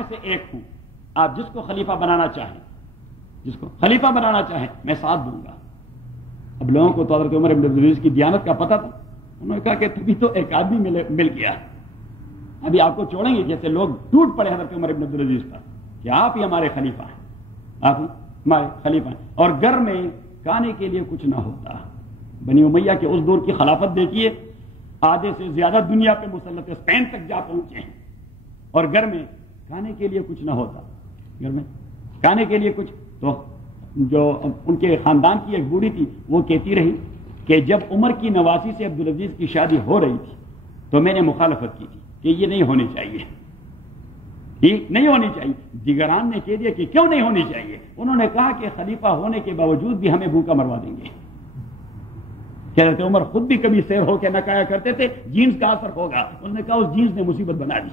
سے ایک ہوں. آپ جس کو خلیفہ بنانا چاہیں، جس کو خلیفہ بنانا چاہیں میں ساتھ دوں گا. اب لوگوں کو تو حضرت عمر بن عبدالعزیز کی دیانت کا پتہ تھا. انہوں نے کہا کہ تبھی تو ایک آدمی مل گیا. ابھی آپ کو چھوڑیں گے؟ جیسے لوگ ٹوٹ پڑے حضرت عمر بن عبدالعزیز پر کہ آپ ہی ہمارے خلیفہ ہیں، آپ ہی ہمارے خلیفہ ہیں. اور گھر میں کھانے کے لیے کچھ نہ ہوتا. بنی امیہ کے اس دور کی خلافت دیکھیے، آدھے سے زیادہ دنیا پہ مسلط اسپین تک جا پہنچے ہیں، اور گھر میں کھانے کے لیے کچھ نہ ہوتا. گھر میں کھانے کے لیے کچھ تو جو ان کے خاندان کی ایک بوڑھی تھی وہ کہتی رہی کہ جب عمر کی نواسی سے عبدالعزیز کی شادی ہو رہی تھی تو میں نے مخالفت کی تھی کہ یہ نہیں ہونی چاہیے، یہ نہیں ہونی چاہیے. دیگران نے کہہ دیا کہ کیوں نہیں ہونی چاہیے؟ انہوں نے کہا کہ خلیفہ ہونے کے باوجود بھی ہمیں بھوکا مروا دیں گے. حضرت عمر خود بھی کبھی سیر ہو کے نہ کہا کرتے تھے جینس کا اثر ہوگا. انہوں نے کہا اس جینس نے مصیبت بنا دی.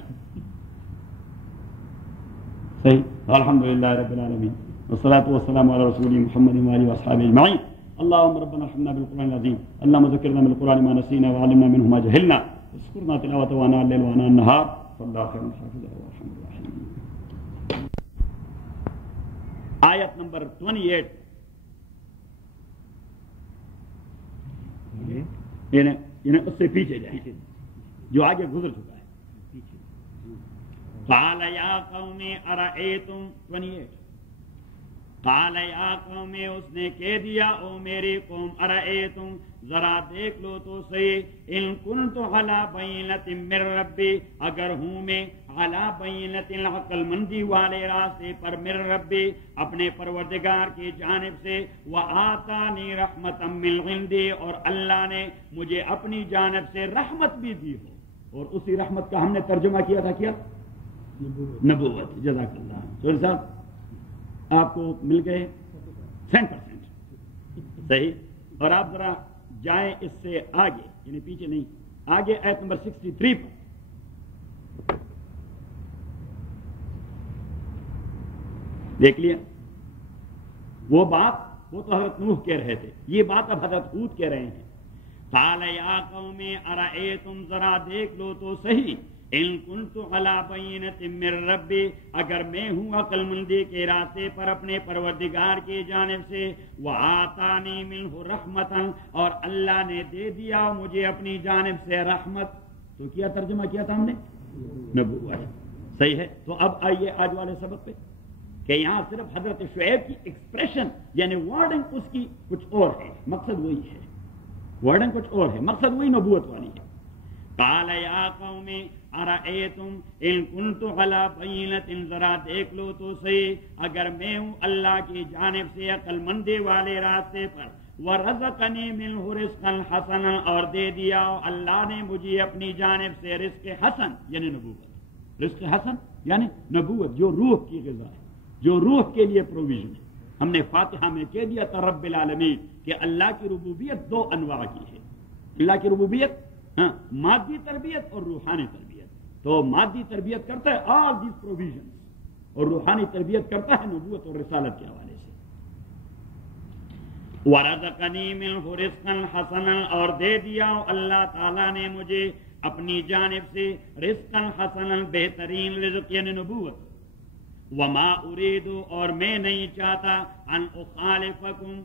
صحیح. الحمدللہ رب العالمین والصلاة والسلام علی رسول محمد وآلہ وصحبہ اجمعین. اللهم ربنا ارحمنا بالقرآن العظیم، اللهم ذکرنا بالقرآن ما نسینا وعلمنا منه ما جهلنا اذكرنا تلاوته وآناء الليل وآناء النهار فالله خير حافظا وارحم الراحمين. آیت نمبر 28 یعنی اس سے پیچھے جائیں جو آگے گزر چکا ہے. قال یا قوم ارأیتم 28 قال یا قوم، اس نے کہہ دیا او میری قوم، ارأیتم ذرا دیکھ لو تو صحیح، ان کنت علی بینۃ من ربی، اگر ہوں میں علی بینۃ عقل مندی والے راستے پر من ربی اپنے پروردگار کی جانب سے، وآتانی رحمۃ من عندی، اور اللہ نے مجھے اپنی جانب سے رحمت بھی دی ہو. اور اسی رحمت کا ہم نے ترجمہ کیا تھا کیا؟ نبوت. جزاک اللہ. سہیل صاحب آپ کو مل گئے 100%. صحیح. اور آپ ذرا جائیں اس سے آگے، یعنی پیچھے نہیں، آگے آیت نمبر 63 پر. دیکھ لیا وہ بات، وہ تو حضرت نوح کہہ رہے تھے، یہ بات اب حضرت ہود کہہ رہے ہیں. قال یا قوم ارأیتم، ذرا دیکھ لو تو صحیح، ان کنت علی بینۃ من ربی، اگر میں ہوں عقل مندی کے راستے پر اپنے پروردگار کی جانب سے، وآتانی منہ رحمتا، اور اللہ نے دے دیا مجھے اپنی جانب سے رحمت. تو کیا ترجمہ کیا تھا ہم نے؟ نبوت. صحیح ہے. تو اب آئیے آج والے سبق پہ کہ یہاں صرف حضرت شعیب کی ایکسپریشن یعنی ورڈنگ اس کی کچھ اور ہے، مقصد وہی ہے. ورڈنگ کچھ اور ہے، مقصد وہی نبوت والی ہے. قال یا قوم ارأیتم ان کنت علی بینۃ، ذرا دیکھ لو تو صحیح اگر میں ہوں اللہ کی جانب سے عقل مندی والے راستے پر، ورزقنی منہ رزقا حسنا، اور دے دیا اللہ نے مجھے اپنی جانب سے رزق حسن یعنی نبوت. رزق حسن یعنی نبوت، جو روح کی غذا ہے، جو روح کے لیے پروویژن ہے. ہم نے فاتحہ میں کہہ دیا تھا رب العالمین کہ اللہ کی ربوبیت 2 انواع کی ہے. اللہ کی ربوبیت مادی تربیت اور روحانی تربیت. تو مادی تربیت کرتا ہے آل دیز پروویژنز، اور روحانی تربیت کرتا ہے نبوت اور رسالت کے حوالے سے. وَرَزَقَنِي مِنْهُ رِزْقًا حَسَنًا، اور دے دیا اللہ تعالیٰ نے مجھے اپنی جانب سے رزقاً حسناً، بہترین رزق یعنی نبوت. وَمَا أُرِيدُ، اور میں نہیں چاہتا أَنْ أُخَالِفَكُمْ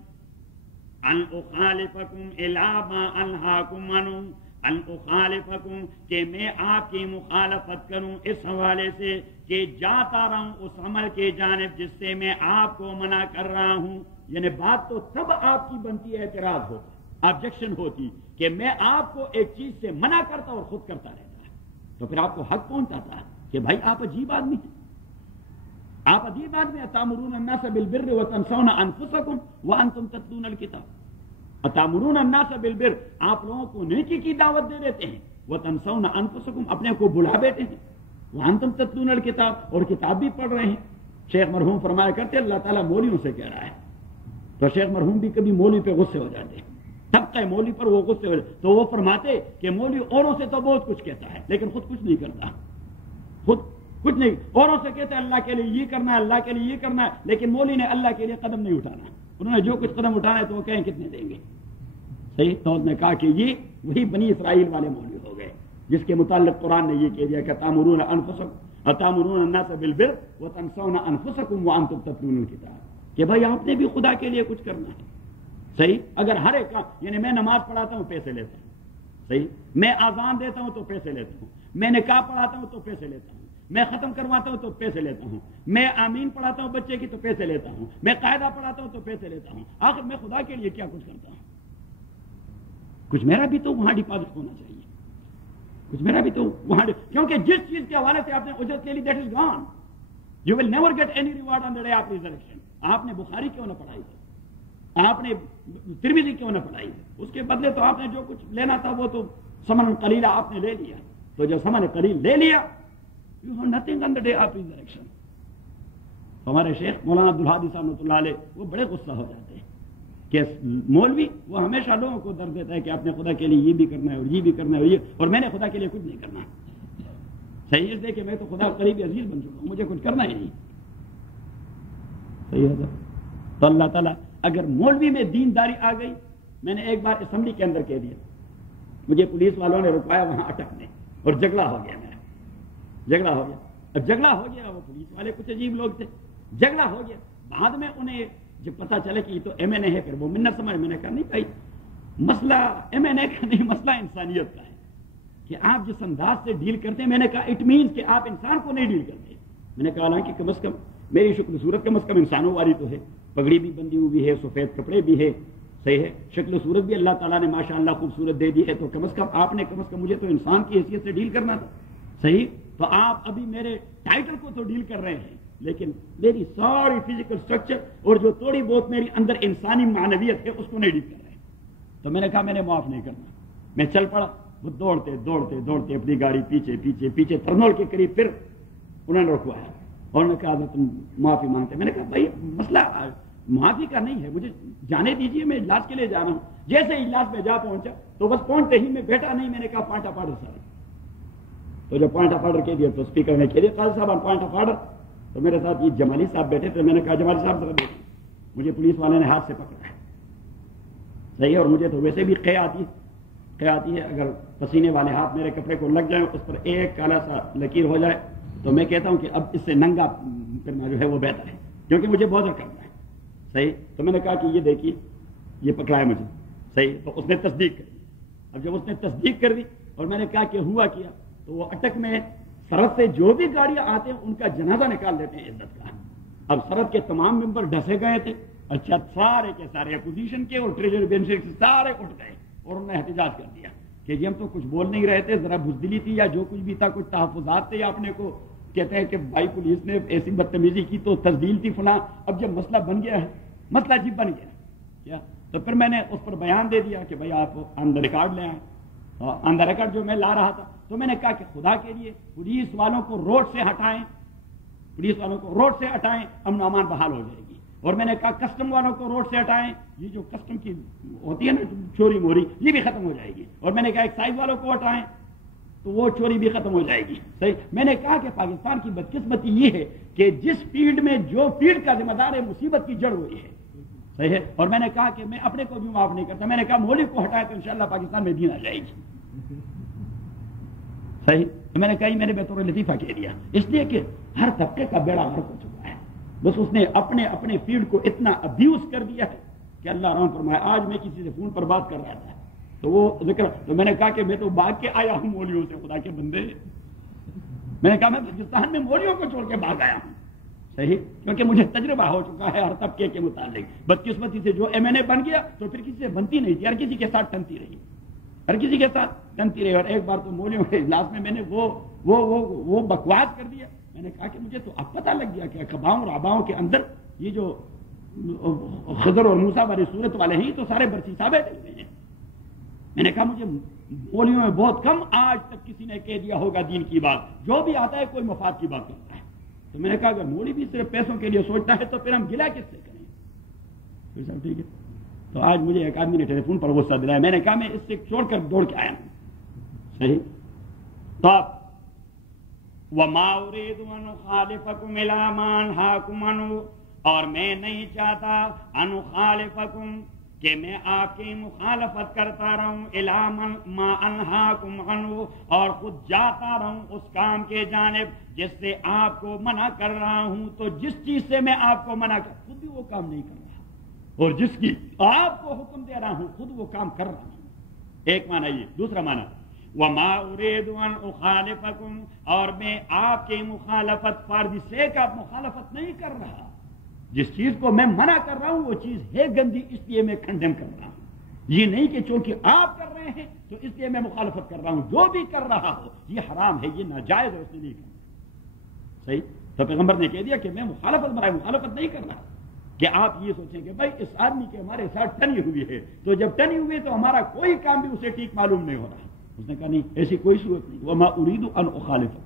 إِلَىٰ مَا أَنْهَاكُمْ عَنْهُ، ان اخالفکم، کہ میں آپ کی مخالفت کروں اس حوالے سے کہ جاتا رہوں اس عمل کی جانب جس سے میں آپ کو منع کر رہا ہوں. یعنی بات تو تب آپ کی بنتی ہے، اعتراض ہوتا، آبجیکشن ہوتی کہ میں آپ کو ایک چیز سے منع کرتا اور خود کرتا رہتا ہے. تو پھر آپ کو حق پہنچاتا ہے کہ بھائی آپ عجیب آدمی ہیں، آپ عجیب آدمی ہیں. تأمرون الناس بالبر وتنسون انفسکم وانتم تتلون الکتاب. اتامرون الناس بالبر، آپ لوگوں کو نیکی کی دعوت دے دیتے ہیں، وتنسون انفسکم، اپنے کو بھلا بیٹھے ہیں، وانتم تتلون الکتاب، اور کتاب بھی پڑھ رہے ہیں. شیخ مرحوم فرمایا کرتے اللہ تعالیٰ مولویوں سے کہہ رہا ہے. تو شیخ مرحوم بھی کبھی مولوی پہ غصے ہو جاتے ہیں، طبقہ مولوی پر وہ غصے ہو جاتے، تو وہ فرماتے کہ مولوی اوروں سے تو بہت کچھ کہتا ہے لیکن خود کچھ نہیں کرتا. خود کچھ نہیں، اوروں سے کہتے ہیں اللہ کے لیے یہ کرنا ہے، اللہ کے لیے یہ کرنا ہے، لیکن مولوی نے اللہ کے لیے قدم نہیں اٹھانا. انہوں نے جو کچھ قدم اٹھانا ہے تو وہ کہیں کتنے دیں گے. صحیح. تو نے کہا کہ یہ وہی بنی اسرائیل والے مولوی ہو گئے جس کے متعلق قرآن نے یہ کہہ دیا کہ تامرون انفسکم اتامرون الناس بالبر وتنسون انفسکم وانتم تتلون الکتاب، کہ بھائی آپ نے بھی خدا کے لیے کچھ کرنا ہے. صحیح. اگر ہر ایک کا یعنی میں نماز پڑھاتا ہوں پیسے لیتا ہوں، صحیح، میں اذان دیتا ہوں تو پیسے لیتا ہوں، میں نکاح پڑھاتا ہوں تو پیسے لیتا ہوں، میں ختم کرواتا ہوں تو پیسے لیتا ہوں، میں آمین پڑھاتا ہوں بچے کی تو پیسے لیتا ہوں، میں قاعدہ پڑھاتا ہوں تو پیسے لیتا ہوں، آخر میں خدا کے لیے کیا کچھ کرتا ہوں؟ کچھ میرا بھی تو وہاں ڈپازٹ ہونا چاہیے، کچھ میرا بھی تو وہاں کیونکہ جس چیز کے حوالے سے آپ نے اجرت لے لی that is gone. You will never get any reward on the day of resurrection. آپ نے بخاری کیوں نہ پڑھائی ہے، آپ نے ترمذی کیوں نہ پڑھائی ہے، اس کے بدلے تو آپ نے جو کچھ لینا تھا وہ تو ثمن قلیلہ آپ نے لے لیا. تو جو ثمن قلیل لے لیا you have nothing on the day of resurrection. ہمارے شیخ مولانا عبدالہادی صاحب رحمۃ اللہ علیہ وہ بڑے غصہ ہو جاتے ہیں کہ مولوی وہ ہمیشہ لوگوں کو درد دیتا ہے کہ آپ نے خدا کے لیے یہ بھی کرنا ہے اور یہ بھی کرنا ہے اور میں نے خدا کے لیے کچھ نہیں کرنا. صحیح ہے کہ میں تو خدا قریب عزیز بن چکا ہوں، مجھے کچھ کرنا ہی نہیں. صحیح ہے. تو اللہ تعالیٰ اگر مولوی میں دینداری آ گئی، میں نے ایک بار اسمبلی کے اندر کہہ دیا، مجھے پولیس والوں نے رکوایا وہاں اٹکنے اور جھگڑا ہو گیا. میرا جھگڑا ہو گیا. اب جھگڑا ہو گیا، وہ پولیس والے کچھ عجیب لوگ تھے، جھگڑا ہو گیا. بعد میں انہیں جب پتا چلے کہ یہ تو ایم این اے ہے، پھر وہ منت سمجھ. میں نے کہا نہیں بھائی، مسئلہ ایم این اے کا نہیں، مسئلہ انسانیت کا ہے کہ آپ جس انداز سے ڈیل کرتے ہیں. میں نے کہا اٹ مینس کہ آپ انسان کو نہیں ڈیل کرتے. میں نے کہا حالانکہ کم از کم میری شکل صورت کم از کم انسانوں والی تو ہے، پگڑی بھی بندی ہوئی ہے، سفید کپڑے بھی ہے، صحیح ہے، شکل صورت بھی اللہ تعالیٰ نے ماشاء اللہ خوبصورت دے دی ہے، تو کم از کم آپ نے کم از کم مجھے تو انسان کی حیثیت سے ڈیل کرنا تھا. صحیح. تو آپ ابھی میرے ٹائٹل کو تو ڈیل کر رہے ہیں، لیکن میری ساری فزیکل اسٹرکچر اور جو تھوڑی بہت میری اندر انسانی معنویت ہے اس کو نہیں ڈیل کر رہے. تو میں نے کہا میں نے معاف نہیں کرنا. میں چل پڑا. وہ دوڑتے دوڑتے دوڑتے اپنی گاڑی پیچھے پیچھے پیچھے ترنول کے قریب، پھر انہوں نے رکوایا اور انہوں نے کہا تم معافی مانگتے. میں نے کہا بھائی مسئلہ معافی کا نہیں ہے، مجھے جانے دیجیے، میں اجلاس کے لیے جا رہا ہوں. جیسے اجلاس میں جا پہنچا تو بس پہنچتے ہی میں بیٹھا نہیں، میں نے کہا پوائنٹ آف آرڈر سر. تو جو پوائنٹ آف آرڈر کہہ دیا تو اسپیکر نے کہہ دیا قاضی صاحب پوائنٹ آف آرڈر. تو میرے ساتھ یہ جمالی صاحب بیٹھے تھے. میں نے کہا جمالی صاحب ذرا بیٹھے. مجھے پولیس والے نے ہاتھ سے پکڑا ہے. صحیح. اور مجھے تو ویسے بھی قے آتی ہے، اگر پسینے والے ہاتھ میرے کپڑے کو لگ جائیں، اس پر ایک کالا سا لکیر ہو جائے تو میں کہتا ہوں کہ اب اس سے ننگا کرنا جو ہے وہ بہتر ہے، کیونکہ مجھے بہت کرنا ہے. صحیح. تو میں نے کہا کہ یہ دیکھیے یہ پکڑا ہے مجھے. صحیح. تو اس نے تصدیق کر دی. اب جب اس نے تصدیق کر دی اور میں نے کہا کہ ہوا کیا، تو وہ اٹک میں سرحد سے جو بھی گاڑیاں آتے ہیں ان کا جنازہ نکال دیتے ہیں عزت کا. اب سرحد کے تمام ممبر ڈھسے گئے تھے. اچھا سارے کے سارے اپوزیشن کے اور ٹریجری بینچ سے سارے اٹھ گئے اور انہوں نے احتجاج کر دیا کہ جی ہم تو کچھ بول نہیں رہے تھے، ذرا بزدلی تھی یا جو کچھ بھی تھا، کچھ تحفظات تھے، یا اپنے کو کہتے ہیں کہ بھائی پولیس نے ایسی بدتمیزی کی تو تزدیل تھی فلاں. اب جب مسئلہ بن گیا ہے، مسئلہ جب بن گیا کیا، تو پھر میں نے اس پر بیان دے دیا کہ بھائی آپ آن دا ریکارڈ لے آئیں. آن دا ریکارڈ جو میں لا رہا تھا، تو میں نے کہا کہ خدا کے لیے پولیس والوں کو روڈ سے ہٹائیں، پولیس والوں کو روڈ سے ہٹائیں، امن و امان بحال ہو جائے گی. اور میں نے کہا کسٹم والوں کو روڈ سے ہٹائیں، یہ جو کسٹم کی ہوتی ہے نا چوری موری، یہ بھی ختم ہو جائے گی. اور میں نے کہا ایکسائز والوں کو ہٹائیں تو وہ چوری بھی ختم ہو جائے گی. صحیح. میں نے کہا کہ پاکستان کی بدقسمتی یہ ہے کہ جس فیلڈ میں جو فیلڈ کا ذمہ دار ہے مصیبت کی جڑ ہوئی ہے. صحیح ہے. اور میں نے کہا کہ میں اپنے کو بھی معاف نہیں کرتا. میں نے کہا مولوی کو ہٹایا تو انشاءاللہ پاکستان میں دین آ جائے گی. صحیح. تو میں نے کہا میں نے بطور لطیفہ کہہ دیا، اس لیے کہ ہر طبقے کا بیڑا غرق ہو چکا ہے. بس اس نے اپنے فیلڈ کو اتنا ابیوز کر دیا ہے کہ اللہ رحم فرمائے. آج میں کسی سے فون پر بات کر رہا تھا تو وہ ذکر، تو میں نے کہا کہ میں تو بھاگ کے آیا ہوں مولویوں سے، خدا کے بندے. میں نے کہا میں پاکستان میں مولویوں کو چھوڑ کے بھاگ آیا ہوں. صحیح. کیونکہ مجھے تجربہ ہو چکا ہے ہر طبقے کے متعلق. بدقسمتی سے جو ایم این اے بن گیا تو پھر کسی سے بنتی نہیں تھی، ہر کسی کے ساتھ ٹنتی رہی، ہر کسی کے ساتھ ٹنتی رہی. اور ایک بار تو مولویوں کے اجلاس میں نے وہ بکواس کر دیا. میں نے کہا کہ مجھے تو اب پتہ لگ گیا کہ قباؤں اور آباؤں کے اندر یہ جو خضر اور موسیٰ والی صورت والے ہیں تو سارے برسی ثابت ہیں. میں نے کہا مجھے مولویوں میں بہت کم آج تک کسی نے کہہ دیا ہوگا دین کی بات، جو بھی آتا ہے کوئی مفاد کی بات کرتا ہے. تو میں نے کہا اگر مولوی بھی صرف پیسوں کے لیے سوچتا ہے تو پھر ہم گلا کس سے کریں. پھر صاحب ٹھیک ہے. تو آج مجھے ایک آدمی نے ٹیلی فون پر غصہ دلایا. میں نے کہا میں اس سے چھوڑ کر دوڑ کے آیا ہوں. صحیح. تو وَمَا أُرِيدُ أَنْ أُخَالِفَكُمْ إِلَىٰ مَا أَنْهَاكُمْ عَنْهُ، اور میں نہیں چاہتا أَنْ أُخَالِفَكُمْ کہ میں آپ کی مخالفت کرتا رہوں الی ما انہاکم عنہ، اور خود جاتا رہوں اس کام کے جانب جس سے آپ کو منع کر رہا ہوں. تو جس چیز سے میں آپ کو منع کر، خود بھی وہ کام نہیں کر رہا، اور جس کی آپ کو حکم دے رہا ہوں خود وہ کام کر رہا ہوں. ایک معنی یہ. دوسرا معنی وما اريد ان اخالفكم، اور میں آپ کی مخالفت فار دی سیک آف مخالفت نہیں کر رہا. جس چیز کو میں منع کر رہا ہوں وہ چیز ہے گندی، اس لیے میں کنڈیم کر رہا ہوں. یہ نہیں کہ چونکہ آپ کر رہے ہیں تو اس لیے میں مخالفت کر رہا ہوں. جو بھی کر رہا ہو یہ حرام ہے، یہ ناجائز ہے، اس نے نہیں کرنا. صحیح. تو پیغمبر نے کہہ دیا کہ میں مخالفت برائے مخالفت نہیں کر رہا. کہ آپ یہ سوچیں کہ بھائی اس آدمی کے ہمارے ساتھ ٹنی ہوئی ہے، تو جب ٹنی ہوئی تو ہمارا کوئی کام بھی اسے ٹھیک معلوم نہیں ہو رہا. اس نے کہا نہیں، ایسی کوئی صورت نہیں. وما اريد ان اخالفكم،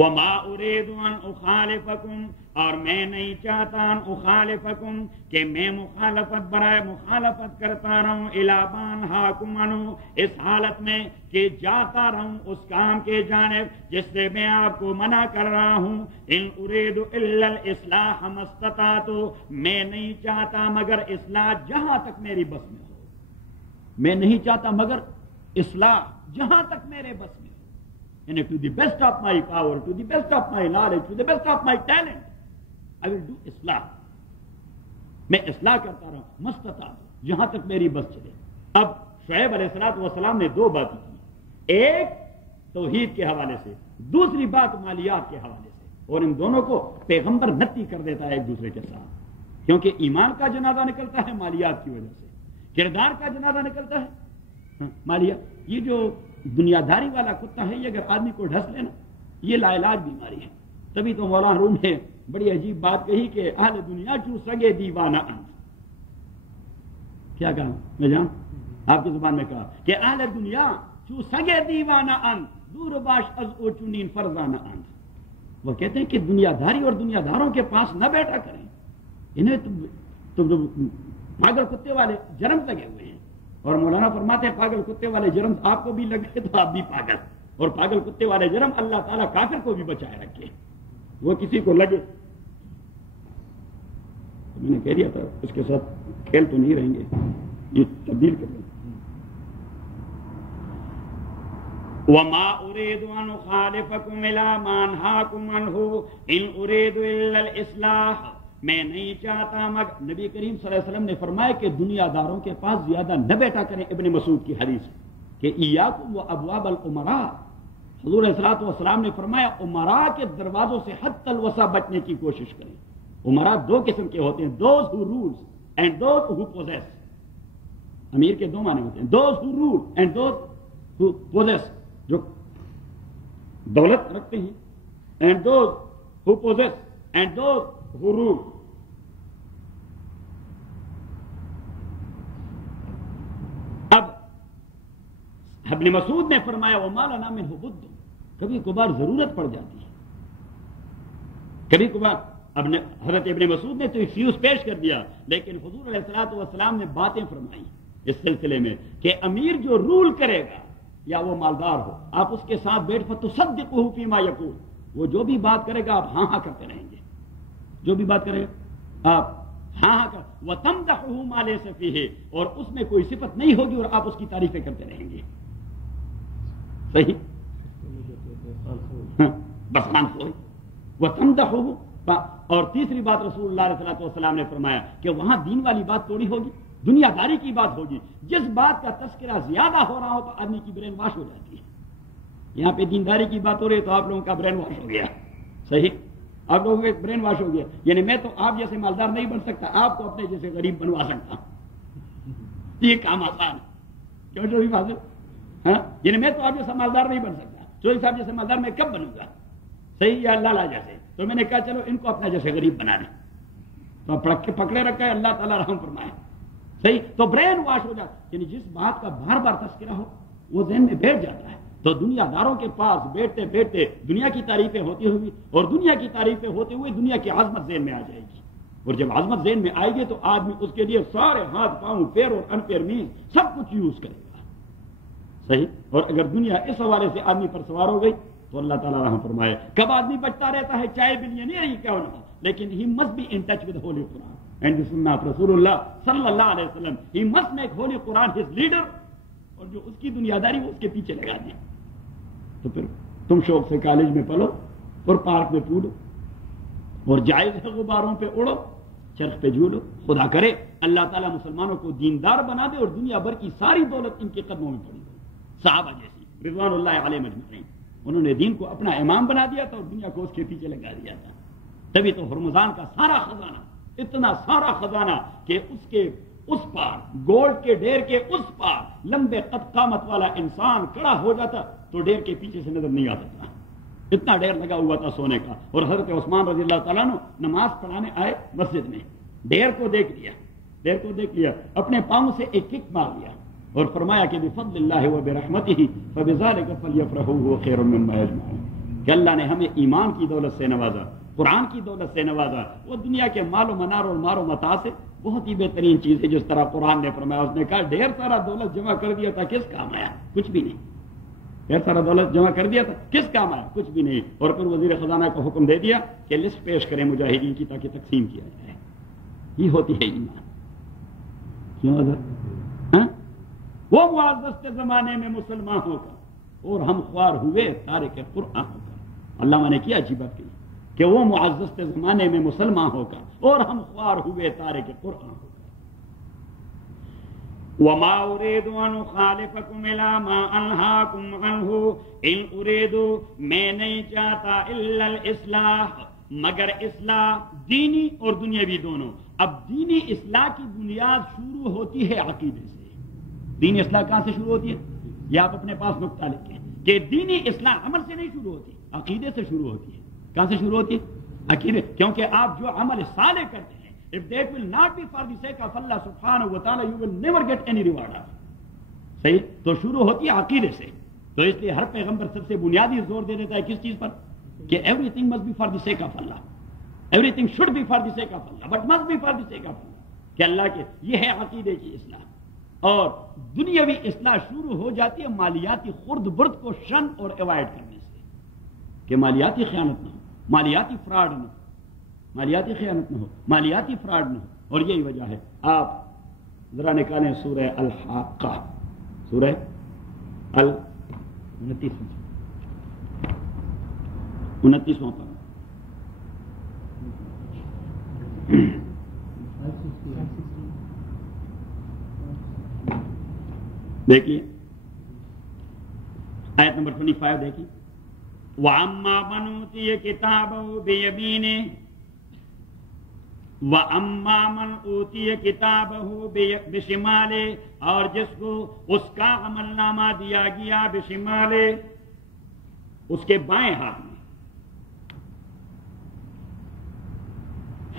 وما اريد ان اخالفكم، اور میں نہیں چاہتا ان اخالفكم کہ میں مخالفت برائے مخالفت کرتا رہوں الی ما انہاکم عنہ، اس حالت میں کہ جاتا رہوں اس کام کے جانب جس سے میں آپ کو منع کر رہا ہوں. ان اريد الا الاصلاح ما استطعت، میں نہیں چاہتا مگر اصلاح جہاں تک میری بس میں ہو. میں نہیں چاہتا مگر اصلاح جہاں تک میرے بس میں ہو. یعنی to the best of my power, to the best of my knowledge, to the best of my talent I will do اصلاح. میں اصلاح کرتا رہا ہوں مستطاعت، جہاں تک میری بس چلے. اب شعیب علیہ السلام نے دو باتیں کی، ایک توحید کے حوالے سے، دوسری بات مالیات کے حوالے سے. اور ان دونوں کو پیغمبر نتی کر دیتا ہے ایک دوسرے کے ساتھ، کیونکہ ایمان کا جنازہ نکلتا ہے مالیات کی وجہ سے، کردار کا جنازہ نکلتا ہے مالیات. یہ جو دنیا داری والا کتا ہے، یہ اگر آدمی کو ڈھس لینا یہ لا علاج بیماری ہے. تبھی تو مولانا روم نے بڑی عجیب بات کہی کہ اہل دنیا چو سگے دیوانہ انت. کیا کہا میں جان آپ کی زبان میں کہا کہ اہل دنیا چو سگے دیوانہ انت دور باش از او چنین فرزانہ انت. وہ کہتے ہیں کہ دنیا داری اور دنیا داروں کے پاس نہ بیٹھا کریں، انہیں تو پاگل کتے والے جرم لگے ہوئے ہیں. اور مولانا فرماتے ہیں پاگل کتے والے جرم آپ کو بھی لگے تو آپ بھی پاگل، اور پاگل کتے والے جرم اللہ تعالیٰ کافر کو بھی بچائے رکھے، وہ کسی کو لگے. میں نے کہہ دیا تھا اس کے ساتھ کھیل تو نہیں رہیں گے، یہ تبدیل کر لیں. وما اريد ان اخالفكم الى ما انهاكم عنه ان اريد الا الاصلاح، میں نہیں چاہتا مگر. نبی کریم صلی اللہ علیہ وسلم نے فرمایا کہ دنیا داروں کے پاس زیادہ نہ بیٹھا کریں. ابن مسعود کی حدیث کہ ایاکم وابواب الامراء، حضور علیہ الصلوۃ والسلام نے فرمایا امراء کے دروازوں سے حتی الوسع بچنے کی کوشش کریں. امراء دو قسم کے ہوتے ہیں، those who rules and those who possess. امیر کے دو معنی ہوتے ہیں، those who rule and those who possess, جو دولت رکھتے ہیں، and those who possess and those who rule. اب ابن مسعود نے فرمایا وما لنا منہ بد، کبھی کبھار ضرورت پڑ جاتی ہے، کبھی کبھار. حضرت ابن مسعود نے تو ایکسکیوز پیش کر دیا، لیکن حضور علیہ الصلوۃ والسلام نے باتیں فرمائی اس سلسلے میں کہ امیر جو رول کرے گا یا وہ مالدار ہو، آپ اس کے ساتھ بیٹھ فتصدقہ فیما یقول، وہ جو بھی بات کرے گا آپ ہاں ہاں کرتے رہیں گے. جو بھی بات کرے گا آپ ہاں ہاں کر. وَتَمْدَحُهُ مَا لَيْسَ فِيهِ، اور اس میں کوئی صفت نہیں ہوگی اور آپ اس کی تعریفیں کرتے رہیں گے. صحیح. بس خان کوئی وَتَمْدَحُهُ. اور تیسری بات رسول اللہ علیہ الصلوۃ والسلام نے فرمایا کہ وہاں دین والی بات تھوڑی ہوگی، دنیا داری کی بات ہوگی. جس بات کا تذکرہ زیادہ ہو رہا ہو تو آدمی کی برین واش ہو جاتی ہے. یہاں پہ دینداری کی بات ہو رہی ہے تو آپ لوگوں کا برین واش ہو گیا. صحیح. آپ لوگوں کا برین واش ہو گیا. یعنی میں تو آپ جیسے مالدار نہیں بن سکتا، آپ کو اپنے جیسے غریب بنوا سکتا ہوں. یہ کام آسان ہے. کیوں جو بھی بات ہے، ہاں، یعنی میں تو آپ جیسا مالدار نہیں بن سکتا. چوہدری صاحب جیسے مالدار میں کب بنوں گا؟ صحیح. یا اللہ جیسے. تو میں نے کہا چلو ان کو اپنا جیسے غریب بنا لیں. تو پکڑے رکھا ہے، اللہ تعالیٰ رحم فرمائے. صحیح. تو برین واش ہو جاتا، یعنی جس بات کا بار بار تذکرہ ہو وہ ذہن میں بیٹھ جاتا ہے. تو دنیا داروں کے پاس بیٹھتے بیٹھتے دنیا کی تعریفیں ہوتی ہوئی اور دنیا کی تعریفیں ہوتے ہوئے دنیا کی عظمت ذہن میں آ جائے گی. اور جب عظمت ذہن میں آئے گی تو آدمی اس کے لیے سارے ہاتھ پاؤں پیر اور ان پیر میز سب کچھ یوز کرے گا. صحیح. اور اگر دنیا اس حوالے سے آدمی پر سوار ہو گئی تو اللہ تعالیٰ رحم فرمائے. کب آدمی بچتا رہتا ہے چاہے بلینئر ہی کیوں نہ ہو، لیکن he must be in touch with whole Quran. and the sunnah of Rasulullah sallallahu alayhi wasallam. He must make Holy Quran his leader, اور جو اس کی دنیاداری وہ اس کے پیچھے لگا دیں. تو پھر تم شوق سے کالج میں پڑھو اور پارک میں ٹوٹو اور جائز ہے غباروں پہ اڑو، چرخ پہ جھولو. خدا کرے اللہ تعالیٰ مسلمانوں کو دیندار بنا دے اور دنیا بھر کی ساری دولت ان کے قدموں میں پڑی ہو. صحابہ جیسی رضوان اللہ علیہم اجمعین، انہوں نے دین کو اپنا امام بنا دیا تھا اور دنیا کو اس کے پیچھے لگا دیا تھا. تبھی تو ہرمزان کا سارا خزانہ، اتنا سارا خزانہ کہ اس کے اس پار، گولڈ کے ڈھیر کے اس پار لمبے قد قامت والا انسان کھڑا ہو جاتا تو ڈھیر کے پیچھے سے نظر نہیں آتا تھا. اتنا ڈھیر لگا ہوا تھا سونے کا. اور حضرت عثمان رضی اللہ تعالیٰ نے نماز پڑھانے آئے مسجد میں، ڈھیر کو دیکھ لیا، اپنے پاؤں سے ایک کک مار لیا اور فرمایا کہ بفضل اللہ وبرحمتہ فبذلک فلیفرحوا هو خیر مما یجمعون، کہ اللہ نے ہمیں ایمان کی دولت سے نوازا، قرآن کی دولت سے نوازا. وہ دنیا کے مال و منار اور مار و متاع سے بہت ہی بہترین چیز ہے. جس طرح قرآن نے فرمایا، اس نے کہا ڈھیر سارا دولت جمع کر دیا تھا، کس کام آیا؟ کچھ بھی نہیں. ڈھیر سارا دولت جمع کر دیا تھا، کس کام آیا؟ کچھ بھی نہیں. اور پھر وزیر خزانہ کو حکم دے دیا کہ لسٹ پیش کریں مجاہدین کی تاکہ تقسیم کیا جائے. یہ ہوتی ہے ایمان. کیوں حضرت؟ وہ معزز کے زمانے میں مسلمان ہو کر اور ہم خوار ہوئے تارک قرآن ہو کر. علامہ نے کیا عجیب بات کی کہ وہ معزز کے زمانے میں مسلمان ہو کر اور ہم خوار ہوئے تارک قرآن ہو کر. وما اريد ان اخالفكم الى ما انهاكم عنه ان اريد، میں نہیں چاہتا الا الاصلاح، مگر اصلاح دینی اور دنیاوی دونوں. اب دینی اصلاح کی بنیاد شروع ہوتی ہے عقیدے سے. دینی اصلاح کہاں سے شروع ہوتی ہے؟ یہ آپ اپنے پاس نقطہ لکھیں کہ دینی اصلاح عمل سے نہیں شروع ہوتی، عقیدے سے شروع ہوتی ہے. کہاں سے شروع ہوتی ہے؟ عقیدے. کیونکہ آپ جو عمل صالح کرتے ہیں، if that will not be for the sake of Allah subhanahu wa ta'ala, you will never get any reward. صحیح؟ تو شروع ہوتی ہے عقیدے سے. تو اس لیے ہر پیغمبر سب سے بنیادی زور دے دیتا ہے کس چیز پر؟ کہ every thing must be for the sake of Allah. Everything should be for the sake of Allah, but must be for the sake of Allah. کہ اللہ کے یہ ہے عقیدے کی اصلاح. اور دنیاوی اصلاح شروع ہو جاتی ہے مالیاتی خرد برد کو شن اور اوائڈ کرنے سے، کہ مالیاتی خیانت نہ ہو، مالیاتی فراڈ نہ ہو، مالیاتی خیانت نہ ہو، مالیاتی فراڈ نہ ہو. اور یہی وجہ ہے. آپ ذرا نکالیں سورہ الحاقہ، سورہ 29واں پارہ. دیکھیے آیت نمبر 25 دیکھیے. وَأَمَّا مَنْ أُوتِيَ كِتَابَهُ بِيَمِينِهِ وَأَمَّا مَنْ أُوتِيَ كِتَابَهُ بِشِمَالِهِ، اور جس کو اس کا عمل نامہ دیا گیا بشمالِ، اس کے بائیں ہاتھ میں،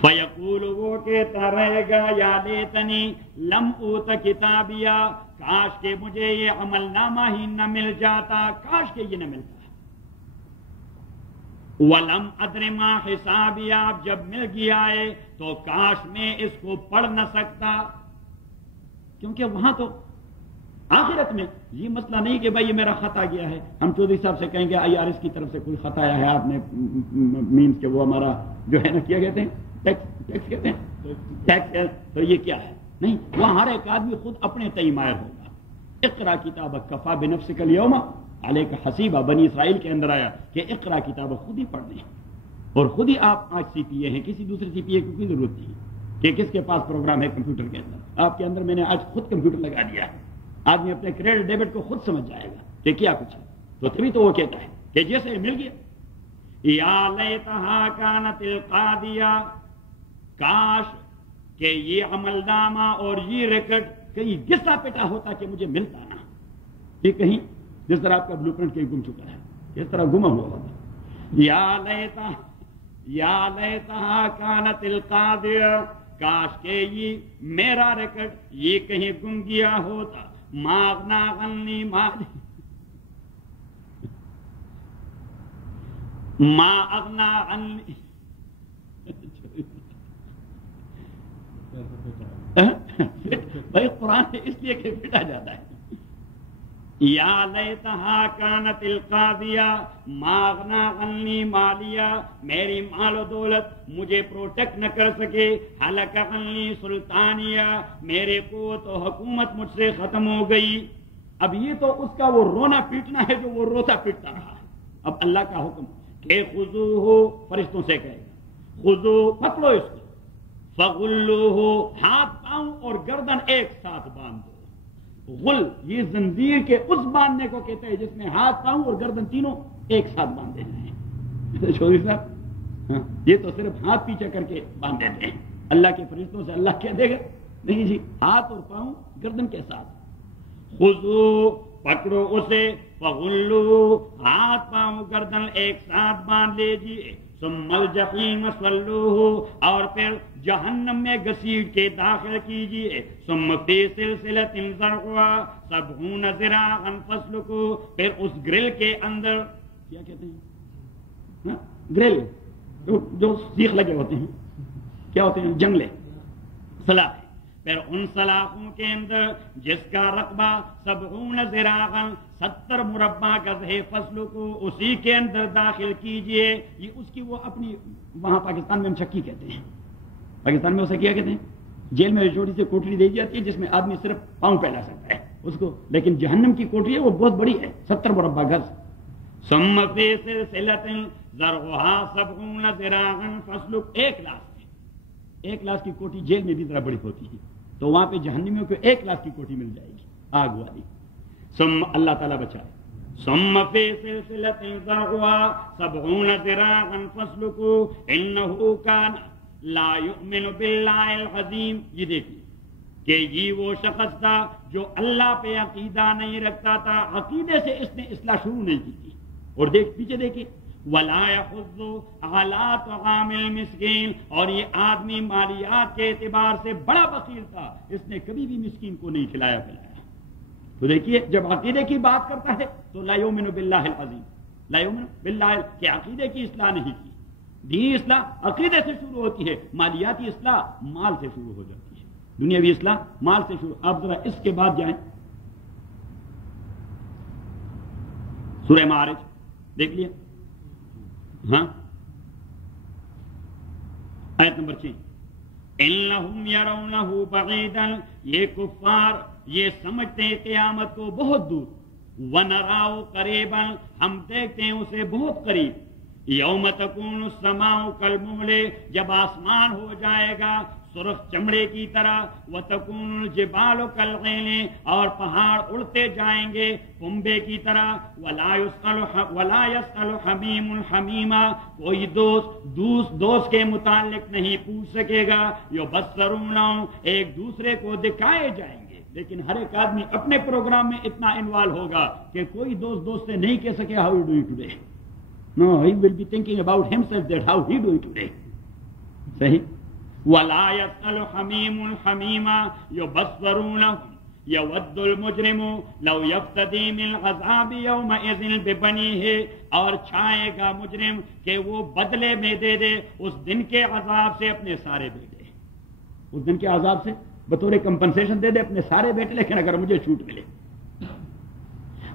فَيَقُولُ، وہ کہتا رہے گا یا لیتنی لم اوت کتابیہ، کاش کہ مجھے یہ عمل نامہ ہی نہ مل جاتا، کاش کہ یہ نہ ملتا. وَلَمْ أَدْرِ مَا حِسَابِيَہ، جب مل گیا ہے تو کاش میں اس کو پڑھ نہ سکتا. کیونکہ وہاں تو آخرت میں یہ مسئلہ نہیں کہ بھائی یہ میرا خط آ گیا ہے. ہم چودھری صاحب سے کہیں گے IRS کی طرف سے کوئی خط آیا ہے، آپ نے مینس کہ وہ ہمارا جو ہے نا کیا کہتے ہیں، ٹیکس کہتے ہیں، ٹیکس، تو یہ کیا ہے؟ نہیں، وہ ہر ایک آدمی خود اپنے تئیں مائر ہوگا. اقرا کتابک کفا بنفسک الیوم علیک حسیبہ. بنی اسرائیل کے اندر آیا کہ اقرا کتابک، خود ہی پڑھ لیں. اور خود ہی آپ آج CPA ہیں، کسی دوسرے CPA کی کوئی ضرورت نہیں کہ کس کے پاس پروگرام ہے کمپیوٹر کے اندر. آپ کے اندر میں نے آج خود کمپیوٹر لگا دیا ہے. آدمی اپنے کریڈٹ ڈیبٹ کو خود سمجھ جائے گا کہ کیا کچھ ہے. تو تبھی تو وہ کہتا ہے کہ جیسے مل گیا، یا لیتہا کانت القاضیہ، کاش کہ یہ عمل نامہ اور یہ ریکارڈ کہیں گسا پٹا ہوتا کہ مجھے ملتا نہ. یہ کہیں جس طرح آپ کا بلو پرنٹ کہیں گم چکا ہے، اس طرح گما ہوا ہوتا. یا لیتہا کانت القاضیہ، کاش کہ یہ میرا ریکارڈ یہ کہیں گم گیا ہوتا. ما اغنی عنی مالی، ما اغنی عنی، بھائی قرآن اس لیے کہ پھٹا جاتا ہے. یا لیتہا کانت القاضیہ ما اغنی عنی مالیہ، میری مال و دولت مجھے پروٹیکٹ نہ کر سکے، ہلک عنی سلطانیہ، میرے قوت و حکومت مجھ سے ختم ہو گئی۔ اب یہ تو اس کا وہ رونا پیٹنا ہے جو وہ روتا پیٹتا رہا ہے۔ اب اللہ کا حکم کہ خذوہ، فرشتوں سے کہے گا خذو، پکڑو اس کو، فغلوہ، ہاتھ پاؤں اور گردن ایک ساتھ باندھ دو۔ غل یہ زنجیر کے اس باندھنے کو کہتے ہیں جس میں ہاتھ پاؤں اور گردن تینوں ایک ساتھ باندھے جائیں۔ چودھری صاحب یہ تو صرف ہاتھ پیچھے کر کے باندھ دیتے ہیں، اللہ کے فرشتوں سے اللہ کہہ دے گا نہیں جی، ہاتھ اور پاؤں گردن کے ساتھ۔ خذو، پکڑو اسے، فغلو، ہاتھ پاؤں گردن ایک ساتھ باندھ لیجیے، ثم الجحیم صلوہ، اور پھر جہنم میں گھسیٹ کے داخل کیجیے، ثم فی سلسلۃ ذرعها 70 ذراعا فاسلکوہ، پھر اس گرل کے اندر، کیا کہتے ہیں گرل جو سیخ لگے ہوتے ہیں، کیا ہوتے ہیں جنگلے، سلاخ، پھر ان سلاخوں کے اندر جس کا رقبہ 70 ذراعا 70 مربع گز ہے، فصل کو اسی کے اندر داخل کیجئے۔ یہ اس کی وہ اپنی، وہاں پاکستان میں ہم چکی کہتے ہیں، پاکستان میں اسے کیا کہتے ہیں، جیل میں چھوٹی سی کوٹری دی جاتی ہے جس میں آدمی صرف پاؤں پھیلا سکتا ہے اس کو، لیکن جہنم کی کوٹری ہے وہ بہت بڑی ہے، 70 مربع گز۔ ثم فی سلسلۃ ذرعها 70 ذراعا فاسلک، ایک لاس کی کوٹی جیل میں بھی ذرا بڑی ہوتی ہے، تو وہاں پہ جہنمیوں کو 1 لاکھ کی کوٹی مل جائے گی آگ والی۔ ثم اللہ تعالیٰ بچائے، ثم فی سلسلۃ ذرعها 70 ذراعا فاسلکوہ انہ کان لا یؤمن باللہ العظیم۔ یہ دیکھیے کہ یہ وہ شخص تھا جو اللہ پہ عقیدہ نہیں رکھتا تھا، عقیدے سے اس نے اصلاح شروع نہیں کی تھی۔ اور پیچھے دیکھیے، وَلَا يَحُضُّ عَلَىٰ طَعَامِ الْمِسْكِينِ، اور یہ آدمی مالیات کے اعتبار سے بڑا بخیل تھا، اس نے کبھی بھی مسکین کو نہیں کھلایا پلایا۔ تو دیکھیے جب عقیدے کی بات کرتا ہے تو لا یؤمن باللہ العظیم، لا یؤمن باللہ کہ عقیدے کی اصلاح نہیں کی۔ دینی اصلاح عقیدے سے شروع ہوتی ہے، مالیاتی اصلاح مال سے شروع ہو جاتی ہے، دنیاوی اصلاح مال سے شروع۔ آپ ذرا اس کے بعد جائیں سورہ معارج دیکھ لیا، ہاں آیت نمبر 6، انہم یرونہ بعیدا، یہ کفار یہ سمجھتے ہیں قیامت کو بہت دور، ونراؤ قریبا، ہم دیکھتے ہیں اسے بہت قریب، یوم تکون السماء کالمہل، جب آسمان ہو جائے گا سرخ چمڑے کی طرح، وتکون الجبال کالعہن، اور پہاڑ اڑتے جائیں گے کنبے کی طرح، ولا یسأل حمیم حمیما، کوئی دوست کے متعلق نہیں پوچھ سکے گا، یبصرونہم، ایک دوسرے کو دکھائے جائیں گے، لیکن ہر ایک آدمی اپنے پروگرام میں اتنا انوالو ہوگا کہ کوئی دوست سے نہیں کہہ سکے how you doing today, no he will be thinking about himself that how he doing today, صحیح۔ وَلَا يَسْأَلُ حَمِيمٌ حَمِيمًا يُبَصِّرُونَهُمْ يَوَدُّ الْمُجْرِمُ لَوْ يَفْتَدِي مِنْ عَذَابِ يَوْمَئِذٍ بِبَنِيهِ، اور چھائے گا مجرم کہ وہ بدلے میں دے دے اس دن کے عذاب سے اپنے سارے بیٹے، اس دن کے عذاب سے بطور کمپنسیشن دے دے اپنے سارے بیٹے، لیکن اگر مجھے چھوٹ ملے،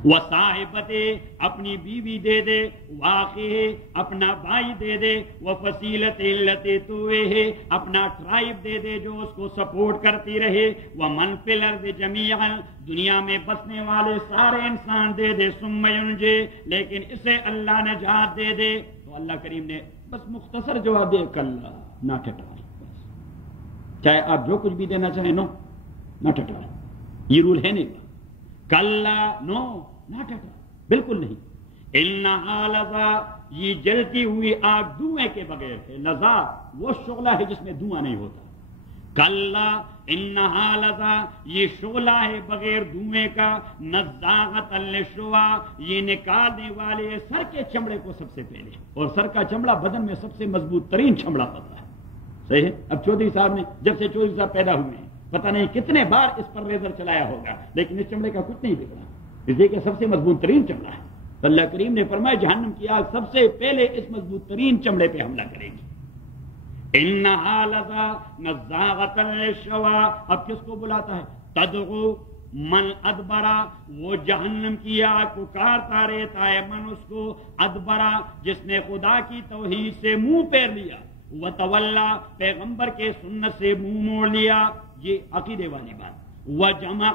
وصاحبتے، اپنی بیوی دے دے، واقعہ، اپنا بھائی دے دے، وفصیلت التی توئے، اپنا ٹرائب دے دے جو اس کو سپورٹ کرتی رہے، ومن فی الارض جمیعا، دنیا میں بسنے والے سارے انسان دے دے، ثم ینجی، لیکن اسے اللہ نجات دے دے۔ تو اللہ کریم نے بس مختصر جواب دے، کلا، نہ ٹٹرائے، بس چاہے آپ جو کچھ بھی دینا چاہیں، نو، نہ ٹٹرائے، یہ رول ہے نہیں، کلا، نو، نہ ٹٹرائے، بالکل نہیں۔ انہا لظا، یہ جلتی ہوئی آگ دھوئیں کے بغیر ہے، لظا وہ شعلہ ہے جس میں دھواں نہیں ہوتا، کلا انہا لظا، یہ شعلہ ہے بغیر دھوئیں کا، نزاغۃ للشوا، یہ نکالنے والے سر کے چمڑے کو سب سے پہلے، اور سر کا چمڑا بدن میں سب سے مضبوط ترین چمڑا ہوتا ہے، صحیح ہے۔ اب چودھری صاحب نے جب سے چودھری صاحب پیدا ہوئے ہیں پتہ نہیں کتنے بار اس پر ریزر چلایا ہوگا، لیکن اس چمڑے کا کچھ نہیں بگڑا، اس لیے کہ سب سے مضبوط ترین چمڑا ہے۔ تو اللہ کریم نے فرمایا جہنم کی آگ سب سے پہلے اس مضبوط ترین چمڑے پہ حملہ کرے گی۔ انہا لظا نزاغۃ للشوا، اب کس کو بلاتا ہے؟ تدعو، من ادبرا، وہ جہنم کی آگ پکارتا رہتا ہے، من اس کو ادبرا جس نے خدا کی توحید سے منہ پھیر لیا، وتولا پیغمبر کے سنت سے منہ موڑ لیا، یہ عقیدے والی بات، وجمع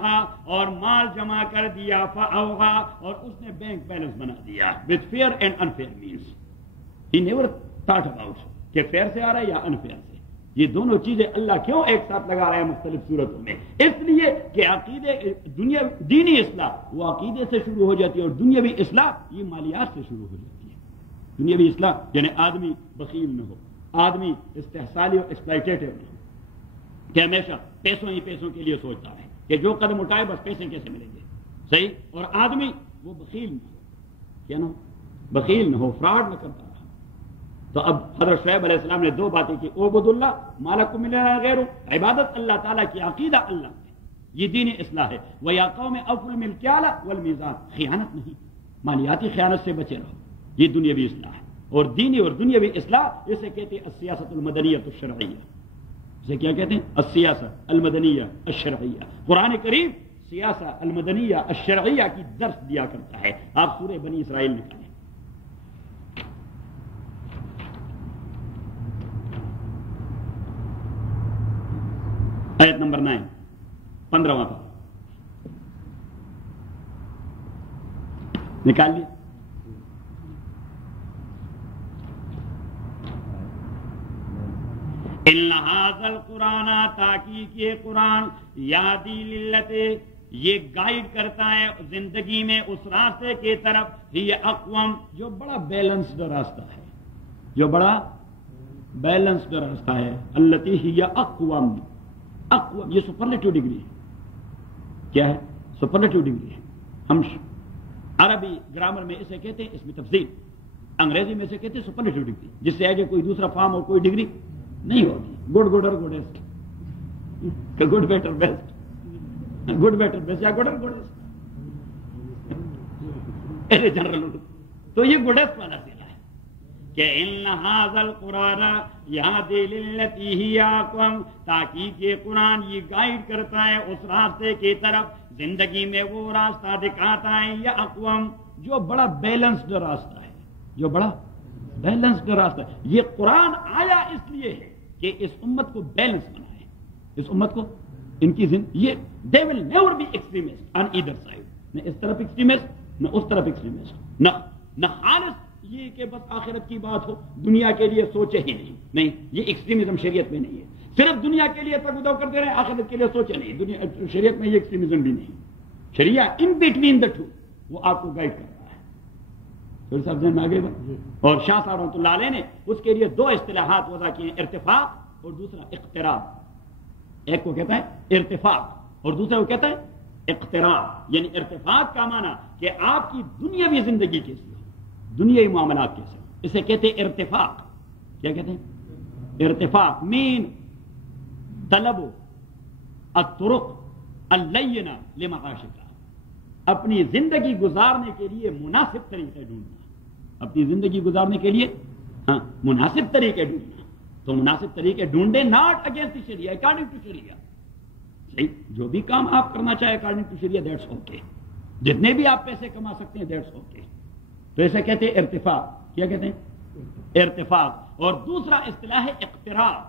اور مال جمع کر دیا، فاوغا اور اس نے بینک بیلنس بنا دیا، with fair and unfair means he never thought about کہ فیئر سے آ رہا ہے یا انفیئر سے۔ یہ دونوں چیزیں اللہ کیوں ایک ساتھ لگا رہے ہیں مختلف صورتوں میں؟ اس لیے کہ عقیدے دنیا دینی اصلاح وہ عقیدے سے شروع ہو جاتی ہے، اور دنیاوی اصلاح یہ مالیات سے شروع ہو جاتی ہے۔ دنیاوی اصلاح یعنی آدمی بخیل نہ ہو، آدمی استحصالی اور ایکسپلائٹیٹو نہ ہو کہ ہمیشہ پیسوں ہی پیسوں کے لیے سوچتا ہے کہ جو قدم اٹھائے بس پیسے کیسے ملیں گے، صحیح، اور آدمی وہ بخیل نہ ہو، کیا نہ ہو، بخیل نہ ہو، فراڈ نہ کرتا رہا۔ تو اب حضرت شعیب علیہ السلام نے دو باتیں کی، اعبدوا اللہ ما لکم من الہ غیرہ، عبادت اللہ تعالیٰ کی، عقیدہ اللہ میں، یہ دین اصلاح ہے۔ وَيَا قَوْمِ أَوْفُوا الْمِكْيَالَ وَالْمِيزَانَ، خیانت نہیں، مالیاتی خیانت سے بچے رہو، یہ دنیاوی اصلاح ہے۔ اور دینی اور دنیاوی اصلاح اسے کہتے ہیں السیاست المدنیۃ الشرعیہ، اسے کیا کہتے ہیں؟ السیاست المدنیہ الشرعیہ۔ قرآن کریم سیاست المدنیہ الشرعیہ کی درس دیا کرتا ہے۔ آپ سورہ بنی اسرائیل نکالیں، آیت نمبر 9، 15واں پارہ نکال لیا۔ ان ھذا القرآن، تحقیق یہ قرآن، یہدی للتی، یہ گائیڈ کرتا ہے زندگی میں اس راستے کی طرف، یہ اقوم جو بڑا بیلنسڈ راستہ ہے، جو بڑا بیلنسڈ راستہ ہے، التی ہی اقوم، اقوم یہ سپرلیٹو ڈگری ہے، کیا ہے؟ سپرلیٹو ڈگری ہے۔ ہم عربی گرامر میں اسے کہتے ہیں اس میں تفضیل، انگریزی میں اسے کہتے ہیں سپرلیٹو ڈگری، جس سے آگے کوئی دوسرا فارم اور کوئی ڈگری نہیں ہوتی۔ گڈ گڈ اور goodest, good better best, good better best یا گڈ اور گڈیسٹ، ایسے جنرل تو یہ گڈیسٹ والا سیلا ہے کہ ان ھذا القرآن یہدی للتی ہی اقوم، تحقیق یہ قرآن یہ گائیڈ کرتا ہے اس راستے کی طرف، زندگی میں وہ راستہ دکھاتا ہے، یہ اقوم جو بڑا بیلنسڈ راستہ ہے، جو بڑا بیلنسڈ راستہ ہے۔ یہ قرآن آیا اس لیے ہے کہ اس امت کو بیلنس بنائے، اس امت کو ان کی یہ they will never be extremist on either side، نہ اس طرف ایکسٹریمسٹ نہ اس طرف ایکسٹریمسٹ، نہ خالص یہ کہ بس آخرت کی بات ہو، دنیا کے لیے سوچے ہی نہیں، یہ ایکسٹریمزم شریعت میں نہیں ہے، صرف دنیا کے لیے تک ادو کرتے رہے، آخرت کے لیے سوچے نہیں، دنیا شریعت میں یہ ایکسٹریمزم بھی نہیں، شریعت ان بٹوین دا ٹو وہ آپ کو گائیڈ کرتا ہے۔ پھر صاحب ذہن میں آگے بڑھ، اور شاہ صاحب رحمۃ اللہ علیہ نے اس کے لیے دو اصطلاحات وضع کیے ہیں، ارتفاق اور دوسرا اقتراب۔ ایک کو کہتا ہے ارتفاق اور دوسرا کو کہتا ہے اقتراب، یعنی ارتفاق کا معنی کہ آپ کی دنیاوی زندگی کیسی ہو، دنیاوی معاملات کیسے، اسے کہتے ہیں ارتفاق۔ کیا کہتے ہیں؟ ارتفاق مین طلب الطرق اللینہ لمعاشک، اپنی زندگی گزارنے کے لیے مناسب طریقے ڈھونڈنا، اپنی زندگی گزارنے کے لیے مناسب طریقے ڈھونڈنا، تو مناسب طریقے ڈھونڈے، not against Shariah, according to شریعہ، صحیح، جو بھی کام آپ کرنا چاہے according to Shariah that's okay, جتنے بھی آپ پیسے کما سکتے ہیں دیٹس اوکے، تو اسے کہتے ہیں ارتفاق۔ کیا کہتے ہیں؟ ارتفاق۔ اور دوسرا اصطلاح ہے اقتراب،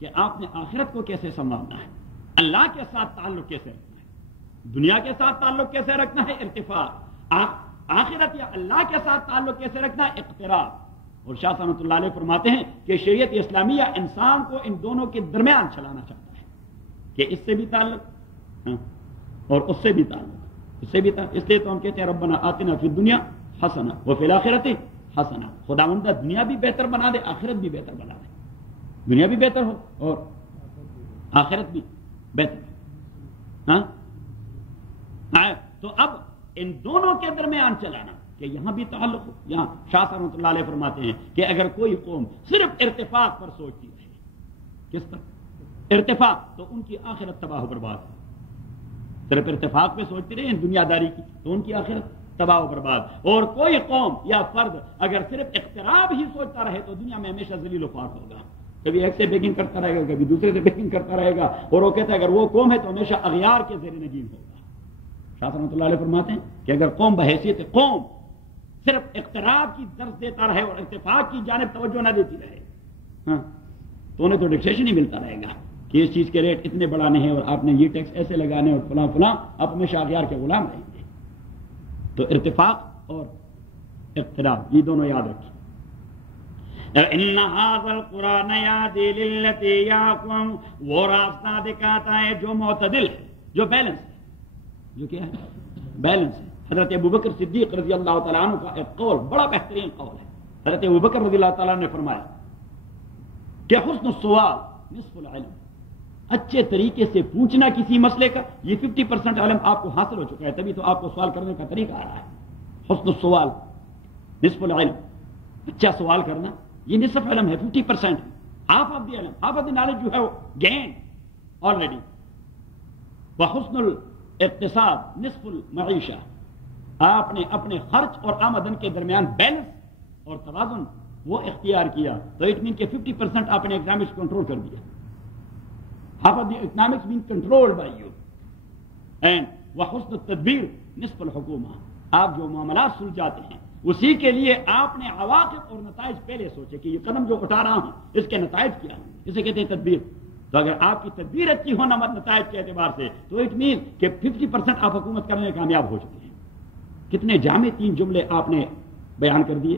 کہ آپ نے آخرت کو کیسے سنبھالنا ہے، اللہ کے ساتھ تعلق کیسے رکھنا ہے، دنیا کے ساتھ تعلق کیسے رکھنا ہے، ارتفاق، آخرت یا اللہ کے ساتھ تعلق کیسے رکھنا ہے، اقتراب۔ اور شاہ رحمۃ اللہ علیہ فرماتے ہیں کہ شریعت اسلامیہ انسان کو ان دونوں کے درمیان چلانا چاہتا ہے، کہ اس سے بھی تعلق اور اس سے بھی تعلق، اس سے بھی تعلق، اس لیے تو ہم کہتے ہیں ربنا آتنا فی الدنیا حسنہ وفی الآخرۃ حسنہ، خداوندہ دنیا بھی بہتر بنا دے، آخرت بھی بہتر بنا دے، دنیا بھی بہتر ہو اور آخرت بھی بہتر ہو۔ تو اب ان دونوں کے درمیان چلانا کہ یہاں بھی تعلق ہو، یہاں شاہ صاحب رحمۃ اللہ علیہ فرماتے ہیں کہ اگر کوئی قوم صرف ارتفاق پر سوچتی رہے، کس پر؟ ارتفاق، تو ان کی آخرت تباہ و برباد ہے، صرف ارتفاق پہ سوچتی رہے دنیا داری کی تو ان کی آخرت تباہ و برباد۔ اور کوئی قوم یا فرد اگر صرف اقتراب ہی سوچتا رہے تو دنیا میں ہمیشہ ذلیل و خوار ہوگا، کبھی ایک سے بیکنگ کرتا رہے گا، کبھی دوسرے سے بیکنگ کرتا رہے گا، اور وہ کہتا ہے اگر وہ قوم ہے تو ہمیشہ اغیار کے زیر نگین ہوگا، شاہ رحمۃ اللہ علیہ فرماتے ہیں کہ اگر قوم بحیثیت قوم صرف اقتراب کی درس دیتا رہے اور اتفاق کی جانب توجہ نہ دیتی رہے تو انہیں تو ڈکٹیشن ہی ملتا رہے گا کہ اس چیز کے ریٹ اتنے بڑھانے ہیں اور آپ نے یہ ٹیکس ایسے لگانے اور فلاں فلاں، آپ ہمیشہ اغیار کے غلام رہیں گے۔ تو ارتفاق اور اقتراب یہ دونوں یاد رکھیں۔ ان هذا القرآن یہدی للتی ہی اقوم، وہ راستہ دکھاتا ہے جو معتدل ہے، جو بیلنس ہے، جو کیا ہے؟ بیلنس ہے۔ حضرت ابوبکر صدیق رضی اللہ تعالیٰ عنہ کا ایک قول بڑا بہترین قول ہے۔ حضرت ابوبکر رضی اللہ تعالیٰ عنہ نے فرمایا کہ حسن السؤال نصف العلم، اچھے طریقے سے پوچھنا کسی مسئلے کا، یہ 50% علم آپ کو حاصل ہو چکا ہے، تبھی تو آپ کو سوال کرنے کا طریقہ آ رہا ہے۔ حسن السؤال نصف العلم، اچھا سوال کرنا یہ نصف علم ہے، 50%، ہاف آف دی علم، ہاف آف دی نالج جو ہے وہ گین آلریڈی۔ وحسن الاقتصاد نصف المعیشہ، آپ نے اپنے خرچ اور آمدن کے درمیان بیلنس اور توازن وہ اختیار کیا تو اٹ مین کہ 50% آپ نے اکنامکس کنٹرول کر دیا۔ Half of the economics been controlled by you and وحسن التدبیر نصف الحکومہ، آپ جو معاملات سلجھاتے ہیں اسی کے لیے آپ نے عواقب اور نتائج پہلے سوچے کہ یہ قدم جو اٹھا رہا ہوں اس کے نتائج کیا ہیں، اسے کہتے ہیں تدبیر۔ تو اگر آپ کی تدبیر اچھی ہونا نتائج کے اعتبار سے تو اٹ مین کہ 50% آپ حکومت کرنے میں کامیاب ہو چکے ہیں۔ کتنے جامع 3 جملے آپ نے بیان کر دیے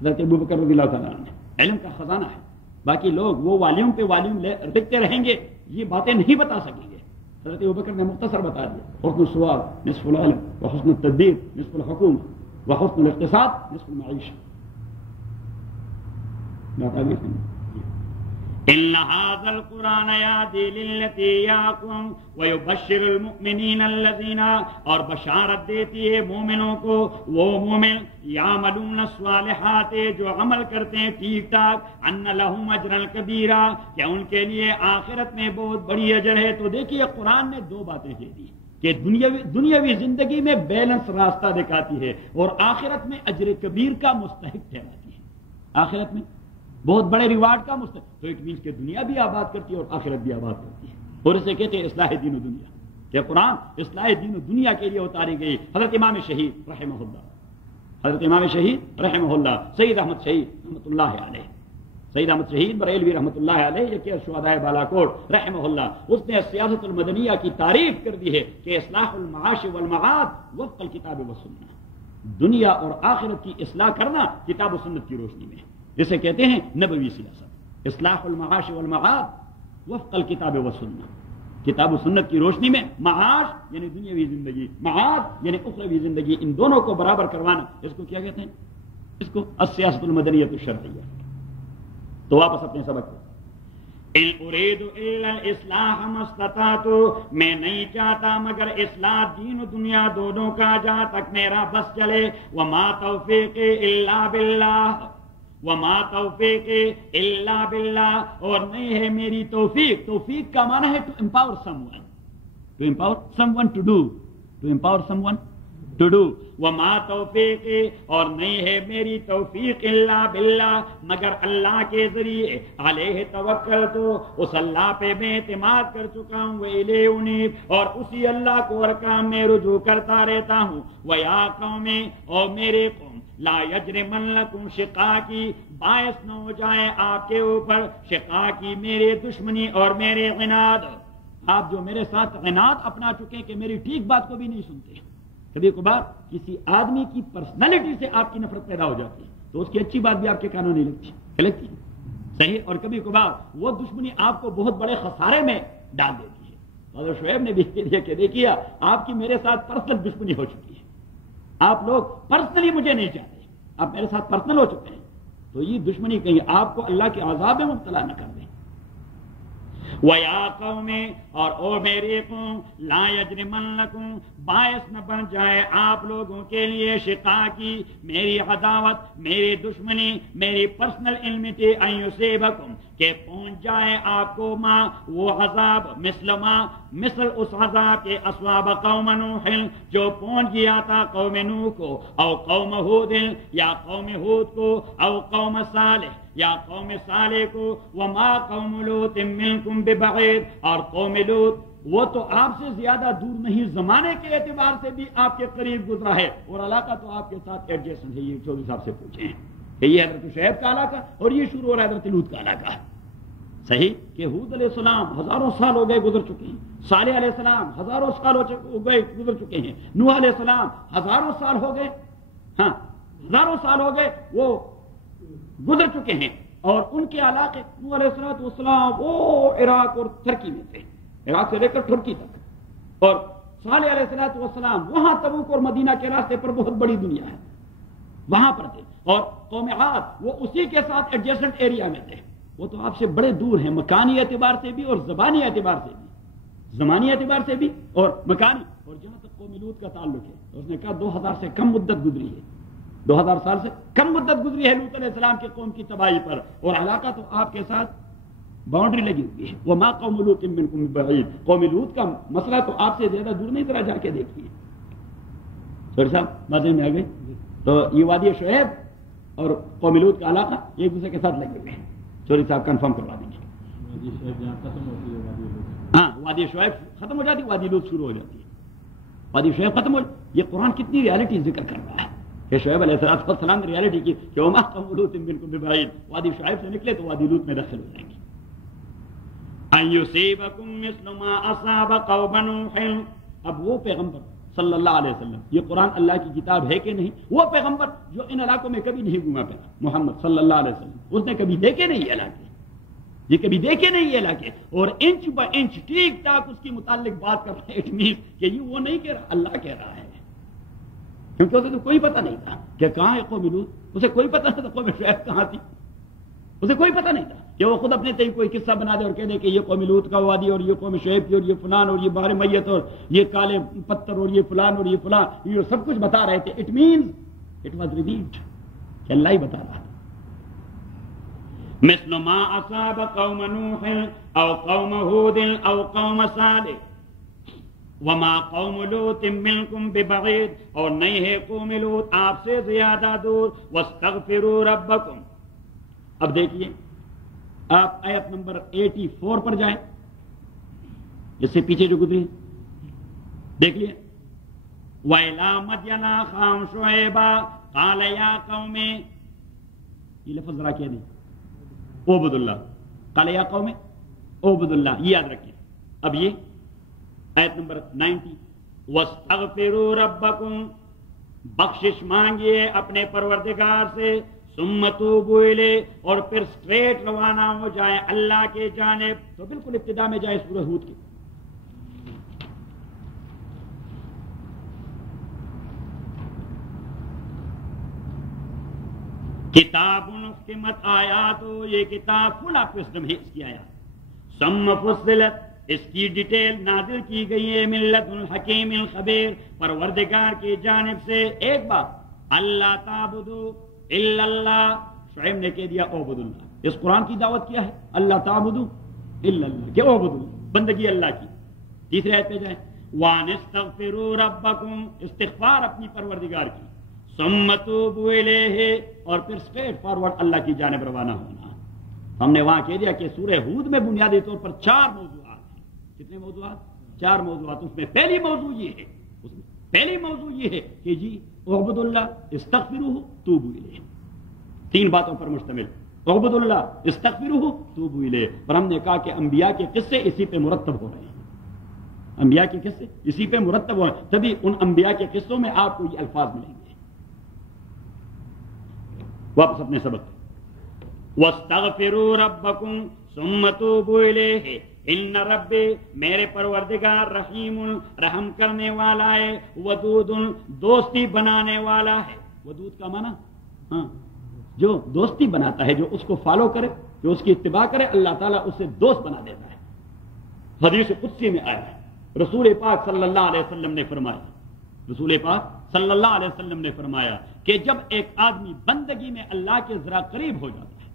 حضرت ابوبکر رضی اللہ تعالیٰ عنہ نے۔ علم کا خزانہ ہے، باقی لوگ وہ والیوم پہ والیوم لکھتے رہیں گے، یہ باتیں نہیں بتا سکیں گے۔ حضرت ابوبکر نے مختصر بتا دیا، حسن السؤال نصف العلم وحسن التدبیر نصف الحکومہ وحسن الاقتصاد نصف المعیشہ۔ ان هذا القرآن یہدی للتی ہی اقوم ویبشر المؤمنین الذین، اور بشارت دیتی ہے مومنوں کو، وہ مومن یعملون الصالحات جو عمل کرتے ہیں ٹھیک ٹھاک، ان لہم اجرا کبیرا، کہ ان کے لیے آخرت میں بہت بڑی اجر ہے۔ تو دیکھیے قرآن نے 2 باتیں کہہ دی کہ دنیاوی زندگی میں بیلنس راستہ دکھاتی ہے اور آخرت میں اجر کبیر کا مستحق ٹھہراتی ہے، آخرت میں بہت بڑے ریوارڈ کا مستحق۔ تو اٹ مینس کہ دنیا بھی آباد کرتی ہے اور آخرت بھی آباد کرتی ہے، اور اسے کہتے ہیں اصلاح دین و دنیا، کہ قرآن اصلاح دین و دنیا کے لیے اتاری گئی۔ حضرت امام شہید رحمہ اللہ، حضرت امام شہید رحمہ اللہ، سید احمد شہید رحمۃ اللہ علیہ، سید احمد شہید بریلوی رحمۃ اللہ علیہ، یکی شہدائے بالاکوٹ رحمہ اللہ، اس نے سیاست المدنیہ کی تعریف کر دی ہے کہ اصلاح المعاش والمعاد وفق الکتاب والسنہ، دنیا اور آخرت کی اصلاح کرنا کتاب و سنت کی روشنی میں، جسے کہتے ہیں نبوی سیاست، اصلاح المعاش والمعاد وفق الکتاب والسنہ، کتاب و سنت کی روشنی میں معاش یعنی دنیاوی زندگی، معاد یعنی اخروی زندگی، ان دونوں کو برابر کروانا، اس کو کیا کہتے ہیں؟ اس کو السیاست المدنیۃ الشرعیہ۔ تو واپس اپنے سبق کو، ان اريد الا الاصلاح ما استطعت، میں نہیں چاہتا مگر اصلاح دین و دنیا دونوں کا جہاں تک میرا بس چلے، وما توفیقی الا باللہ، وما توفیقی الا باللہ، اور نہیں ہے میری توفیق۔ توفیق کا معنی ہے to empower someone, to empower someone to do, to empower someone to do, وما توفیقی، اور نہیں ہے میری توفیق الا باللہ مگر اللہ کے ذریعے، علیہ توکلت، اس اللہ پہ میں اعتماد کر چکا ہوں، وإلیہ انیب، اور اسی اللہ کو ہر کام میں رجوع کرتا رہتا ہوں۔ ویا قوم، اور میرے قوم، لا یجرمنکم شقاقی، باعث نہ ہو جائے آپ کے اوپر شقاقی، میرے دشمنی اور میرے عناد، آپ جو میرے ساتھ عناد اپنا چکے کہ میری ٹھیک بات کو بھی نہیں سنتے۔ کبھی کبھار کسی آدمی کی پرسنالٹی سے آپ کی نفرت پیدا ہو جاتی ہے تو اس کی اچھی بات بھی آپ کے کانوں نہیں لگتی، صحیح، اور کبھی کبھار وہ دشمنی آپ کو بہت بڑے خسارے میں ڈال دیتی ہے۔ حضرت شعیب نے بھی کہا کہ دیکھیے آپ کی میرے ساتھ پرسنل دشمنی ہو چکی ہے، آپ لوگ پرسنلی مجھے نہیں چاہتے، آپ میرے ساتھ پرسنل ہو چکے ہیں، تو یہ دشمنی کہیں آپ کو اللہ کے عذاب میں مبتلا نہ کر دیں۔ وَيَا قَوْمِ، اور او میرے قوم، لا یجرمنکم، باعث نہ بن جائے آپ لوگوں کے لیے شقاقی، میری عداوت، میری دشمنی، میری پرسنل انمیٹی، ان یصیبکم، کہ پہنچ جائے آپ کو ماں وہ عذاب، مثل اس عذاب کے اصواب قوم نوح، جو پہنچ گیا تھا قوم نوح کو، او قوم ہود، یا قوم ہود کو، او قوم صالح، یا قوم صالح کو، وما قوم لوط منکم ببعید، اور قوم لوط وہ تو آپ سے زیادہ دور نہیں، زمانے کے اعتبار سے بھی آپ کے قریب گزرا ہے، اور علاقہ تو آپ کے ساتھ ایڈجسٹنٹ ہے۔ یہ چودھری صاحب سے پوچھیں کہ یہ حضرت شعیب کا علاقہ اور یہ شروع ہو رہا ہے حضرت لوط کا علاقہ۔ صحیح کہ حود علیہ السلام ہزاروں سال ہو گئے گزر چکے ہیں، صالح علیہ السلام ہزاروں سال ہو گئے گزر چکے ہیں، نوح علیہ السلام ہزاروں سال ہو گئے، ہاں ہزاروں سال ہو گئے وہ گزر چکے ہیں، اور ان کے علاقے نوح علیہ السلام وہ عراق اور ترکی میں تھے، عراق سے لے کر ترکی تک، اور صالح علیہ السلام وہاں تبوک اور مدینہ کے راستے پر بہت بڑی دنیا ہے وہاں پر تھے، اور قوم عاد وہ اسی کے ساتھ ایڈجسٹنٹ ایریا میں تھے، وہ تو آپ سے بڑے دور ہیں مکانی اعتبار سے بھی اور زبانی اعتبار سے بھی، زمانی اعتبار سے بھی اور مکانی۔ اور جہاں تک قوم لوط کا تعلق ہے، اس نے کہا 2000 سے کم مدت گزری ہے، 2000 سال سے کم مدت گزری ہے لوط علیہ السلام کے قوم کی تباہی پر، اور علاقہ تو آپ کے ساتھ باؤنڈری لگی ہوئی ہے۔ وما قوم لوط منکم ببعید، قوم لوط کا مسئلہ تو آپ سے زیادہ دور نہیں، ذرا جا کے دیکھیے۔ سر صاحب باتیں میں آ گئی، تو یہ وادی شعیب اور قوم لوط کا علاقہ ایک دوسرے کے ساتھ لگے ہوئے ہیں، چوری صاحب کنفرم کروا دیں گے۔ ہاں وادی شعیب ختم ہو جاتی، وادی لوط شروع ہو جاتی ہے، وادی شعیب ختم ہو۔ یہ قرآن کتنی ریالٹی ذکر کر رہا ہے کہ شعیب علیہ السلام نے ریالٹی کی کہ وما قوم لوط منکم ببعید، وادی شعیب سے نکلے تو وادی لوط میں داخل ہو جائیں گے۔ ان یصیبکم مثل ما اصاب قوم نوح، اب وہ پیغمبر صلی اللہ علیہ وسلم، یہ قرآن اللہ کی کتاب ہے کہ نہیں، وہ پیغمبر جو ان علاقوں میں کبھی نہیں گھوما پھرا، محمد صلی اللہ علیہ وسلم، اس نے کبھی دیکھے نہیں یہ علاقے، یہ کبھی دیکھے نہیں یہ علاقے، اور انچ با انچ ٹھیک ٹھاک اس کے متعلق بات کر رہا ہے، اٹ مینس کہ یہ وہ نہیں کہہ رہا، اللہ کہہ رہا ہے، کیونکہ اسے تو کوئی پتہ نہیں تھا کہ کہاں ہے قوم لوط، اسے کوئی پتہ نہیں تھا قوم شعیب کہاں تھی، اسے کوئی پتہ نہیں تھا کہ وہ خود اپنے سے کوئی قصہ بنا دے اور کہہ دے کہ یہ قوم لوط کا وادی اور یہ قوم شعیب کی اور یہ فلان اور یہ بحر میت اور یہ کالے پتھر اور یہ فلان اور یہ فلان، یہ سب کچھ بتا رہے تھے۔ It means it was revealed کہ اللہ ہی بتا رہا تھا۔ مثل ما اصاب قوم نوح او قوم ہود او قوم صالح وما قوم لوط منکم ببعید، اور نہیں ہے قوم لوط آپ سے زیادہ دور، واستغفروا ربکم۔ اب دیکھیے آپ آیت نمبر 84 پر جائیں، اس سے پیچھے جو گزری دیکھ لیے، وَإِلَىٰ مَدْيَنَ أَخَاهُمْ شُعَيْبًا قَالَ يَا قَوْمِ، یہ لفظ ذرا کہہ دیں، اعبدوا اللہ، قال یا قوم اعبدوا اللہ، یہ یاد رکھیں۔ اب یہ آیت نمبر 90، وَاسْتَغْفِرُوا رَبَّكُمْ، بخشش مانگیے اپنے پروردگار سے، ثم توبوا الیہ، اور پھر سٹریٹ روانہ ہو جائیں اللہ کے جانب۔ تو بالکل ابتدا میں جائے سورہ ہود کی، کتاب احکمت آیات، یہ کتاب فل آف وزڈم ہے، اس کی آیات ثم فصلت، اس کی ڈیٹیل نازل کی گئی ہے، من لدن الحکیم الخبیر، پروردگار کی جانب سے۔ ایک بات، اللہ تعبدوا الا اللہ، شعیب نے کہہ دیا اعبد اللہ، اس قرآن کی دعوت کیا ہے، اللہ تعبدوا الا اللہ، کہ اعبد اللہ، بندگی اللہ کی۔ تیسرے آیت پہ جائیں، وان استغفروا ربکم، استغفار اپنی پروردگار کی، ثم توبوا الیہ، اور پھر اسٹریٹ فارورڈ اللہ کی جانب روانہ ہونا۔ ہم نے وہاں کہہ دیا کہ سورہ ہود میں بنیادی طور پر 4 موضوعات ہیں۔ کتنے موضوعات؟ 4 موضوعات۔ اس میں پہلی موضوع یہ ہے، پہلی موضوع یہ ہے کہ جی اعبد اللہ، استغفروہ، توبوا الیہ، 3 باتوں پر مشتمل، اعبد اللہ، استغفروہ، توبوا الیہ۔ اور ہم نے کہا کہ انبیاء کے قصے اسی پہ مرتب ہو رہے ہیں، انبیاء کے قصے اسی پہ مرتب ہو رہے ہیں، تبھی ان انبیاء کے قصوں میں آپ کو یہ الفاظ ملیں گے۔ واپس اپنے سبق، وَاسْتَغْفِرُوا رَبَّكُمْ ثُمَّ تُوبُوا إِلَيْهِ ان ربی، میرے پروردگار رحیم، رحم کرنے والا ہے، ودود، دوستی بنانے والا ہے۔ ودود کا معنی ہاں جو دوستی بناتا ہے، جو اس کو فالو کرے، جو اس کی اتباع کرے، اللہ تعالیٰ اسے دوست بنا دیتا ہے۔ حدیث قدسی میں آیا ہے، رسول پاک صلی اللہ علیہ وسلم نے فرمایا، رسول پاک صلی اللہ علیہ وسلم نے فرمایا کہ جب ایک آدمی بندگی میں اللہ کے ذرا قریب ہو جاتا ہے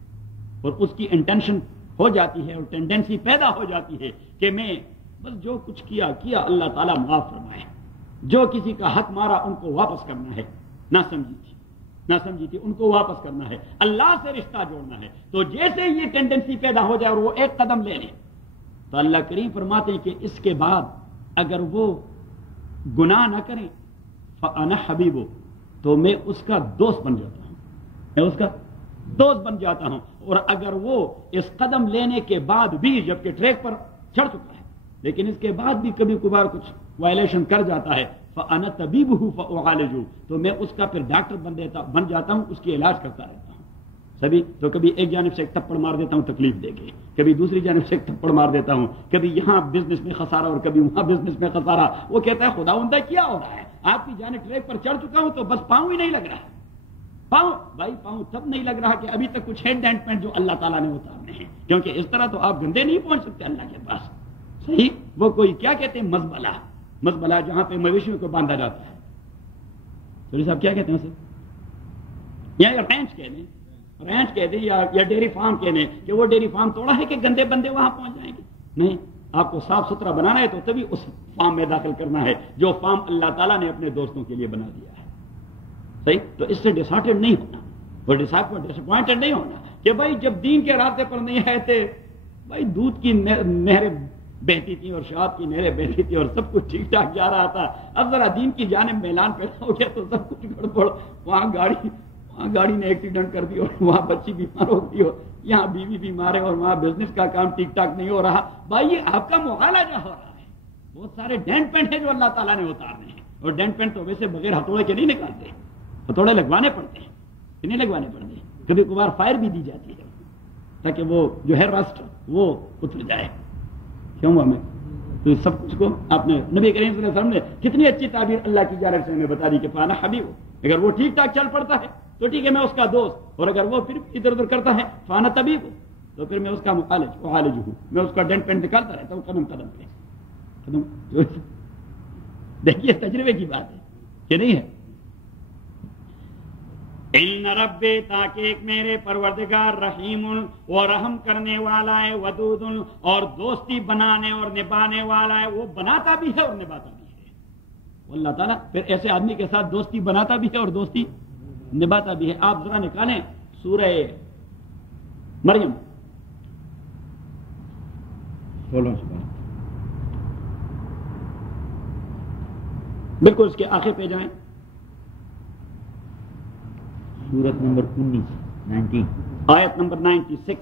اور اس کی انٹینشن ہو جاتی ہے اور ٹینڈنسی پیدا ہو جاتی ہے کہ میں بس جو کچھ کیا اللہ تعالیٰ معاف فرمائے، جو کسی کا حق مارا ان کو واپس کرنا ہے، نہ سمجھی تھی ان کو واپس کرنا ہے، اللہ سے رشتہ جوڑنا ہے، تو جیسے یہ ٹینڈنسی پیدا ہو جائے اور وہ ایک قدم لے لیں تو اللہ کریم فرماتے ہیں کہ اس کے بعد اگر وہ گناہ نہ کریں فانا حبیبو، تو میں اس کا دوست بن جاتا ہوں، میں اس کا دوست بن جاتا ہوں. اور اگر وہ اس قدم لینے کے بعد بھی، جبکہ ٹریک پر چڑھ چکا ہے لیکن اس کے بعد بھی کبھی کبھار کچھ وائلیشن کر جاتا ہے، فانا طبیبہ فاعالجہ، تو میں اس کا پھر ڈاکٹر بن جاتا ہوں، اس کی علاج کرتا رہتا ہوں. سبھی تو کبھی ایک جانب سے ایک تھپڑ مار دیتا ہوں تکلیف دے کے، کبھی دوسری جانب سے ایک تھپڑ مار دیتا ہوں، کبھی یہاں بزنس میں خسارہ اور کبھی وہاں بزنس میں خسارہ. وہ کہتا ہے خداوندہ کیا ہو رہا ہے، آپ کی جانب ٹریک پر چڑھ چکا ہوں تو بس پاؤں ہی نہیں لگ رہا. پاؤں بھائی، پاؤں تب نہیں لگ رہا کہ ابھی تک کچھ ہینڈ اینڈ پینٹ جو اللہ تعالیٰ نے اتارنے ہیں، کیونکہ اس طرح تو آپ گندے نہیں پہنچ سکتے اللہ کے پاس. صحیح، وہ کوئی کیا کہتے ہیں، مزبلہ جہاں پہ مویشیوں کو باندھا جاتا ہے. سوری صاحب کیا کہتے ہیں اسے، یا رینچ کہہ دیں یا ڈیری فارم کہہ دیں کہ وہ ڈیری فارم توڑا ہے کہ گندے بندے وہاں پہنچ جائیں گے. نہیں، آپ کو صاف ستھرا بنانا ہے تو تبھی اس فارم میں داخل کرنا ہے جو فارم اللہ تعالیٰ نے اپنے دوستوں کے لیے بنا دیا ہے. صحیح، تو اس سے ڈسارٹیڈ نہیں ہونا اور ڈسپوائنٹڈ نہیں ہونا کہ بھائی جب دین کے راستے پر نہیں آئے تھے، بھائی دودھ کی نہریں بہتی تھی اور شراب کی نہریں بہتی تھی اور سب کچھ ٹھیک ٹھاک جا رہا تھا. اب ذرا دین کی جانب میلان پیدا ہو گیا تو سب کچھ گڑبڑ. وہاں گاڑی نے ایکسیڈنٹ کر دی اور وہاں بچی بیمار ہو گئی اور یہاں بیوی بیمار ہے اور وہاں بزنس کا کام ٹھیک ٹھاک نہیں ہو رہا. بھائی یہ آپ کا معالجہ ہو رہا ہے. بہت سارے ڈینٹ پینٹ ہیں جو اللہ تعالیٰ نے اتارنے ہیں، اور ڈینٹ پینٹ تو ویسے بغیر ہتھوڑے کے نہیں نکالتے، ہتھوڑے لگوانے پڑتے ہیں کہ نہیں لگوانے پڑتے ہیں. کبھی کبھار فائر بھی دی جاتی ہے تاکہ وہ جو ہے رسٹ وہ اتر جائے. کیوں ہوا میں تو سب کچھ کو آپ نے نبی کریم صلی اللہ علیہ وسلم نے کتنی اچھی تعبیر اللہ کی جانب سے ہمیں بتا دی کہ فانا حبیب، اگر وہ ٹھیک ٹھاک چل پڑتا ہے تو ٹھیک ہے میں اس کا دوست، اور اگر وہ پھر ادھر ادھر کرتا ہے فانا طبیب تو پھر میں اس کا معالج ہوں، میں اس کا ڈینٹ پینٹ نکالتا رہتا ہوں قدم پہ قدم. دیکھیے تجربے کی بات ہے کہ نہیں ہے. ان ربی، تاکہ ایک میرے پروردگار رحیم اور رحم کرنے والا ہے، ودود اور دوستی بنانے اور نبھانے والا ہے. وہ بناتا بھی ہے اور نبھاتا بھی ہے. اللہ تعالیٰ پھر ایسے آدمی کے ساتھ دوستی بناتا بھی ہے اور دوستی نبھاتا بھی ہے. آپ ذرا نکالیں سورہ مریم 16 بالکل اس کے آخر پہ جائیں، سورت نمبر 19 آیت نمبر 96.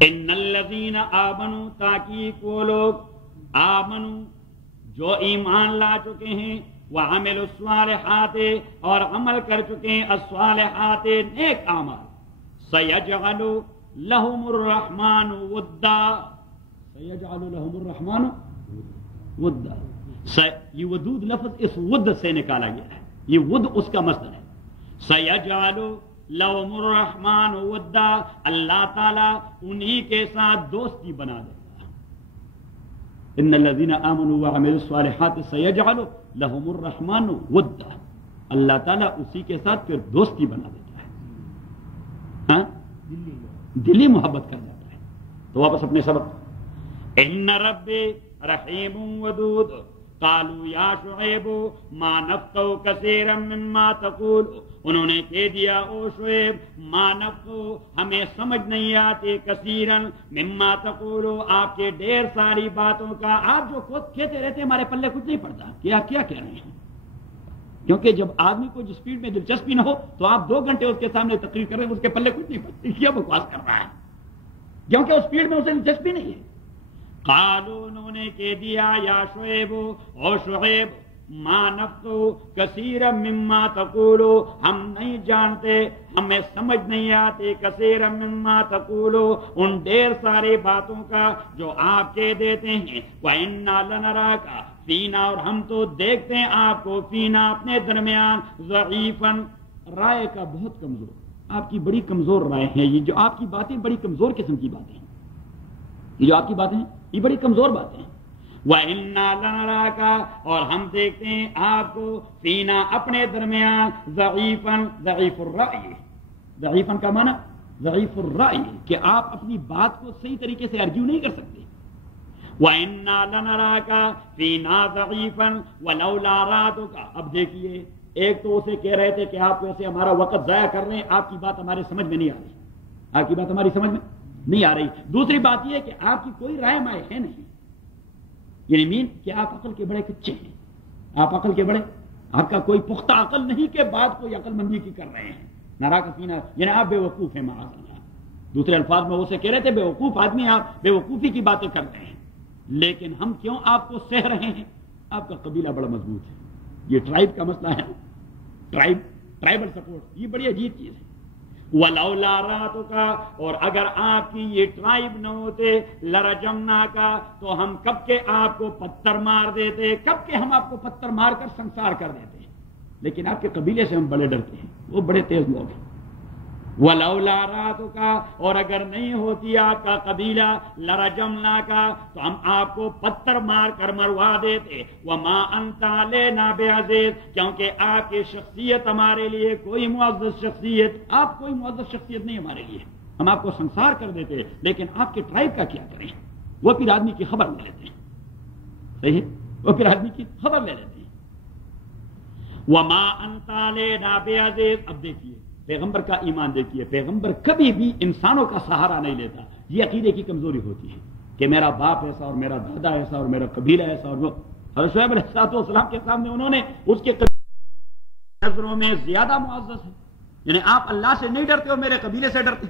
ان الذین آمنوا، تاکہ وہ لوگ آمنوا جو ایمان لا چکے ہیں، وعملوا الصالحات اور عمل کر چکے ہیں الصالحات نیک اعمال، سیجعل لهم الرحمن ودا، سیجعل لهم الرحمن ودا. یہ ودود لفظ اس ود سے نکالا گیا ہے، یہ ود اس کا مصدر ہے. سیجعل لهم الرحمن ودا، اللہ تعالیٰ انہی کے ساتھ دوستی بنا دے گا. ان الذین آمنوا وعملوا الصالحات سیجعل لهم الرحمن ودا، اللہ تعالیٰ اسی کے ساتھ پھر دوستی بنا دیتا ہے. ہاں دلی محبت کر جاتا ہے. تو واپس اپنے سبق، ان ربی رحیم ودود قالوا یا شعیب ما نفقه کثیرا مما تقول، انہوں نے کہہ دیا او شعیب ما نفقه، ہمیں سمجھ نہیں آتے کثیرا مما تقول، آپ کے ڈھیر ساری باتوں کا. آپ جو خود کہتے رہتے ہمارے پلے کچھ نہیں پڑتا کہ آپ کیا کہہ رہے ہیں. کیونکہ جب آدمی کو جو اسپیڈ میں دلچسپی نہ ہو تو آپ 2 گھنٹے اس کے سامنے تقریر کر رہے ہیں، اس کے پلے کچھ نہیں پڑتا، کیا بکواس کر رہا ہے، کیونکہ اس اسپیڈ میں اسے دلچسپی نہیں ہے. قالوا، انہوں نے کہہ دیا یا شعیب او شعیب ما نفقه کثیرا مما تقول، ہم نہیں جانتے، ہمیں سمجھ نہیں آتے کثیرا مما تقول، ان ڈھیر سارے باتوں کا جو آپ کہہ دیتے ہیں. وَإِنَّا لَنَرَاكَ فینا، اور ہم تو دیکھتے ہیں آپ کو فینا اپنے درمیان ضعیفا، رائے کا بہت کمزور، آپ کی بڑی کمزور رائے ہیں. یہ جو آپ کی باتیں بڑی کمزور قسم کی باتیں ہیں، یہ جو آپ کی باتیں ہیں یہ بڑی کمزور باتیں ہیں. وَإِنَّا لَنَرَاكَ، اور ہم دیکھتے ہیں آپ کو فینا اپنے درمیان ضعیفاً، ضعیف الرأی، ضعیفاً کا معنی ضعیف الرأی کہ آپ اپنی بات کو صحیح طریقے سے ارگیو نہیں کر سکتے. وَإِنَّا لَنَرَاكَ فِينَا ضَعِيفًا وَلَوْلَا رَأْتُكَ. اب دیکھیے، ایک تو اسے کہہ رہے تھے کہ آپ ویسے ہمارا وقت ضائع کر رہے ہیں، آپ کی بات ہمارے سمجھ میں نہیں آ رہی. آپ کی بات ہماری سمجھ میں نہیں آ رہی. دوسری بات یہ ہے کہ آپ کی کوئی رائے مائے ہے نہیں، یعنی مین کہ آپ عقل کے بڑے کچے ہیں، آپ عقل کے بڑے، آپ کا کوئی پختہ عقل نہیں کہ بات کوئی عقل مندی کی کر رہے ہیں. نارا کا سینہ، یعنی آپ بے وقوف ہیں معاذ اللہ. دوسرے الفاظ میں اسے کہہ رہے تھے بے وقوف آدمی، آپ بے وقوفی کی باتیں کر رہے ہیں. لیکن ہم کیوں آپ کو سہ رہے ہیں؟ آپ کا قبیلہ بڑا مضبوط ہے. یہ ٹرائب کا مسئلہ ہے، ٹرائبل سپورٹ، یہ بڑی عجیب چیز ہے. وَلَوْلَا رَاتُكَ، اور اگر آپ کی یہ ٹرائب نہ ہوتے، لَرَجَمْنَاكَ، تو ہم کب کے آپ کو پتھر مار دیتے، کب کے ہم آپ کو پتھر مار کر سنسار کر دیتے. لیکن آپ کے قبیلے سے ہم بڑے ڈرتے ہیں، وہ بڑے تیز لوگ ہیں. وَلَوْلَا رَاتُكَ، اور اگر نہیں ہوتی آپ کا قبیلہ، لَرَجَمْنَاكَ، تو ہم آپ کو پتھر مار کر مروا دیتے. وَمَا أَنْتَ عَلَيْنَا بِعَزِيزٍ، کیونکہ آپ کی شخصیت ہمارے لیے کوئی معزز شخصیت، آپ کوئی معزز شخصیت نہیں ہمارے لیے، ہم آپ کو سنسار کر دیتے. لیکن آپ کے ٹرائب کا کیا کریں؟ وہ پھر آدمی کی خبر لے لیتے ہیں. صحیح ہے، وہ پھر آدمی کی خبر لے لیتے ہیں. وَمَا أَنْتَ عَلَيْنَا بِعَزِيزٍ. اب دیکھیے پیغمبر کا ایمان دیکھیے، پیغمبر کبھی بھی انسانوں کا سہارا نہیں لیتا. یہ عقیدے کی کمزوری ہوتی ہے کہ میرا باپ ایسا اور میرا دادا ایسا اور میرا قبیلہ ایسا. اور وہ حضرت شعیب علیہ السلام کے سامنے انہوں نے اس کے نظروں میں زیادہ معزز ہے. یعنی آپ اللہ سے نہیں ڈرتے ہو، میرے قبیلے سے ڈرتے،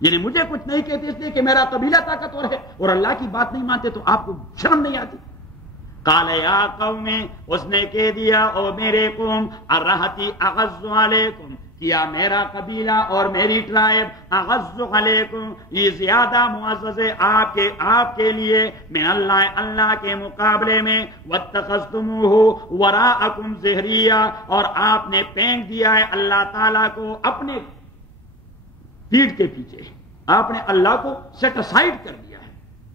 یعنی مجھے کچھ نہیں کہتے اس لیے کہ میرا قبیلہ طاقتور ہے، اور اللہ کی بات نہیں مانتے تو آپ کو شرم نہیں آتی. قال یا قوم، اس نے کہہ دیا او میرے قوم، ارہتی اغز علیکم، کیا میرا قبیلہ اور میری ٹرائب اغز علیکم، یہ زیادہ معزز ہے آپ کے لیے، من اللہ، اللہ کے مقابلے میں. واتخذتموہ وراءکم ظہریہ، اور آپ نے پھینک دیا ہے اللہ تعالیٰ کو اپنے پیٹھ کے پیچھے، آپ نے اللہ کو سیٹ اسائڈ کر دیا ہے.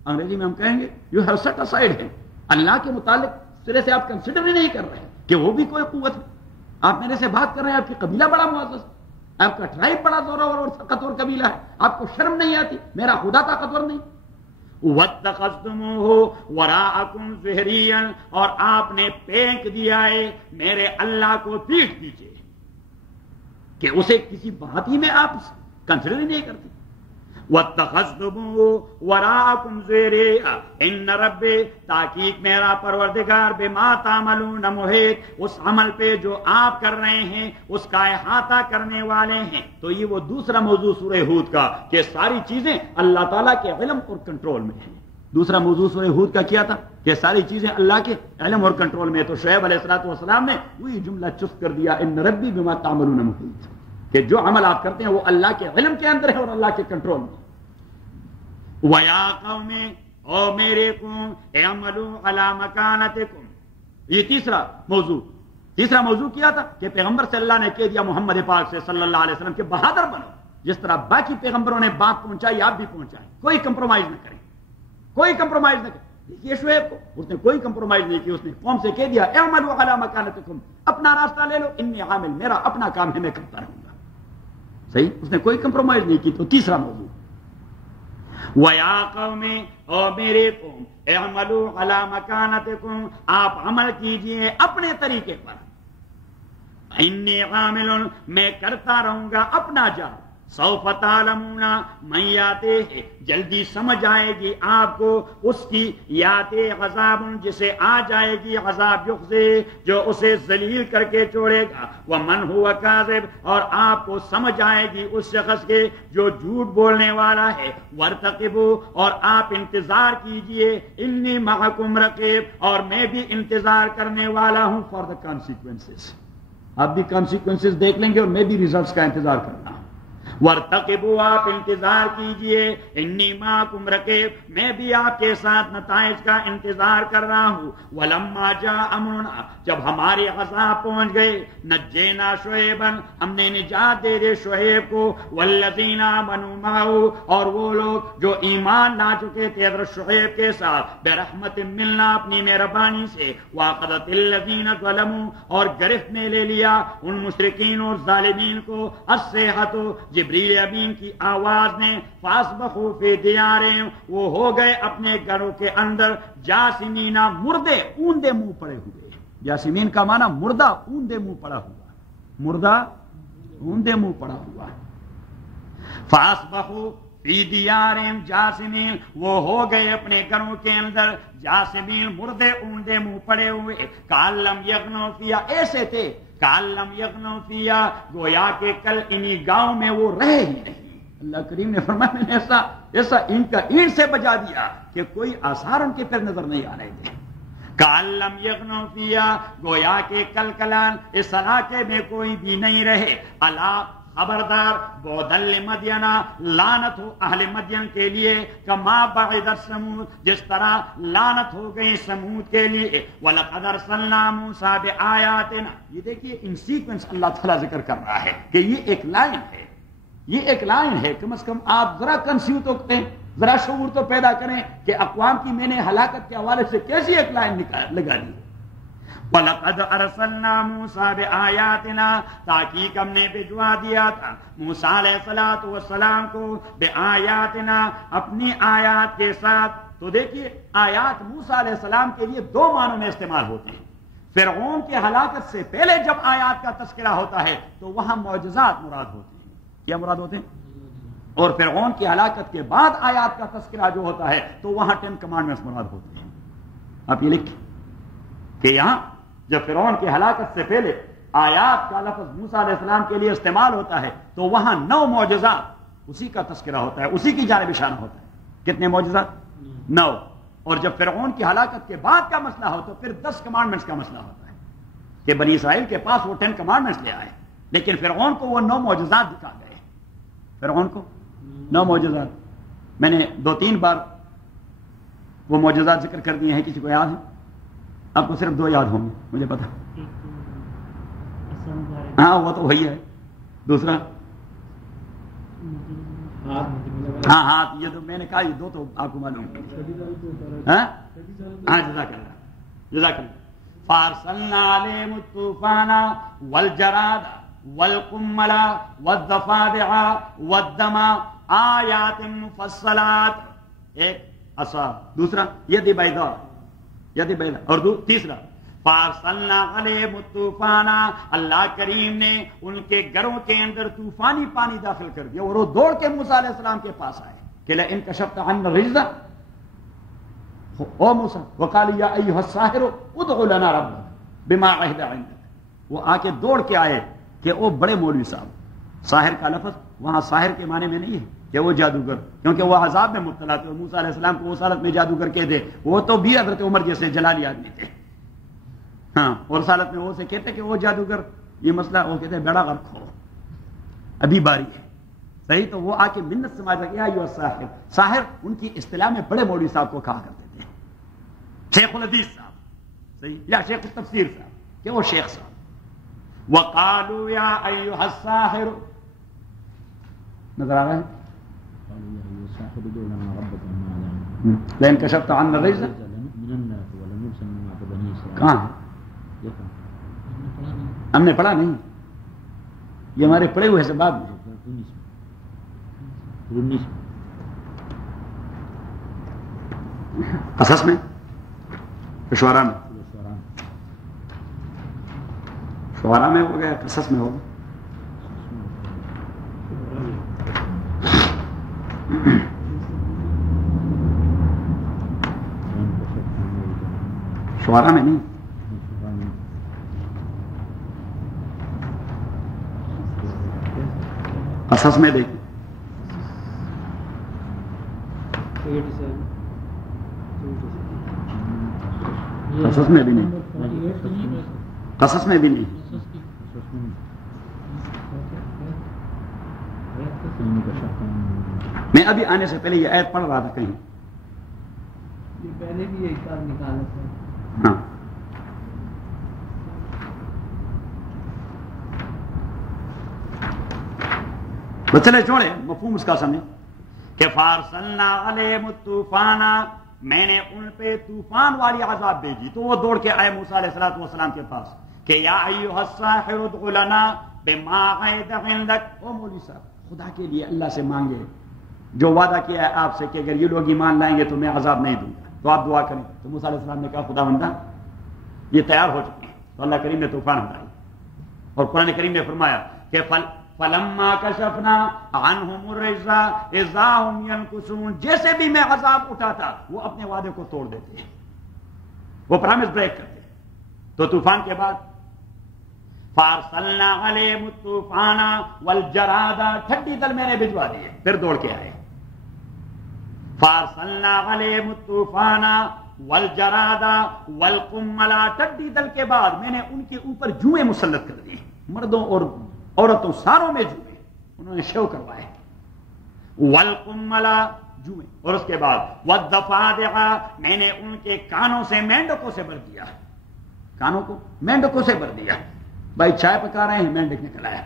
انگریزی میں ہم کہیں گے یو ہیو سیٹ اسائڈ ہے. اللہ کے متعلق سرے سے آپ کنسیڈر ہی نہیں کر رہے کہ وہ بھی کوئی قوت ہے. آپ میرے سے بات کر رہے ہیں آپ کی قبیلہ بڑا معزز ہے، آپ کا ٹرائب بڑا زورور اور طاقتور قبیلہ ہے، آپ کو شرم نہیں آتی؟ میرا خدا طاقتور نہیں؟ وَاتَّخَذْتُمُوهُ وَرَاءَكُمْ ظِهْرِيًّا، اور آپ نے پھینک دیا ہے میرے اللہ کو پیٹھ پیچھے، کہ اسے کسی بات ہی میں آپ کنسیڈر ہی نہیں کرتے. وَاتَّخَذْتُمُوهُ وَرَاءَكُمْ ظِهْرِيًّا إِنَّ رَبِّي، تحقیق میرا پروردگار بِمَا تَعْمَلُونَ مُحِيطٌ، اس عمل پہ جو آپ کر رہے ہیں اس کا احاطہ کرنے والے ہیں. تو یہ وہ دوسرا موضوع سورہ ہود کا کہ ساری چیزیں اللہ تعالیٰ کے علم اور کنٹرول میں ہیں. دوسرا موضوع سورہ ہود کا کیا تھا کہ ساری چیزیں اللہ کے علم اور کنٹرول میں. تو شعیب علیہ السلام نے وہی جملہ چست کر دیا، ان ربی بما تعملون محیط، کہ جو عمل آپ کرتے ہیں وہ اللہ کے علم کے اندر ہے اور اللہ کے کنٹرول میں. وَيَا قَوْمِ، او میرے قوم، اعملوا علی مکانتکم. یہ تیسرا موضوع کیا تھا کہ پیغمبر سے اللہ نے کہہ دیا محمد پاک سے صلی اللہ علیہ وسلم کہ بہادر بنو، جس طرح باقی پیغمبروں نے بات پہنچائی آپ بھی پہنچائیں، کوئی کمپرومائز نہ کریں، کوئی کمپرومائز نہ کریں. دیکھیے شعیب کو اس نے کوئی کمپرومائز نہیں کی، اس نے قوم سے کہہ دیا اعملوا علی مکانتکم، اپنا راستہ لے لو، انی عامل، میرا اپنا کام ہے، میں کرتا رہوں گا. صحیح، اس نے کوئی کمپرومائز نہیں کی. تو تیسرا موضوع وَيَا قَوْمِ، او میرے قوم، اعملوا علی مکانتکم، آپ عمل کیجئے اپنے طریقے پر. انی عامل، میں کرتا رہوں گا اپنا جان. سوف تعلمون من یاتیہ، جلدی سمجھ آئے گی آپ کو اس کی، یاتے عذاب، جسے آ جائے گی عذاب یخزی، جو اسے ذلیل کر کے چھوڑے گا. ومن هو کاذب، اور آپ کو سمجھ آئے گی اس شخص کے جو جھوٹ بولنے والا ہے. وارتقبوا، اور آپ انتظار کیجئے، انی معکم رقیب، اور میں بھی انتظار کرنے والا ہوں فار دا کانسیکوینسز. آپ بھی کانسیکوینسز دیکھ لیں گے اور میں بھی ریزلٹس کا انتظار کرنا ہوں. وارتقبوا، آپ انتظار کیجئے، انی معکم رقیب، میں بھی آپ کے ساتھ نتائج کا انتظار کر رہا ہوں. ولما جاء امرنا، جب ہمارے عذاب پہنچ گئے، نجینا شعیبا، ہم نے نجات دے دے شعیب کو، والذین آمنوا معه، اور وہ لوگ جو ایمان لا چکے تھے حضرت شعیب کے ساتھ، برحمت ملنا، اپنی مہربانی سے. واخذت الذین ظلموا، اور گرفت میں لے لیا ان مشرکین اور ظالمین کو، الصیحۃ، جبریل امین کی آواز نے، فاصبحوا فی دیارہم، وہ ہو گئے اپنے گھروں کے اندر، جاسمین، مردے، اوندے منہ پڑے ہوئے. جاسمین کا معنی مردہ، اوندے منہ پڑا ہوا، مردہ اوندے منہ پڑا ہوا. فاصبحوا فی دیارہم جاسمین، وہ ہو گئے اپنے گھروں کے اندر جاسمین، مردے اوندے منہ پڑے ہوئے، کالم یغنو فیہا، ایسے تھے کالم یغنو فیہا، گویا کہ کل انہی گاؤں میں وہ رہے ہی نہیں۔ اللہ کریم نے فرمایا میں نے ایسا ان کا اینٹ سے بجا دیا کہ کوئی آثار ان کے پھر نظر نہیں آ رہے تھے۔ کالم یغنو فیہا، گویا کہ کل کلان اس علاقے میں کوئی بھی نہیں رہے۔ الا خبردار، بودل مدینہ، لعنت ہو اہل مدین کے لیے، کما بعد سمود، جس طرح لعنت ہو گئی سمود کے لیے۔ وَلَقَدْ أَرْسَلْنَا مُوسَىٰ بِآيَاتِنَا، یہ دیکھیے ان سیکوینس اللہ تعالیٰ ذکر کر رہا ہے کہ یہ ایک لائن ہے، یہ ایک لائن ہے۔ کم از کم آپ ذرا کنسیو تو کریں، ذرا شعور تو پیدا کریں کہ اقوام کی میں نے ہلاکت کے حوالے سے کیسی ایک لائن لگا دی۔ وَلَقَدْ أَرْسَلْنَا مُوسَىٰ بِآيَاتِنَا، تاکہ ہم نے بھجوا دیا تھا موسیٰ علیہ السلام کو بِآيَاتِنَا، اپنی آیات کے ساتھ۔ تو دیکھیے آیات موسیٰ علیہ السلام کے لیے دو معنوں میں استعمال ہوتے ہیں۔ فرعون کے ہلاکت سے پہلے جب آیات کا تذکرہ ہوتا ہے تو وہاں معجزات مراد ہوتے ہیں۔ کیا مراد ہوتے ہیں؟ اور فرعون کی ہلاکت کے بعد آیات کا تذکرہ جو ہوتا ہے تو وہاں 10 کمانڈمنٹس مراد ہوتے ہیں۔ آپ یہ لکھیں کہ یہاں جب فرعون کی ہلاکت سے پہلے آیات کا لفظ موسیٰ علیہ السلام کے لیے استعمال ہوتا ہے تو وہاں 9 معجزات اسی کا تذکرہ ہوتا ہے، اسی کی جانب اشارہ ہوتا ہے۔ کتنے معجزات؟ 9۔ اور جب فرعون کی ہلاکت کے بعد کا مسئلہ ہو تو پھر 10 کمانڈمنٹس کا مسئلہ ہوتا ہے کہ بنی اسرائیل کے پاس وہ 10 کمانڈمنٹس لے آئے، لیکن فرعون کو وہ 9 معجزات دکھا گئے۔ فرعون کو 9 معجزات، میں نے 2-3 بار وہ معجزات ذکر کر دیے ہیں، کسی کو یاد ہے؟ آپ کو صرف 2 یاد ہوں گے مجھے پتا۔ ہاں وہ تو وہی ہے۔ دوسرا ہاں ہاتھ، یہ تو میں نے کہا یہ 2 تو آپ کو معلوم ہے۔ ہاں جزاک اللہ۔ فارسلنا علیہم الطوفان والجراد والقمل والضفادع والدم آیات مفصلات، ایک عصا، دوسرا ید بیضاء، اور تیسرا فارسلنا علیہم الطوفان، اللہ کریم نے ان کے گھروں کے اندر طوفانی پانی داخل کر دیا اور وہ دوڑ کے موسیٰ علیہ السلام کے پاس آئے کہ لئن کشفت عنا الرجز او موسیٰ وقال یا ایھا الساحر ادع لنا ربک بما عہد عندک، وہ آ کے دوڑ کے آئے کہ وہ بڑے مولوی صاحب، ساحر کا لفظ وہاں ساحر کے معنی میں نہیں ہے کہ وہ جادوگر، کیونکہ وہ عذاب میں مبتلا تھے اور موسیٰ علیہ السلام کو اس حالت میں جادوگر کہہ دے، وہ تو بھی حضرت عمر جیسے جلالی آدمی تھے۔ ہاں، اور اس حالت میں وہ سے کہتے کہ وہ جادوگر، یہ مسئلہ وہ کہتے بیڑا غرق ہو، ابھی باری ہے، صحیح؟ تو وہ آ کے منت سماج یا ایھا الساحر، ساحر ان کی اصطلاح میں بڑے مولوی صاحب کو کہا کرتے تھے، شیخ الحدیث صاحب، صحیح، یا شیخ التفسیر صاحب، کہ وہ شیخ صاحب۔ وقالوا یا ایھا الساحر، نظر آ رہا ہے؟ لئن کشفت عنا الرجز، کہاں ہے؟ ہم نے پڑھا نہیں، یہ ہمارے پڑھے ہوئے سے بعد میں قصص میں، شعراء میں، شعراء میں ہو گیا، قصص میں ہو گیا۔ شعراء میں نہیں، قصص میں دیکھیں، قصص میں بھی نہیں، قصص میں بھی نہیں۔ میں ابھی آنے سے پہلے یہ آیت پڑھ رہا تھا کہیں، یہ پہلے بھی ایک بار نکالا تھا۔ ہاں، بس چلے چھوڑے، مفہوم اس کا سمجھیں کہ فارسلنا علیہم الطوفان، میں نے ان پہ طوفان والی عذاب بھیجی، تو وہ دوڑ کے آئے موسیٰ علیہ السلام کے پاس کہ یا ایھا الساحر ادع لنا بما عہد عندک، او مولوی صاحب خدا کے لیے اللہ سے مانگے، جو وعدہ کیا ہے آپ سے کہ اگر یہ لوگ ایمان لائیں گے تو میں عذاب نہیں دوں گا، تو آپ دعا کریں۔ تو موسیٰ علیہ السلام نے کہا خدا بندہ یہ تیار ہو چکے ہیں، تو اللہ کریم نے طوفان ہٹائی، اور قرآن کریم نے فرمایا کہ فلما کشفنا عنہم الرجز اذا هم ينكثون، جیسے بھی میں عذاب اٹھاتا وہ اپنے وعدے کو توڑ دیتے، وہ پرامس بریک کرتے۔ تو طوفان کے بعد فارسلنا علیہم الطوفان والجراد، ٹھنڈی دل میں نے بھجوا دیے، پھر دوڑ کے آئے۔ فارسلنا علیہم الطوفان والجراد والقمل، ٹھنڈی دل کے بعد میں نے ان کے اوپر جوئیں مسلط کر دی، مردوں اور عورتوں ساروں میں جوئیں انہوں نے شو کروائے، والقمل جوئیں، اور اس کے بعد والضفادع، میں نے ان کے کانوں سے مینڈکوں سے بھر دیا، کانوں کو مینڈکوں سے بھر دیا۔ بھائی چائے پکا رہے ہیں مینڈک نکل آیا،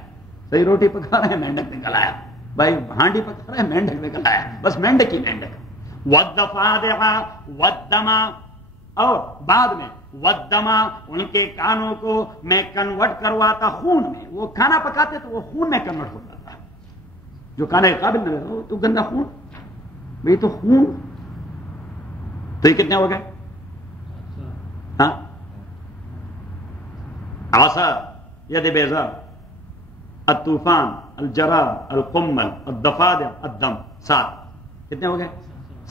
صحیح روٹی پکا رہے ہیں مینڈک نکل آیا، بھائی ہانڈی پکا رہے ہیں مینڈک نکل آیا، بس مینڈک ہی مینڈک۔ والضفادع والدم، اور بعد میں والدم، ان کے کانوں کو میں کنورٹ کرواتا خون میں، وہ کھانا پکاتے تو وہ خون میں کنورٹ ہوتا تھا، جو کھانے کے قابل نہ ہو تو گندا خون، بھئی تو خون، تو یہ کتنے ہو گئے؟ ہاں، عصا، ید بیضا، الطوفان، الجراد، القمل، الضفادع، الدم، 7 کتنے ہو گئے؟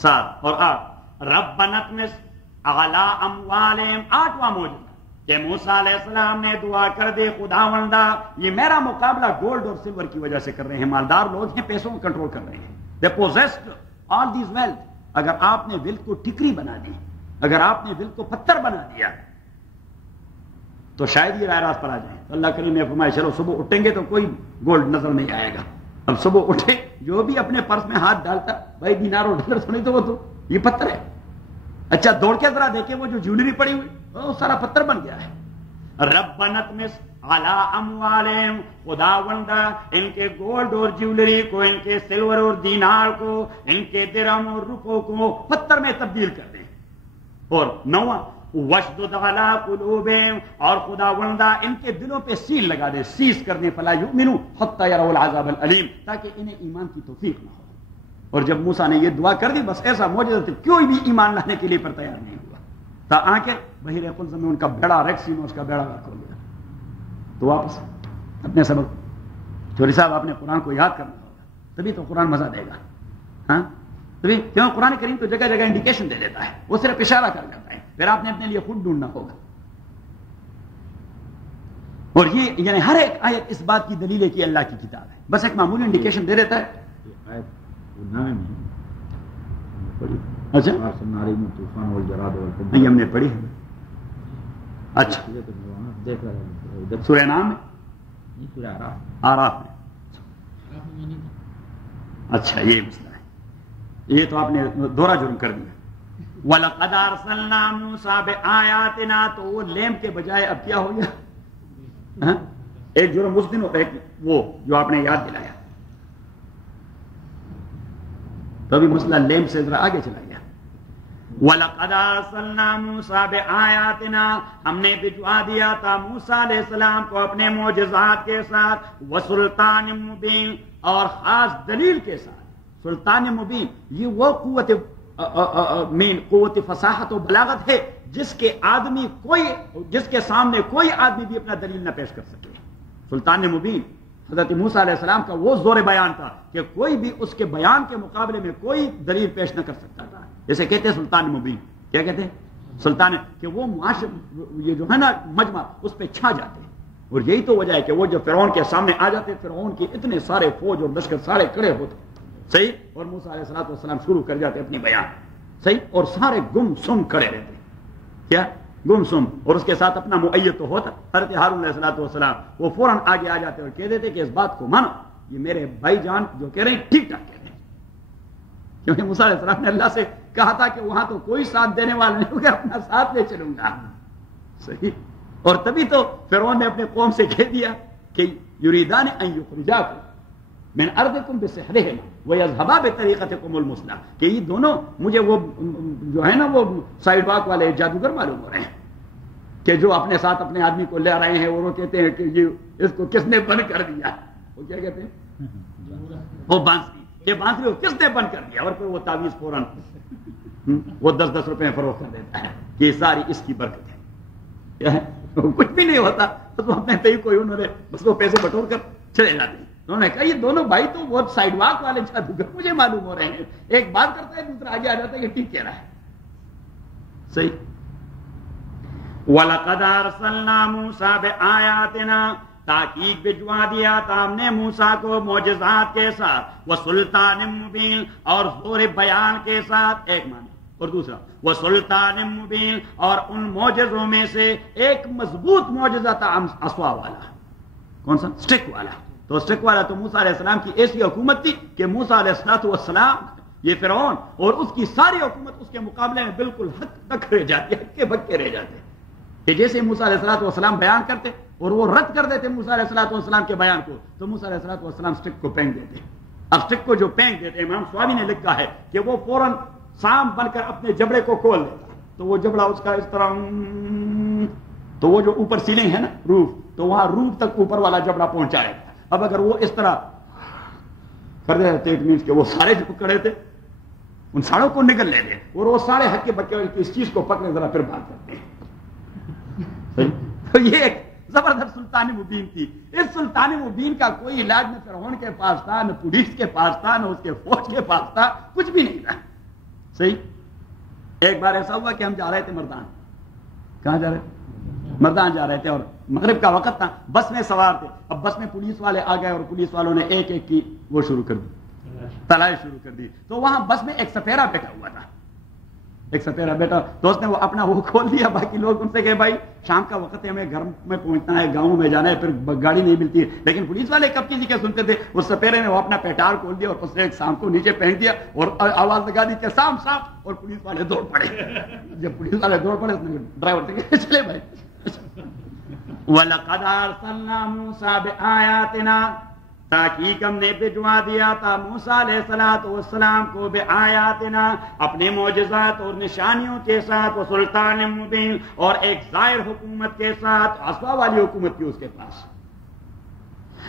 7 اور 8۔ ربنا اطمس اعلی اموالہم، 8واں معجزہ کہ موسیٰ علیہ السلام نے دعا کر دی، خداوندا یہ میرا مقابلہ گولڈ اور سلور کی وجہ سے کر رہے ہیں، مالدار لوگ ہیں، پیسوں کو کنٹرول کر رہے ہیں، they possessed all these wealth۔ اگر آپ نے ول کو ٹکری بنا دی، اگر آپ نے ول کو پتھر بنا دیا تو شاید یہ رائے راست پر آ جائیں۔ اللہ کریم نے فرمایا چلو صبح اٹھیں گے تو کوئی گولڈ نظر نہیں آئے گا۔ اب صبح اٹھے جو بھی اپنے پرس میں ہاتھ ڈالتا، بھائی دینار اور ڈالر سنی تو وہ تو یہ پتھر ہے، اچھا دوڑ کے ذرا دیکھیں وہ جو جیولری پڑی ہوئی وہ سارا پتھر بن گیا ہے۔ ربنا اطمس علی اموالہم، خداوندا ان کے گولڈ اور جیولری کو، ان کے سلور اور دینار کو، ان کے درہم اور روپوں کو پتھر میں تبدیل کر دیں۔ اور 9واں وشدد علی قلوبہم، اور خداوندا ان کے دلوں پہ سیل لگا دے، سیز کر دیں، فلا یؤمنوا حتی یروا العذاب العلیم، تاکہ انہیں ایمان کی توفیق نہ ہو۔ اور جب موسیٰ نے یہ دعا کر دی بس ایسا معجزہ تھا، کوئی بھی ایمان لانے کے لیے پر تیار نہیں ہوا تا آنکھیں بحیر قلزم میں ان کا بیڑا ریڈ سی میں اس کا بیڑا غرق ہو گیا۔ تو واپس اپنے سبق، چوری صاحب آپ نے قرآن کو یاد کرنا ہوگا، تبھی تو قرآن مزہ دے گا۔ ہاں تبھی کیوں؟ قرآن کریم تو جگہ جگہ انڈیکیشن دے دیتا ہے، وہ صرف اشارہ کر جاتا ہے، پھر آپ نے اپنے لیے خود ڈھونڈنا ہوگا۔ اور یہ یعنی ہر ایک آیت اس بات کی دلیل ہے کہ اللہ کی کتاب ہے، بس ایک معمولی انڈیکیشن دے دیتا ہے۔ اچھا نہیں ہم نے پڑھی ہے، اچھا سورہ نام میں، آراف میں، اچھا یہ مسئلہ ہے، یہ تو آپ نے دوہرا جرم کر دیا۔ وَلَقَدْ أَرْسَلْنَا مُوسَىٰ بِآيَاتِنَا، تو وہ لیمپ کے بجائے اب کیا ہو گیا؟ ایک جرم اس دن اور ایک وہ جو آپ نے یاد دلایا، تو ابھی مسئلہ لیمپ سے ذرا آگے چلا گیا۔ وَلَقَدْ أَرْسَلْنَا مُوسَىٰ بِآيَاتِنَا، ہم نے بھجوا دیا تھا موسیٰ علیہ السلام کو اپنے معجزات کے ساتھ، وَسُلْطَانٍ مُبِينٍ، اور خاص دلیل کے ساتھ۔ سلطان مبین یہ وہ قوت فصاحت و بلاغت ہے جس کے سامنے کوئی آدمی بھی اپنا دلیل نہ پیش کر سکے۔ سلطان مبین حضرت موسیٰ علیہ السلام کا وہ زور بیان تھا کہ کوئی بھی اس کے بیان کے مقابلے میں کوئی دلیل پیش نہ کر سکتا تھا۔ جیسے کہتے ہیں سلطان مبین، کیا کہتے ہیں؟ سلطان، کہ وہ یہ جو ہے نا مجمع اس پہ چھا جاتے ہیں، اور یہی تو وجہ ہے کہ وہ جو فرعون کے سامنے آ جاتے، فرعون کے اتنے سارے فوج اور لشکر سارے کھڑے ہوتے، صحیح، اور موسیٰ علیہ السلام شروع کر جاتے اپنی بیان، صحیح، اور سارے گم سم کھڑے رہتے، کیا گم سم، اور اس کے ساتھ اپنا مؤید تو ہوتا حضرت ہارون علیہ السلام، وہ فوراً آگے آ جاتے اور کہہ دیتے کہ اس بات کو مانو، یہ میرے بھائی جان جو کہہ رہے ہیں ٹھیک ٹھاک کہہ رہے ہیں، کیونکہ موسیٰ علیہ السلام نے اللہ سے کہا تھا کہ وہاں تو کوئی ساتھ دینے والا نہیں ہوگا، اپنا ساتھ لے چلوں گا، صحیح، اور تبھی تو فرعون نے اپنے قوم سے کہہ دیا کہ یریدان ان یخرجاکم من ارضکم بسحرہما ویذھبا بطریقتکم المثلی، کہ یہ دونوں مجھے وہ جو ہے نا وہ سائیڈ واک والے جادوگر معلوم ہو رہے ہیں کہ جو اپنے ساتھ اپنے آدمی کو لے آ رہے ہیں، اور وہ کہتے ہیں کہ یہ اس کو کس نے بند کر دیا، وہ کیا کہتے ہیں؟ وہ بانسری، یہ بانسری کو کس نے بند کر دیا، اور پھر وہ تعویذ فوراً وہ 10 روپے میں فروخت کر دیتا ہے کہ یہ ساری اس کی برکت ہے، کیا ہے؟ کچھ بھی نہیں ہوتا، بس وہ اپنے پہ کوئی انہوں نے بس وہ پیسے بٹور کر چلے جاتے ہیں۔ انہوں نے کہا یہ دونوں بھائی تو وہ سائیڈ واک والے جادوگر مجھے معلوم ہو رہے ہیں، ایک بات کرتا ہے دوسرا آگے آ جاتا ہے کہ ٹھیک کہہ رہا ہے. صحیح. وَلَقَدْ أَرْسَلْنَا مُوسَىٰ بِآيَاتِنَا، تحقیق بھجوا دیا تھا ہم نے موسیٰ کو معجزات کے ساتھ، وَسُلْطَانٍ مُبِينٍ اور زور بیان کے ساتھ، ایک معنی، اور دوسرا وَسُلْطَانٍ مُبِينٍ اور ان معجزوں میں سے ایک مضبوط معجزہ تھا عصا والا. کون سا؟ سٹک والا. تو سٹک والا تو موسیٰ علیہ السلام کی ایسی حکومت تھی کہ موسیٰ علیہ السلام یہ فرعون اور اس کی ساری حکومت اس کے مقابلے میں بالکل حد تک رہ جاتی، ہکے بکے رہ جاتے کہ جیسے موسیٰ علیہ السلام بیان کرتے اور وہ رد کر دیتے موسیٰ علیہ السلام کے بیان کو، تو موسیٰ علیہ السلام سٹک کو پھینک دیتے. اب سٹک کو جو پھینک دیتے، امام سوامی نے لکھا ہے کہ وہ فوراً سام بن کر اپنے جبڑے کو کھول دیتا، تو وہ جبڑا اس کا اس طرح، تو وہ جو اوپر سیلنگ ہے نا روف، تو وہاں روف تک اوپر والا جبڑا پہنچائے. اب اگر وہ اس طرح کر دیتے مینس کہ وہ سارے جو کھڑے تھے ان ساڑوں کو نگل لے دیں اور وہ سارے ہکے بکے اس چیز کو پکڑے ذرا پھر بات کرتے ہیں. تو یہ ایک زبردست سلطان مبین تھی. اس سلطان مبین کا کوئی علاج نہ فرعون کے پاس تھا، نہ پولیس کے پاس تھا، نہ اس کے فوج کے پاس تھا، کچھ بھی نہیں تھا. صحیح. ایک بار ایسا ہوا کہ ہم جا رہے تھے مردان. کہاں جا رہے تھے؟ مردان جا رہے تھے اور مغرب کا وقت تھا، بس میں سوار تھے. اب بس میں پولیس والے آ گئے اور پولیس والوں نے ایک ایک کی وہ شروع کر دی، تلاش شروع کر دی. تو وہاں بس میں ایک سپیرا بیٹھا ہوا تھا، ایک سپیرا بیٹا. تو اس نے وہ اپنا وہ کھول دیا. باقی لوگ ان سے کہے بھائی شام کا وقت ہے، ہمیں گھر میں پہنچنا ہے، گاؤں میں جانا ہے، پھر گاڑی نہیں ملتی ہے. لیکن پولیس والے کب کسی کے سنتے تھے. اس سپیرے نے وہ اپنا پیٹار کھول دیا اور اس نے ایک سام کو نیچے پھینک دیا اور آواز لگا دی کہ سام سام، اور پولیس والے دوڑ پڑے. جب پولیس والے دوڑ پڑے اس نے ڈرائیور سے کہا چلے بھائی. وَلَقَدْ أَرْسَلْنَا مُوسَىٰ بِآيَاتِنَا تحقیق ہم نے بھجوا دیا تھا موسیٰ علیہ السلام کو بآیاتنا اپنے معجزات اور نشانیوں کے ساتھ، وسلطان مبین اور ایک ظاہر حکومت کے ساتھ. عصا والی حکومت تھی اس کے پاس.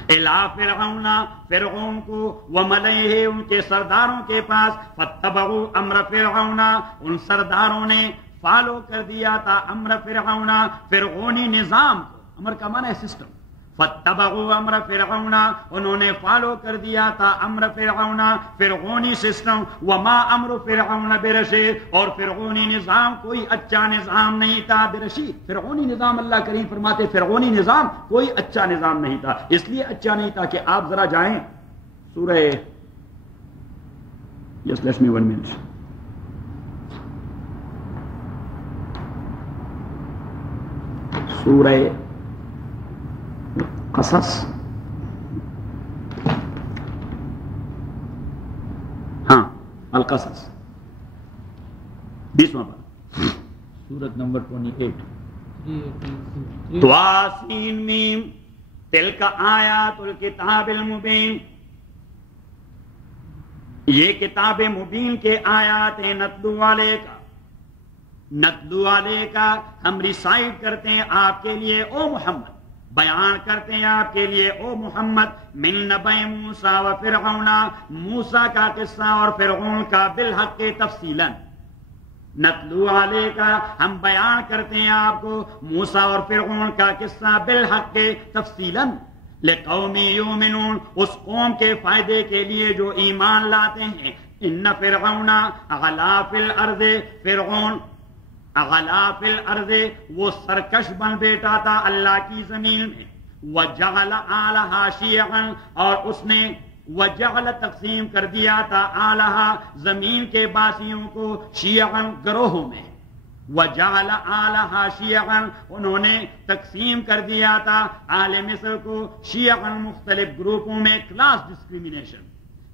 اِلَىٰ فرعون کو وَمَلَئِهِ ان کے سرداروں کے پاس. فَاتَّبَعُوا أَمْرَ فرعون ان سرداروں نے فالو کر دیا تھا امر فرعون فرعونی نظام کو. امر کا معنی ہے سسٹم. فَاتَّبَعُوا أَمْرَ فِرْعَوْنَ انہوں نے فالو کر دیا تھا امر فرعون فرعونی سسٹم. وَمَا أَمْرُ فِرْعَوْنَ بِرَشِيدٍ اور فرعونی نظام کوئی اچھا نظام نہیں تھا. برشید فرعونی نظام، اللہ کریم فرماتے فرعونی نظام کوئی اچھا نظام نہیں تھا. اس لیے اچھا نہیں تھا کہ آپ ذرا جائیں سورہ Just let me 1 minute. سورہ قصص، ہاں القصص 20واں پارہ، سورت نمبر 28. طاسین میم تلک آیات الکتاب المبین. یہ کتاب مبین کے آیات ہیں. نتلو علیہ کا ہم ریسائٹ کرتے ہیں آپ کے لیے او محمد، بیان کرتے ہیں آپ کے لیے او محمد، من نبأ موسیٰ و فرعون موسیٰ کا قصہ اور فرعون کا بالحق تفصیلاً. نتلو علیہ کا ہم بیان کرتے ہیں آپ کو موسیٰ اور فرعون کا قصہ بالحق تفصیلاً. لقوم یؤمنون اس قوم کے فائدے کے لیے جو ایمان لاتے ہیں. ان فرعون علا فی الارض فرعون اغلا فی الارض وہ سرکش بن بیٹھا تھا اللہ کی زمین میں. وجعل آلہا شیعا اور اس نے وجعل تقسیم کر دیا تھا آلہا زمین کے باسیوں کو شیعا گروہوں میں. وجعل آلہا شیعا انہوں نے تقسیم کر دیا تھا اہل مصر کو شیعا مختلف گروپوں میں. Class discrimination.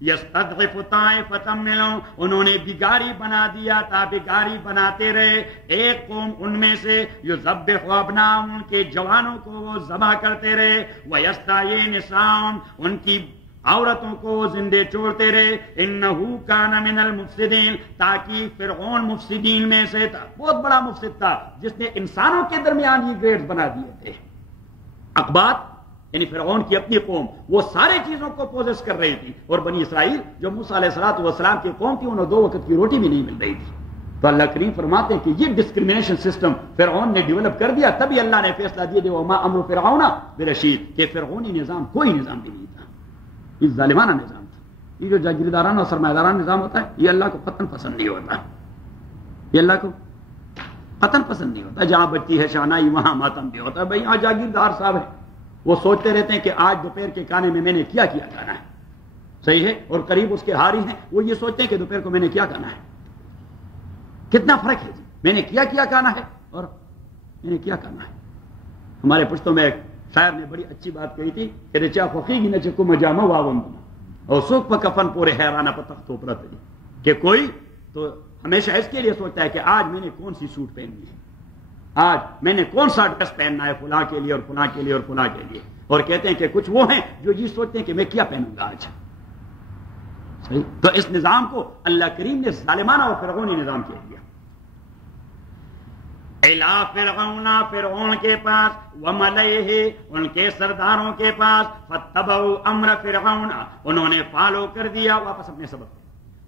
یستضعف طائفة منهم انہوں نے بگاڑی بنا دیا تھا، بگاڑی بناتے رہے ایک قوم ان میں سے. یذبح ابناءهم ان کے جوانوں کو وہ ذبح کرتے رہے. ویستحیی نساءهم ان کی عورتوں کو زندے چھوڑتے رہے. انه کان من المفسدین تاکہ فرعون مفسدین میں سے تھا، بہت بڑا مفسد تھا جس نے انسانوں کے درمیان یہ گریڈ بنا دیے تھے. اقباط یعنی فرعون کی اپنی قوم وہ سارے چیزوں کو پوزیس کر رہی تھی. اور بنی اسرائیل جو موسیٰ علیہ السلام کی قوم تھی انہیں 2 وقت کی روٹی بھی نہیں مل رہی تھی. تو اللہ کریم فرماتے ہیں کہ یہ ڈسکریمنیشن سسٹم فرعون نے ڈیولپ کر دیا. تبھی اللہ نے فیصلہ دیا وما امر فرعون برشید کہ فرعونی نظام کوئی نظام بھی نہیں تھا. یہ ظالمانہ نظام تھا. یہ جو جاگیردارانہ اور سرمایہ نظام ہوتا ہے یہ اللہ کو قطعاً پسند نہیں ہوتا. یہ اللہ کو قطعاً پسند نہیں ہوتا. جہاں بچی ہے شانائی وہاں ماتم بھی ہوتا ہے. بھائی یہاں جاگیردار صاحب ہے وہ سوچتے رہتے ہیں کہ آج دوپہر کے کھانے میں نے کیا کیا کھانا ہے. صحیح ہے. اور قریب اس کے ہاری ہیں وہ یہ سوچتے ہیں کہ دوپہر کو میں نے کیا کھانا ہے. کتنا فرق ہے جی. میں نے کیا کھانا ہے اور میں نے کیا کرنا ہے. ہمارے پشتوں میں ایک شاعر نے بڑی اچھی بات کہی تھی کہ رچا فقیگی نہ چکو مجامہ واون اور سوک پا کفن پورے حیرانہ پتخ تو پرت دی کہ کوئی تو ہمیشہ اس کے لیے سوچتا ہے کہ آج میں نے کون سی سوٹ پہننی ہے, آج میں نے کون سا ڈریس پہننا ہے فلاں کے لیے اور فلاں کے لیے اور فلاں کے لیے. اور کہتے ہیں کہ کچھ وہ ہیں جو یہ سوچتے ہیں کہ میں کیا پہنوں گا آج. صحیح. تو اس نظام کو اللہ کریم نے ظالمانہ اور فرعونی نظام کہہ دیا. الا فرعون فرعون کے پاس وملئہ ان کے سرداروں کے پاس فتبعوا امر فرعون انہوں نے فالو کر دیا. واپس اپنے سبق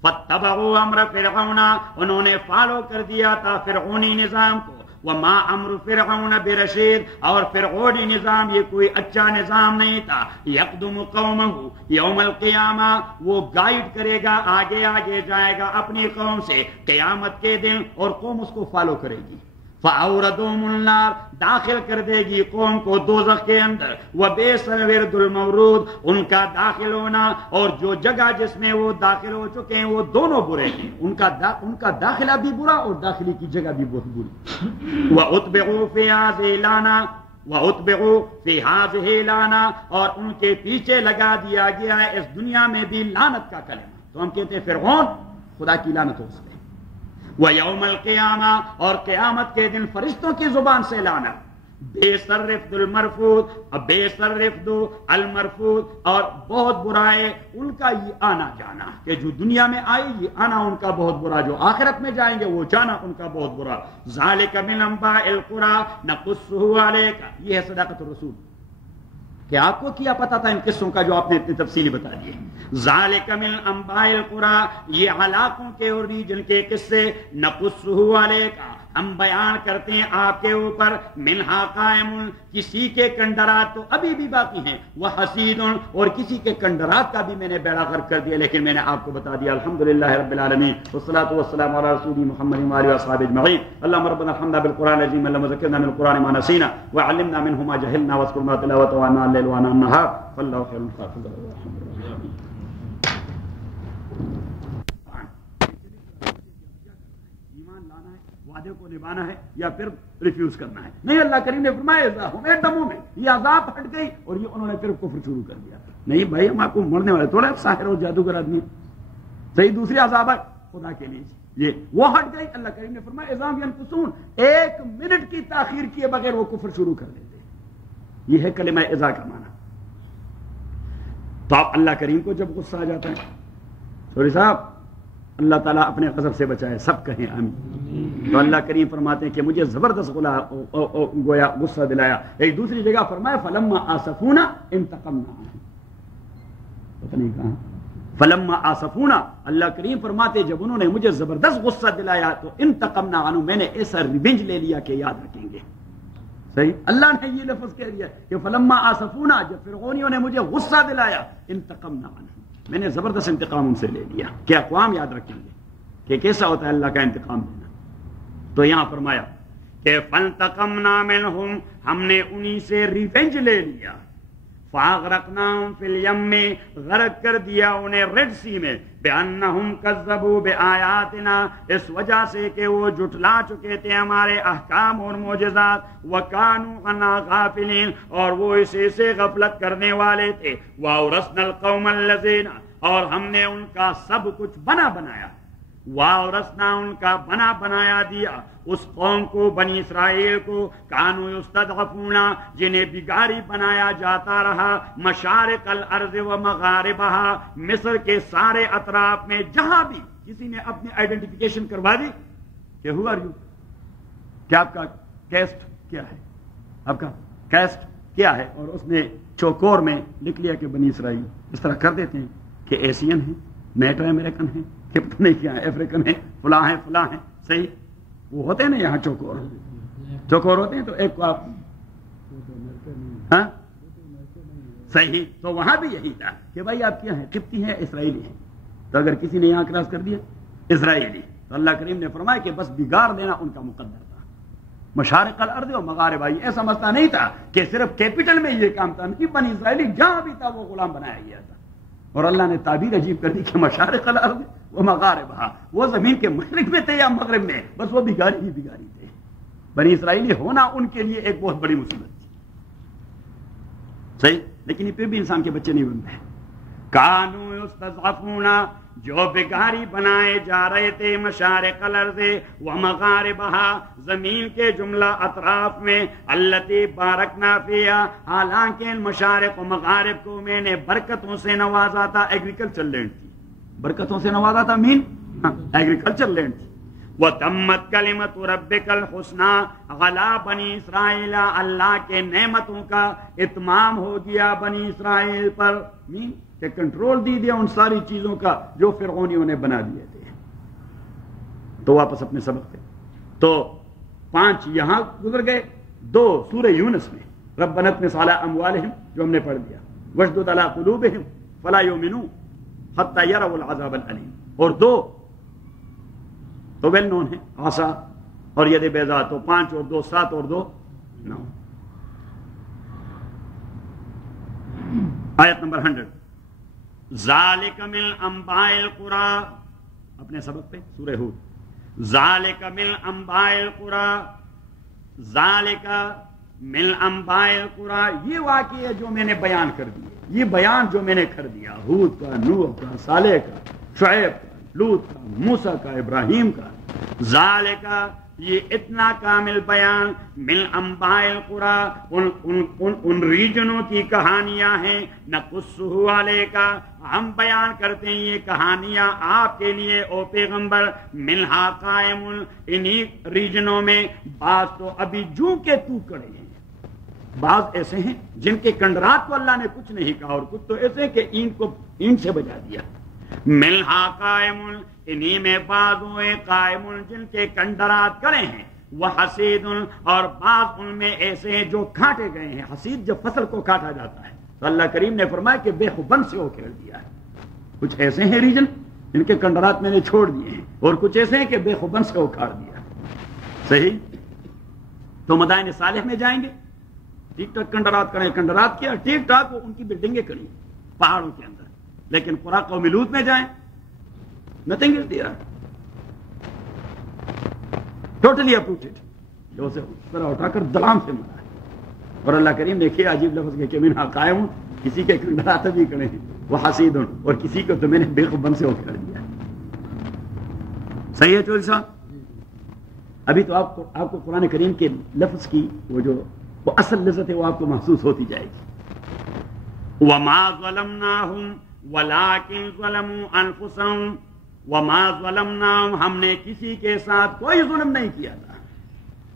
فتبعوا امر فرعون انہوں نے فالو کر دیا تھا فرعونی نظام کو. وما امر فرعون برشید اور فرعونی نظام یہ کوئی اچھا نظام نہیں تھا. یقدم قومہ یوم القیامہ وہ گائیڈ کرے گا آگے آگے جائے گا اپنی قوم سے قیامت کے دن اور قوم اس کو فالو کرے گی. فاوردهم النار داخل کر دے گی قوم کو دوزخ کے اندر. وبئس الورد المورود ان کا داخل ہونا اور جو جگہ جس میں وہ داخل ہو چکے ہیں وہ دونوں برے ہیں. ان کا داخلہ بھی برا اور داخلی کی جگہ بھی بہت بری. واتبعوا فی هذه لعنہ واتبعوا فی هذه لعنہ اور ان کے پیچھے لگا دیا گیا ہے اس دنیا میں بھی لعنت کا کلمہ. تو ہم کہتے ہیں فرعون خدا کی لعنت ہو اس پہ. وَيَوْمَ الْقِيَامَةِ اور قیامت کے دن فرشتوں کی زبان سے لعنت. بے صرف المرفوض بے صرف المرفوض اور بہت برا ہے ان کا یہ آنا جانا کہ جو دنیا میں آئے یہ آنا ان کا بہت برا, جو آخرت میں جائیں گے وہ جانا ان کا بہت برا. ذَلِكَ مِنْ أَنْبَاءِ الْقُرَىٰ نَقُصُّهُ عَلَيْكَ یہ ہے صداقت الرسول کہ آپ کو کیا پتا تھا ان قصوں کا جو آپ نے اتنی تفصیلی بتا دیے. ذالک من انباء القرى یہ علاقوں کے اور ریجن کے قصے نقصہ علیک ہم بیان کرتے ہیں آپ کے اوپر. منہا قائم کسی کے کنڈرات تو ابھی بھی باقی ہیں, وہ حسید اور کسی کے کنڈرات کا بھی میں نے بیڑا غرق کر دیا لیکن میں نے آپ کو بتا دیا. الحمدللہ رب العالمین والصلاة والسلام علی رسول محمد وآلہ وصحبہ اجمعین. اللهم ربنا ارحمنا بالقرآن العظیم اللهم ذکرنا من القرآن ما نسینا وعلمنا منه ما جهلنا واذكر ما تلاوته آناء الليل وآناء النهار فالله خير حافظا. وعدے کو نبھانا ہے یا پھر ریفیوز کرنا ہے. نہیں, اللہ کریم نے فرمایا ہمیں دموں میں یہ عذاب ہٹ گئی اور یہ انہوں نے پھر کفر شروع کر دیا. نہیں بھائی ہم آپ کو مرنے والے تھوڑے ساحر اور جادوگر آدمی صحیح. دوسری عذاب ہے خدا کے لیے یہ وہ ہٹ گئی. اللہ کریم نے فرمایا اذا ينقصون ایک منٹ کی تاخیر کیے بغیر وہ کفر شروع کر دیتے. یہ ہے کلمہ اذا کا معنی. تو آپ اللہ کریم کو جب غصہ آ جاتا ہے سوری صاحب اللہ تعالیٰ اپنے غضب سے بچائے سب کہیں آمین. تو اللہ کریم فرماتے ہیں کہ مجھے زبردست گویا غصہ دلایا. ایک دوسری جگہ فرمایا فلما آسفونا انتقمنا پتہ نہیں کہاں فلما آسفونا. اللہ کریم فرماتے جب انہوں نے مجھے زبردست غصہ دلایا تو انتقمنا عنہم میں نے ایسا ریونج لے لیا کہ یاد رکھیں گے. صحیح. اللہ نے یہ لفظ کہہ دیا کہ فلما آسفونا جب فرعونیوں نے مجھے غصہ دلایا انتقمنا عنہم میں نے زبردست انتقام ان سے لے لیا. کہ اقوام یاد رکھیں گے کہ کیسا ہوتا ہے اللہ کا انتقام لینا. تو یہاں فرمایا کہ فانتقمنا منہم ہم نے انہی سے ریونج لے لیا. فاغرقناہم فی الیم غرق کر دیا انہیں ریڈ سی میں. بأنہم کذبوا بآیاتنا اس وجہ سے کہ وہ جھٹلا چکے تھے ہمارے احکام اور معجزات. وکانوا عنہا غافلین اور وہ اسے سے غفلت کرنے والے تھے. وَأَوْرَثْنَا الْقَوْمَ الَّذِينَ اور ہم نے ان کا سب کچھ بنا بنایا. وَأَوْرَثْنَا ان کا بنا بنایا دیا اس قوم کو بنی اسرائیل کو. کانوا یستضعفون جنہیں بگاڑی بنایا جاتا رہا. مشارق الارض و مغاربها مصر کے سارے اطراف میں جہاں بھی کسی نے اپنی آئیڈینٹیفیکیشن کروا دی کہ ہو آر یو کیا آپ کا کیسٹ کیا ہے آپ کا کیسٹ کیا ہے اور اس نے چوکور میں لکھ لیا کہ بنی اسرائیل. اس طرح کر دیتے ہیں کہ ایشین ہیں میٹو امریکن ہیں کہ پتہ نہیں کیا ہے افریقن ہیں فلاں ہیں صحیح. وہ ہوتے ہیں نا یہاں چوکور ہوتے ہیں تو ایک کو آپ صحیح، تو وہاں بھی یہی تھا کہ بھائی آپ کیا ہیں، قبطی ہیں، اسرائیلی ہیں، تو اگر کسی نے یہاں کراس کر دیا اسرائیلی، تو اللہ کریم نے فرمایا کہ بس بگاڑ دینا ان کا مقدر تھا۔ مشارق الارض و مغارب، ایسا مسئلہ نہیں تھا کہ صرف کیپٹل میں یہ کام تھا، نہیں، بنی اسرائیلی جہاں بھی تھا وہ غلام بنایا گیا تھا۔ اور اللہ نے تعبیر عجیب کر دی کہ مشارق الارض و مغاربہا، وہ زمین کے مشرق میں تھے یا مغرب میں، بس وہ بگاڑی ہی بگاڑی تھے۔ بنی اسرائیلی ہونا ان کے لیے ایک بہت بڑی مصیبت تھی، صحیح، لیکن پھر بھی انسان کے بچے نہیں بنتے۔ کانوا یستضعفون، جو بگاڑی بنائے جا رہے تھے، مشارق الارض و مغاربہا، زمین کے جملہ اطراف میں، التی بارکنا فیہا، حالانکہ مشارق و مغارب کو میں نے برکتوں سے نوازا تھا۔ ایگریکلچر لینڈ تھی، برکتوں سے نوازا تھا، ایگریکلچر لینڈ تھی۔ وَتَمَّتْ كَلِمَةُ رَبِّكَ الْحُسْنَىٰ، غلا بنی اسرائیل، اللہ کے نعمتوں کا اتمام ہو گیا بنی اسرائیل پر، کہ کنٹرول دی دیا ان ساری چیزوں کا جو فرعونیوں نے بنا دیے تھے۔ تو واپس اپنے سبق پہ، تو 5 یہاں گزر گئے، 2 سورہ یونس میں، ربنا اطمس علی اموالہم جو ہم نے پڑھ دیا، واشدد علی قلوبہم فلا یؤمنون حتی یروا العذاب العلیم، اور 2 تو ویل نون ہے، عصا اور ید بیضاء، تو 5 اور 2 7 اور 2 9۔ آیت نمبر 100، ذالک من انباء القری، اپنے سبق پہ سورہ ہود، ذالک من انباء القری، ذالک من انباء القری، یہ واقعہ جو میں نے بیان کر دیا، یہ بیان جو میں نے کر دیا، ہود کا، نوح کا، صالح کا، شعیب کا، لوط کا، موسیٰ کا، ابراہیم کا، ذالک، یہ اتنا کامل بیان، من انباء القری، ان ریجنوں کی کہانیاں ہیں، نقصہ علیک، ہم بیان کرتے ہیں یہ کہانیاں آپ کے لیے او پیغمبر، منہا قائم، انہی ریجنوں میں بعض تو ابھی جو کہ تو کڑے ہیں، بعض ایسے ہیں جن کے کنڈرات کو اللہ نے کچھ نہیں کہا، اور کچھ تو ایسے کہ اینٹ کو اینٹ سے بجا دیا۔ منہا قائم، انہی میں بعض ہوئے قائم جن کے کنڈرات کرے ہیں، وہ حسید، اور بعض ان میں ایسے ہیں جو کھاٹے گئے ہیں۔ حسید جب فصل کو کاٹا جاتا ہے تو اللہ کریم نے فرمایا کہ بے خوبن سے وہ کھیل دیا ہے۔ کچھ ایسے ہیں ریجن جن کے کنڈرات میں نے چھوڑ دیے ہیں، اور کچھ ایسے ہیں کہ بے خوبن سے وہ کھاڑ دیا، صحیح۔ تو مدائن صالح میں جائیں گے، ٹھیک ٹھاک کنڈرات کریں، کنڈرات کیا ٹھیک ٹھاک وہ ان کی بلڈنگیں کڑی پہاڑوں کے اندر، لیکن قرا قوم لوط میں جائیں، نتھنگ از دیئر، ٹوٹلی اپروٹڈ، جو اسے اس طرح اٹھا کر دلام سے مارا ہے۔ اور اللہ کریم نے کیا عجیب لفظ کہ منہا قائم، کسی کے کنڈرات بھی کڑے ہیں، وہ حسید، اور کسی کو تو میں نے بے خوبن سے وہ کر دیا۔ صحیح ہے چودھری صاحب؟ ابھی تو آپ کو قرآن کریم کے لفظ کی وہ اصل لذت ہے وہ آپ کو محسوس ہوتی جائے گی۔ وما ظلمناہم ولکن ظلموا انفسہم، وما ظلمناہم، ہم نے کسی کے ساتھ کوئی ظلم نہیں کیا تھا،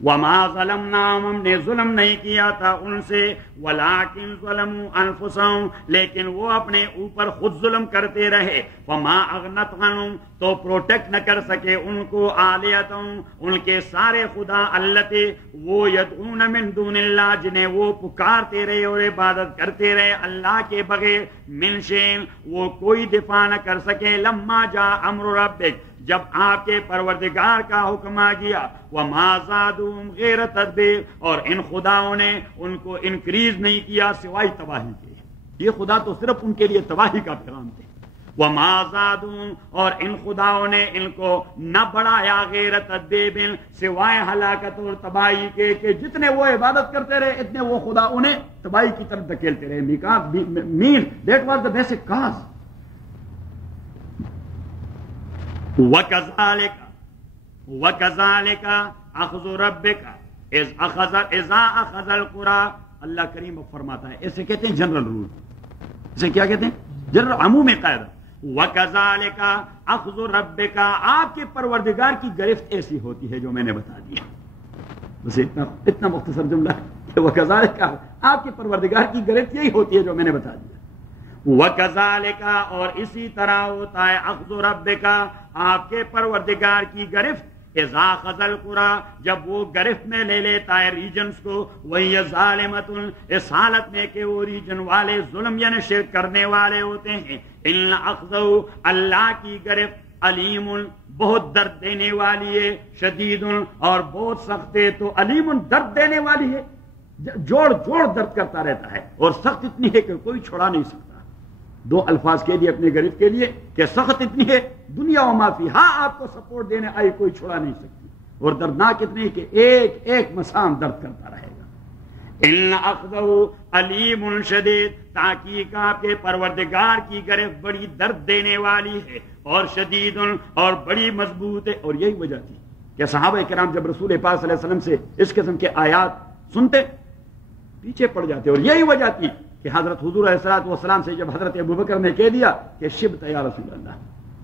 وما ظلمناہم، ہم نے ظلم نہیں کیا تھا ان سے، ولکن ظلموا انفسہم، لیکن وہ اپنے اوپر خود ظلم کرتے رہے، وما اغنت عنہم، تو پروٹیکٹ نہ کر سکے ان کو، آلیتہم، ان کے سارے خدا، التی، وہ یدعون من دون اللہ، جنہیں وہ پکارتے رہے اور عبادت کرتے رہے اللہ کے بغیر، من شین، وہ کوئی دفاع نہ کر سکے، لما جاء امر ربک، جب آپ کے پروردگار کا حکم آ گیا، وما زادوہم غیر تدبیر، اور ان خداؤں نے ان کو انکریز نہیں کیا سوائے تباہی کے، یہ خدا تو صرف ان کے لیے تباہی کا پیغام تھے، وما زادوہم، اور ان خداؤں نے ان کو نہ بڑھایا غیر تدبیر، سوائے ہلاکت اور تباہی کے، کہ جتنے وہ عبادت کرتے رہے اتنے وہ خدا انہیں تباہی کی طرف دھکیلتے رہے۔ That was the basic cause. وَكَذَلِكَ أَخْذُ رَبِّكَ إِذَا أَخَذَ الْقُرَىٰ، اللہ کریم فرماتا ہے، اسے کہتے ہیں جنرل رول، اسے کیا کہتے ہیں؟ جنرل عمومی قاعدہ۔ وَكَذَلِكَ أَخْذُ رَبِّكَ، آپ کے پروردگار کی گرفت ایسی ہوتی ہے جو میں نے بتا دیا، بس اتنا مختصر جملہ ہے کہ وَكَذَلِكَ، آپ کے پروردگار کی گرفت یہی ہوتی ہے جو میں نے بتا دیا۔ وَكَذَلِكَ، اور اسی طرح ہوتا ہے، اخذ ربک، آپ کے پروردگار کی گرفت، اذا خذل قرا جب وہ گرفت میں لے لیتا ہے ریجنز کو، وہی ظالمۃ اس حالت میں کہ وہ ریجن والے ظلم یعنی شرک کرنے والے ہوتے ہیں، ان اخذو اللہ کی گرفت علیم بہت درد دینے والی ہے، شدید اور بہت سخت ہے، تو علیم درد دینے والی ہے، جوڑ جوڑ درد کرتا رہتا ہے، اور سخت اتنی ہے کہ کوئی چھڑا نہیں سکتا۔ دو الفاظ کے لیے اپنے گرفت کے لیے کہ سخت اتنی ہے دنیا و ما فیہا آپ کو سپورٹ دینے آئی کوئی چھڑا نہیں سکتی، اور دردناک اتنی کہ ایک ایک مسام درد کرتا رہے گا۔ ان اخذہ علیم شدید، تحقیق آپ کے پروردگار کی گرفت بڑی درد دینے والی ہے اور شدید اور بڑی مضبوط ہے۔ اور یہی وجہ تھی کہ صحابہ کرام جب رسول پاک صلی اللہ علیہ وسلم سے اس قسم کے آیات سنتے پیچھے پڑ جاتے، اور یہی وجہ تھی کہ حضرت حضور علیہ الصلوۃ والسلام سے جب حضرت ابوبکر نے کہہ دیا کہ شبت یا رسول اللہ،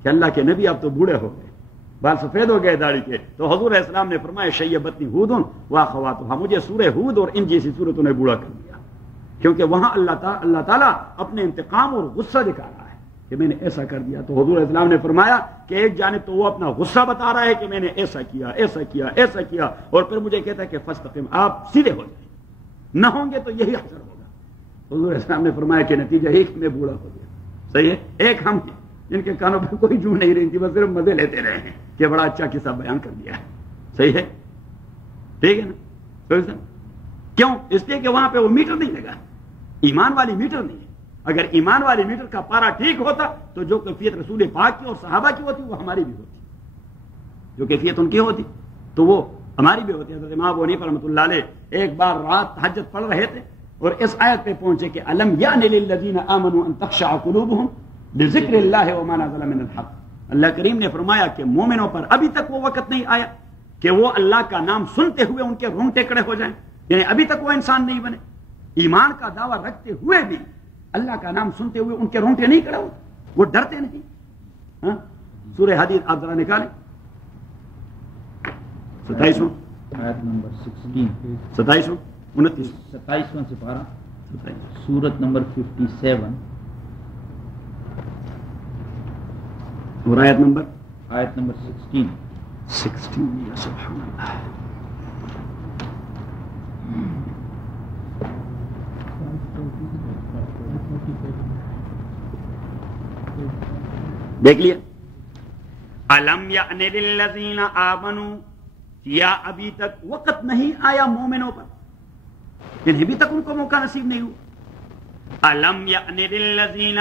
کہ اللہ کے نبی آپ تو بوڑھے ہو گئے، بال سفید ہو گئے داڑھی کے، تو حضور علیہ السلام نے فرمایا شیبتنی ہود واخواتها، مجھے سورہ ہود اور ان جیسی سورتوں نے بوڑھا کر دیا، کیونکہ وہاں اللہ تعالیٰ اپنے انتقام اور غصہ دکھا رہا ہے کہ میں نے ایسا کر دیا۔ تو حضور علیہ السلام نے فرمایا کہ ایک جانب تو وہ اپنا غصہ بتا رہا ہے کہ میں نے ایسا کیا ایسا کیا ایسا کیا، اور پھر مجھے کہتا ہے کہ فاستقم، آپ سیدھے ہو جائیں، نہ ہوں گے تو یہی حشر ہوگا۔ حضور علیہ السلام نے فرمایا کہ نتیجہ ایک میں بوڑھا ہو گیا، صحیح ہے، ایک ہم ہیں جن کے کانوں پہ کوئی جو نہیں رہی تھی، بس صرف مزے لیتے رہے ہیں کہ بڑا اچھا قصہ بیان کر دیا ہے، صحیح ہے، ٹھیک ہے نا؟ کیوں؟ اس لیے کہ وہاں پہ وہ میٹر نہیں لگا، ایمان والی میٹر نہیں ہے۔ اگر ایمان والی میٹر کا پارا ٹھیک ہوتا تو جو کیفیت رسول پاک کی اور صحابہ کی ہوتی وہ ہماری بھی ہوتی، جو کیفیت ان کی ہوتی تو وہ ہماری بھی ہوتی۔ حضرت امام ابو حنیفہ رحمۃ اللہ علیہ ایک بار رات تہجد پڑھ رہے تھے اور اس آیت پہ پہنچے کہ الم یأن للذین آمنوا ان تخشع قلوبهم لذکر اللہ وما نزل من الحق، اللہ کریم نے فرمایا کہ مومنوں پر ابھی تک وہ وقت نہیں آیا کہ وہ اللہ کا نام سنتے ہوئے ان کے رونگٹے کھڑے ہو جائیں، یعنی ابھی تک وہ انسان نہیں بنے، ایمان کا دعویٰ رکھتے ہوئے بھی اللہ کا نام سنتے ہوئے ان کے رونگٹے نہیں کھڑے ہوتے، وہ ڈرتے نہیں۔ ہاں سورہ حدید آپ ذرا نکالیں، 27 آیت نمبر 16 27 29 27واں سپارہ سورت نمبر 57 اور آیت نمبر 16 یا سبحان اللہ۔ دیکھ لیا، الم یأن للذین آمنوا، یا ابھی تک وقت نہیں آیا مومنوں پر، یعنی ابھی تک ان کو موقع نصیب نہیں ہوا۔ الم یأن للذین،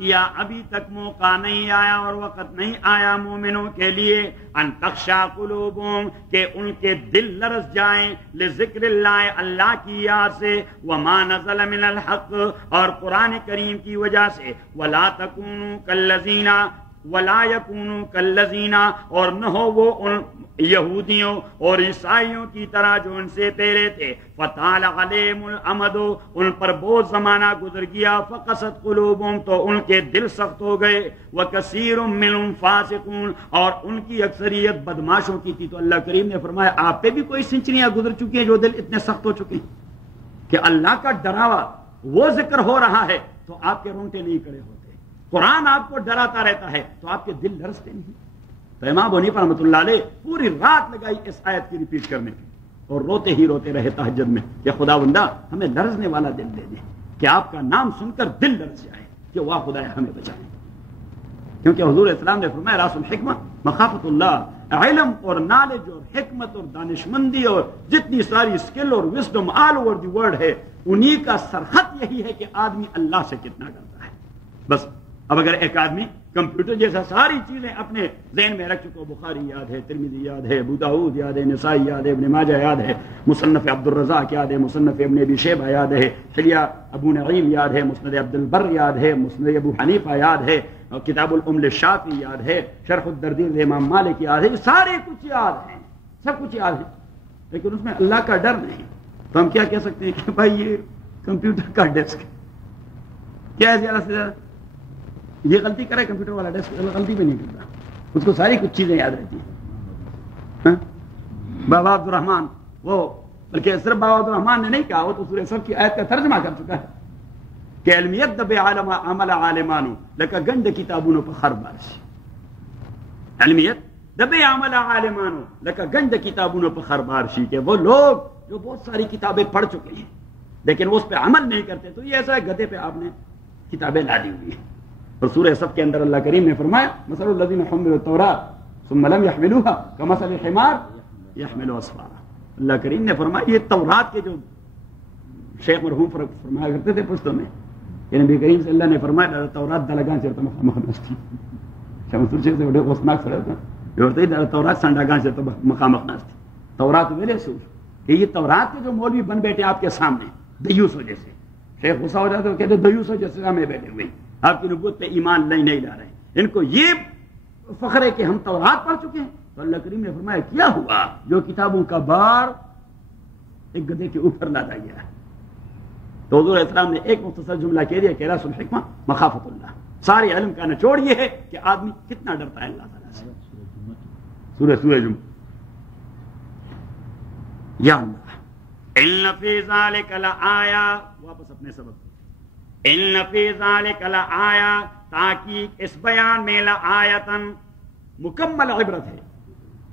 یا ابھی تک موقع نہیں آیا اور وقت نہیں آیا مومنوں کے لیے، ان تخشع قلوبهم، کہ ان کے دل لرز جائیں، لذکر اللہ، اللہ کی یاد سے، وما نزل من الحق، اور قرآن کریم کی وجہ سے، ولا تکونوا کالذین، ولا یکونوا کالذین، اور نہ ہو وہ ان یہودیوں اور عیسائیوں کی طرح جو ان سے پہلے تھے، فطال علیہم الامد، ان پر بہت زمانہ گزر گیا، فقست قلوبہم، تو ان کے دل سخت ہو گئے، وکثیر منہم فاسقون، اور ان کی اکثریت بدماشوں کی تھی۔ تو اللہ کریم نے فرمایا آپ پہ بھی کوئی سنچریاں گزر چکی ہیں جو دل اتنے سخت ہو چکے ہیں کہ اللہ کا ڈراوا وہ ذکر ہو رہا ہے تو آپ کے رونگٹے نہیں کھڑے ہوتے، قرآن آپ کو ڈراتا رہتا ہے تو آپ کے دل لرزتے نہیں۔ تو امام ابو حنیفہ رحمۃ اللہ علیہ پوری رات لگائی اس آیت کی ریپیٹ کرنے کی، اور روتے ہی روتے رہے تہجد میں کہ خداوندہ ہمیں لرزنے والا دل دے دے، کہ آپ کا نام سن کر دل لرز جائے کہ واہ خدایا ہمیں بچائے، کیونکہ حضور السلام نے فرمایا راس الحکمہ مخافت اللہ، علم اور نالج اور حکمت اور دانشمندی اور جتنی ساری اسکل اور wisdom all over the world ہے، انہی کا سرخط یہی ہے کہ آدمی اللہ سے کتنا ڈرتا ہے۔ بس اب اگر ایک آدمی کمپیوٹر جیسا ساری چیزیں اپنے ذہن میں رکھ چکو، بخاری یاد ہے، ترمذی یاد ہے، ابو داؤد یاد ہے، نسائی یاد ہے، ابن ماجہ یاد ہے، مصنف عبد الرزاق یاد ہے، مصنف ابن ابی شیبہ یاد ہے، حلیہ ابو نعیم یاد ہے، مسند عبد البر یاد ہے، مسند ابو حنیفہ یاد ہے، اور کتاب الام للشافعی یاد ہے، شرح الدردیر امام مالک یاد ہے، یہ سارے کچھ یاد ہیں، سب کچھ یاد ہے، لیکن اس میں اللہ کا ڈر نہیں۔ تو ہم کیا کہہ سکتے ہیں کہ بھائی یہ کمپیوٹر کا ڈیسک کیا ہے، زیادہ سے زیادہ یہ غلطی کرے کمپیوٹر والا ڈیسک غلطی بھی نہیں کرتا، اس کو ساری کچھ چیزیں یاد رہتی ہیں۔ بابا عبد الرحمان، وہ بلکہ صرف بابا عبد الرحمان نے نہیں کہا، وہ تو سورہ صف کی آیت کا ترجمہ کر چکا ہے کہ علمیت دب عمل عالمانو لکا گنڈ کتابونو پر خر بارش، علمیت دبے عمل عالمانو لکا گنج کتابوں پر خربار شیٹے، وہ لوگ جو بہت ساری کتابیں پڑھ چکے ہیں لیکن اس پہ عمل نہیں کرتے، تو یہ ایسا ہے گدھے پہ آپ نے کتابیں لا دی ہوئی ہیں۔ اور سورہ صف کے اندر اللہ کریم نے فرمایا مثل الذین حملوا التوراۃ ثم لم يحملوها كمثل الحمار يحمل اسفارا۔ اللہ کریم نے فرمایا یہ تورات کے جو شیخ مرحوم فرمایا کرتے تھے پشتوں میں، کہ نبی کریم صلی اللہ نے فرمایا تورات دلگان چرتا مخامخناستی شمسور شیخ سے وڈے قسماک سڑتا یہ ورتے تورات سنڈاگان چرتا مخامخناستی تورات ویلے سوچ کہ یہ تورات کے جو مولوی بن بیٹھے آپ کے سامنے دیوس وجہ سے، شیخ غصہ ہو جاتا ہے کہتے دیوس وجہ سے ہمیں بیٹھے ہوئے آپ کی نبوت پہ ایمان نہیں لا رہے ہیں، ان کو یہ فخر ہے کہ ہم تورات پڑھ چکے ہیں۔ تو اللہ کریم نے فرمایا کیا ہوا جو کتابوں کا بار ایک گدھے کے اوپر لادا گیا ہے۔ تو حضور علیہ السلام نے ایک مختصر جملہ کہہ دیا کہ راس الحکمہ مخافت اللہ، سارے علم کا نچوڑ یہ ہے کہ آدمی کتنا ڈرتا ہے اللہ تعالیٰ سے۔ سورہ جمعہ یا اللہ ان فی ذلک لآیا، واپس اپنے سبق، ان فی ذلک لآیا، تاکہ اس بیان میں لآیتن مکمل عبرت ہے،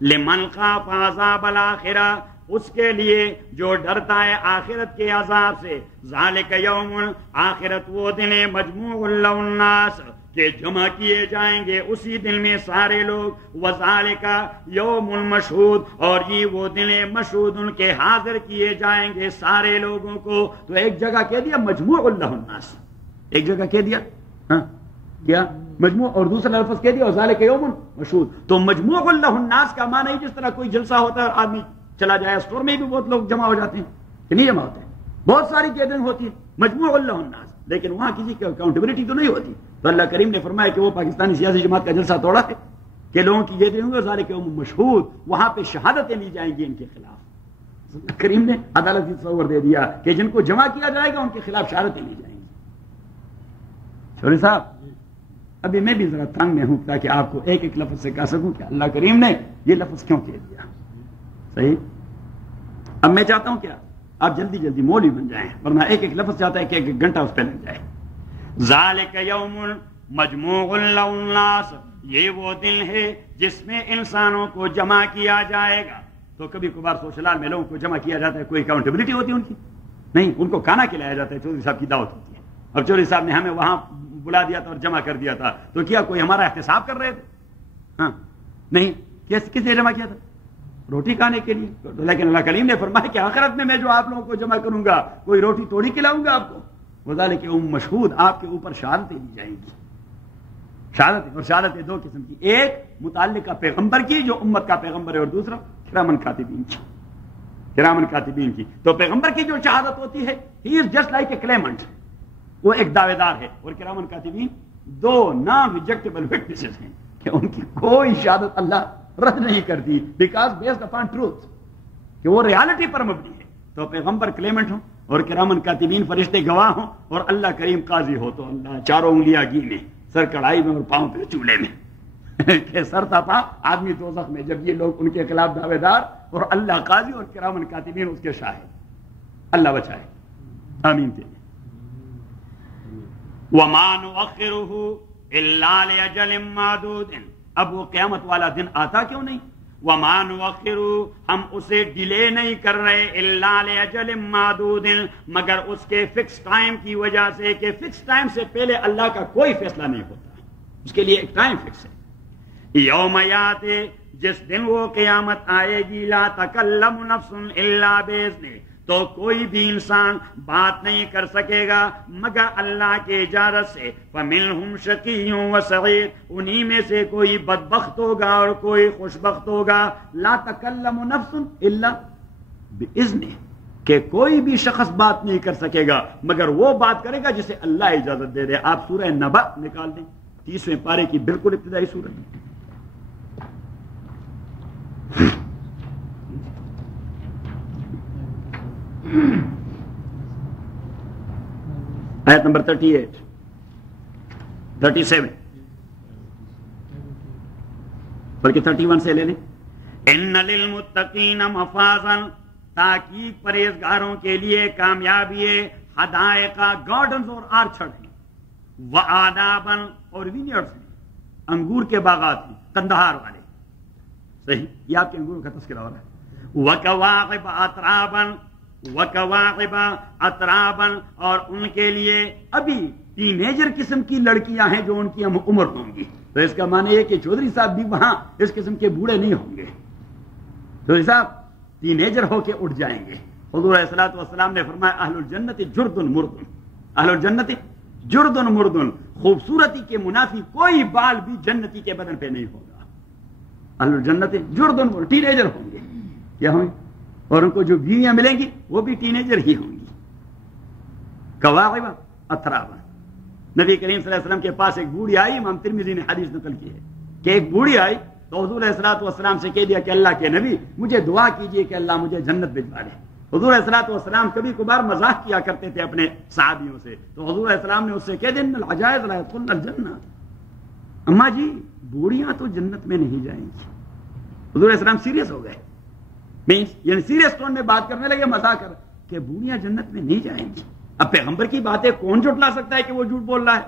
لمن خاف عذاب الآخرہ، اس کے لیے جو ڈرتا ہے آخرت کے عذاب سے، ذالک یوم، آخرت وہ دن ہے مجموع له الناس کہ جمع کیے جائیں گے اسی دن میں سارے لوگ، وذالک یوم المشہود، اور یہ وہ دن ہے مشہود ان کے حاضر کیے جائیں گے سارے لوگوں کو۔ تو ایک جگہ کہہ دیا مجموع له الناس، ایک جگہ کہہ دیا کیا مجموع، اور دوسرا لفظ کہہ دیا وذالک یوم مشہود۔ تو مجموع له الناس کا معنی جس طرح کوئی جلسہ ہوتا ہے اور آدمی چلا جائے، اسٹور میں بھی بہت لوگ جمع ہو جاتے ہیں کہ نہیں جمع ہوتے ہیں، بہت ساری گیدرنگ ہوتی ہے مجموع له الناس، لیکن وہاں کسی کی اکاؤنٹیبلٹی تو نہیں ہوتی۔ تو اللہ کریم نے فرمایا کہ وہ پاکستانی سیاسی جماعت کا جلسہ توڑا ہے کہ لوگوں کی گیدرنگ ہوگی ذالک یوم مشہود، وہاں پہ شہادتیں لی جائیں گی ان کے خلاف۔ اللہ کریم نے عدالت کی تصور دے دیا کہ جن کو جمع کیا جائے گا ان کے خلاف شہادتیں لی جائیں گی۔ چھوڑی صاحب ابھی میں بھی ذرا تنگ میں ہوں تاکہ آپ کو ایک ایک لفظ سے کہہ سکوں کہ اللہ کریم نے یہ لفظ کیوں کہہ دیا۔ صحیح، اب میں چاہتا ہوں کیا آپ جلدی جلدی مولوی بن جائیں، ورنہ ایک ایک لفظ چاہتا ہے کہ ایک ایک گھنٹہ اس پہ لگ جائے۔ ذالک یوم مجموع له الناس، یہ وہ دن ہے جس میں انسانوں کو جمع کیا جائے گا۔ تو کبھی کبھار سوشلال میں لوگوں کو جمع کیا جاتا ہے، کوئی اکاؤنٹیبلٹی ہوتی ہے ان کی نہیں، ان کو کھانا کھلایا جاتا ہے، چودھری صاحب کی دعوت ہوتی ہے، اب چودھری صاحب نے ہمیں وہاں بلا دیا تھا اور جمع کر دیا تھا، تو کیا کوئی ہمارا احتساب کر رہے تھے؟ ہاں نہیں، کس لیے جمع کیا تھا؟ روٹی کھانے کے لیے۔ لیکن اللہ کریم نے فرمایا کہ آخرت میں جو آپ لوگوں کو جمع کروں گا کوئی روٹی توڑی کھلاؤں گا آپ کو، وذالک یوم مشہود، آپ کے اوپر شہادتیں دی جائیں گی۔ شہادتیں، اور شہادتیں دو قسم کی، ایک متعلقہ پیغمبر کی جو امت کا پیغمبر ہے، اور دوسرا کرامن کاتبین کی، کرامن کاتبین کی۔ تو پیغمبر کی جو شہادت ہوتی ہے he is just like a claimant, وہ ایک دعوے دار ہے، اور کرامن کاتبین دو نان ریجیکٹیبل وٹنسز ہیں کہ ان کی کوئی شہادت اللہ رد نہیں کرتی، بیکاز بیسڈ اپان ٹروتھ، کہ وہ ریالٹی پر مبنی ہے۔ تو پیغمبر کلیمنٹ ہوں اور کرامن کاتبین فرشتے گواہ ہوں، اور اللہ کریم قاضی ہو، تو اللہ چاروں انگلیاں گھی میں، سر کڑھائی میں اور پاؤں پہ چولہے میں کہ سر تھا پا آدمی دوزخ میں، جب یہ لوگ ان کے خلاف دعوے دار اور اللہ قاضی اور کرامن کاتبین اس کے شاہد۔ اللہ بچائے، آمین تیرے۔ وَمَا نُؤَخِّرُهُ إِلَّا لِأَجَلٍ مَّعْدُودٍ، اب وہ قیامت والا دن آتا کیوں نہیں؟ وَمَا نُؤَخِّرُهُ، ہم اسے ڈیلے نہیں کر رہے، إِلَّا لِأَجَلٍ مَّعْدُودٍ، مگر اس کے فکس ٹائم کی وجہ سے، کہ فکس ٹائم سے پہلے اللہ کا کوئی فیصلہ نہیں ہوتا، اس کے لیے ایک ٹائم فکس ہے۔ یوم یاتے، جس دن وہ قیامت آئے گی، لا تکلم نفس الا بإذنہ، تو کوئی بھی انسان بات نہیں کر سکے گا مگر اللہ کے اجازت سے۔ فمنہم شقی وسعید، انہی میں سے کوئی بدبخت ہوگا اور کوئی خوشبخت ہوگا۔ لا تکلم نفس الا بإذنہ، کہ کوئی بھی شخص بات نہیں کر سکے گا مگر وہ بات کرے گا جسے اللہ اجازت دے دے۔ آپ سورہ نبأ نکال دیں، 30ویں پارے کی بالکل ابتدائی سورت، آیت نمبر 38 37 بلکہ 31 سے لے لیں۔ ان للمتقین مفازا، تاکہ پرہیزگاروں کے لیے کامیابی ہے، حدائق، گارڈنز اور آرچرڈ ہیں، وآدابا، اور وینیارڈز ہیں، انگور کے باغات ہیں، قندہار والے، صحیح، یہ آپ کے انگوروں کا تذکرہ ہو رہا ہے. وَكَوَاعِبَ أَتْرَابًا وَكَوَاعِبَ أَتْرَابًا، اور ان کے لیے ابھی ٹینیجر قسم کی لڑکیاں ہیں جو ان کی عمر ہوں گی. تو اس کا معنی یہ کہ چودھری صاحب بھی وہاں اس قسم کے بوڑھے نہیں ہوں گے. چودھری صاحب ٹینیجر ہو کے اٹھ جائیں گے. حضور علیہ الصلوۃ والسلام نے فرمایا اہل الجنت جرد مردن، اہل الجنت جرد مردن، خوبصورتی کے منافی کوئی بال بھی جنتی کے بدن پہ نہیں ہوگا. اہل الجنت جرد مردن، ٹینیجر ہوں گے. کیا ہوں گے؟ اور ان کو جو بیویاں ملیں گی وہ بھی ٹینیجر ہی ہوں گی. کواعب اترابا. نبی کریم صلی اللہ علیہ وسلم کے پاس ایک بوڑھی آئی، امام ترمذی نے حدیث نقل کی ہے کہ ایک بوڑھی آئی تو حضور علیہ الصلوۃ والسلام سے کہہ دیا کہ اللہ کے نبی مجھے دعا کیجئے کہ اللہ مجھے جنت بھجوا دے. حضور علیہ الصلوۃ والسلام کبھی کبھار مزاح کیا کرتے تھے اپنے صحابیوں سے، تو حضور علیہ السلام نے اس سے کہہ دیا ان العجائز لا يدخلن الجنہ. اماں جی بوڑھیاں تو جنت میں نہیں جائیں گی. حضور علیہ السلام سیریس ہو گئے، یعنی سیریس ٹون میں بات کرنے لگے، مزاح کر کہ بوڑھیاں جنت میں نہیں جائیں گی. اب پیغمبر کی باتیں کون جھٹلا سکتا ہے کہ وہ جھوٹ بول رہا ہے.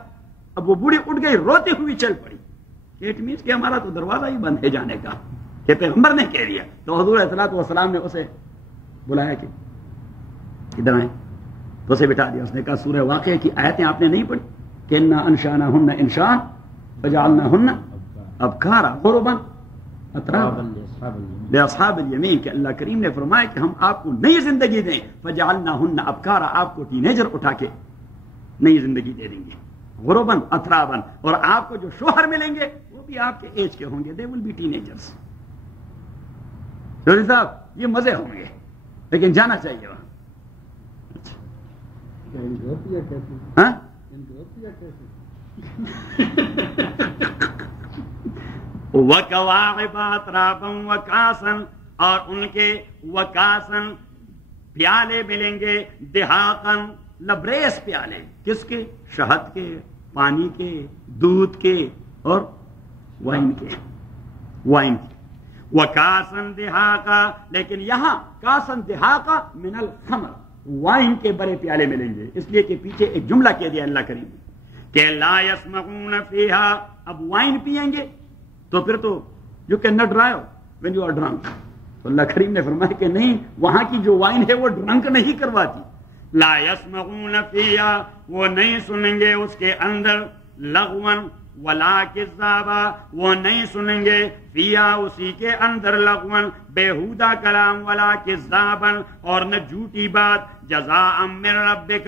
اب وہ بوڑھی اٹھ گئی، روتی ہوئی چل پڑی. اٹ مینس کہ ہمارا تو دروازہ ہی بند ہے جانے کا، کہ پیغمبر نے کہہ دیا. تو حضور علیہ الصلوۃ والسلام نے اسے بلایا کہ ادھر آئیں، تو اسے بٹھا دیا. اس نے کہا سورہ واقعہ کی آیتیں آپ نے نہیں پڑھی کہ انا انشاناہن انشاء فجعلناہن ابکارا عربا اترابا لاصحاب الیمین، کہ اللہ کریم نے فرمایا کہ ہم آپ کو نئی زندگی دیں. فجعلناہن ابکارا، آپ کو ٹینیجر اٹھا کے نئی زندگی دے دیں گے. غرباً اتراباً، اور آپ کو جو شوہر ملیں گے وہ بھی آپ کے ایج کے ہوں گے. دے ول بی ٹینیجرز. چودھری صاحب یہ مزے ہوں گے لیکن جانا چاہیے وہاں. ہاں وَكَوَاعِبَ أَتْرَابًا وَكَاسًا، اور ان کے وکاسن پیالے ملیں گے. دہاقن لبریز پیالے، کس کے؟ شہد کے، پانی کے، دودھ کے اور وائن کے. وائن کے وکاسن دہاقا، لیکن یہاں کاسن دہاقا من الخمر، وائن کے بڑے پیالے ملیں گے. اس لیے کہ پیچھے ایک جملہ کہہ دیا اللہ کریم کہ لا يسمعون فيها. اب وائن پیئیں گے تو پھر تو you can not drive when you are drunk. تو اللہ کریم نے فرمایا کہ نہیں، وہاں کی جو وائن ہے وہ ڈرنک نہیں کرواتی. لا يسمعون فيها، وہ نہیں سنیں گے اس کے اندر لغوا ولا کذابا، وہ نہیں سنیں گے فیا اسی کے اندر لغوا بیہودہ کلام، ولا کذابا اور نہ جھوٹی بات. جزاء من ربک،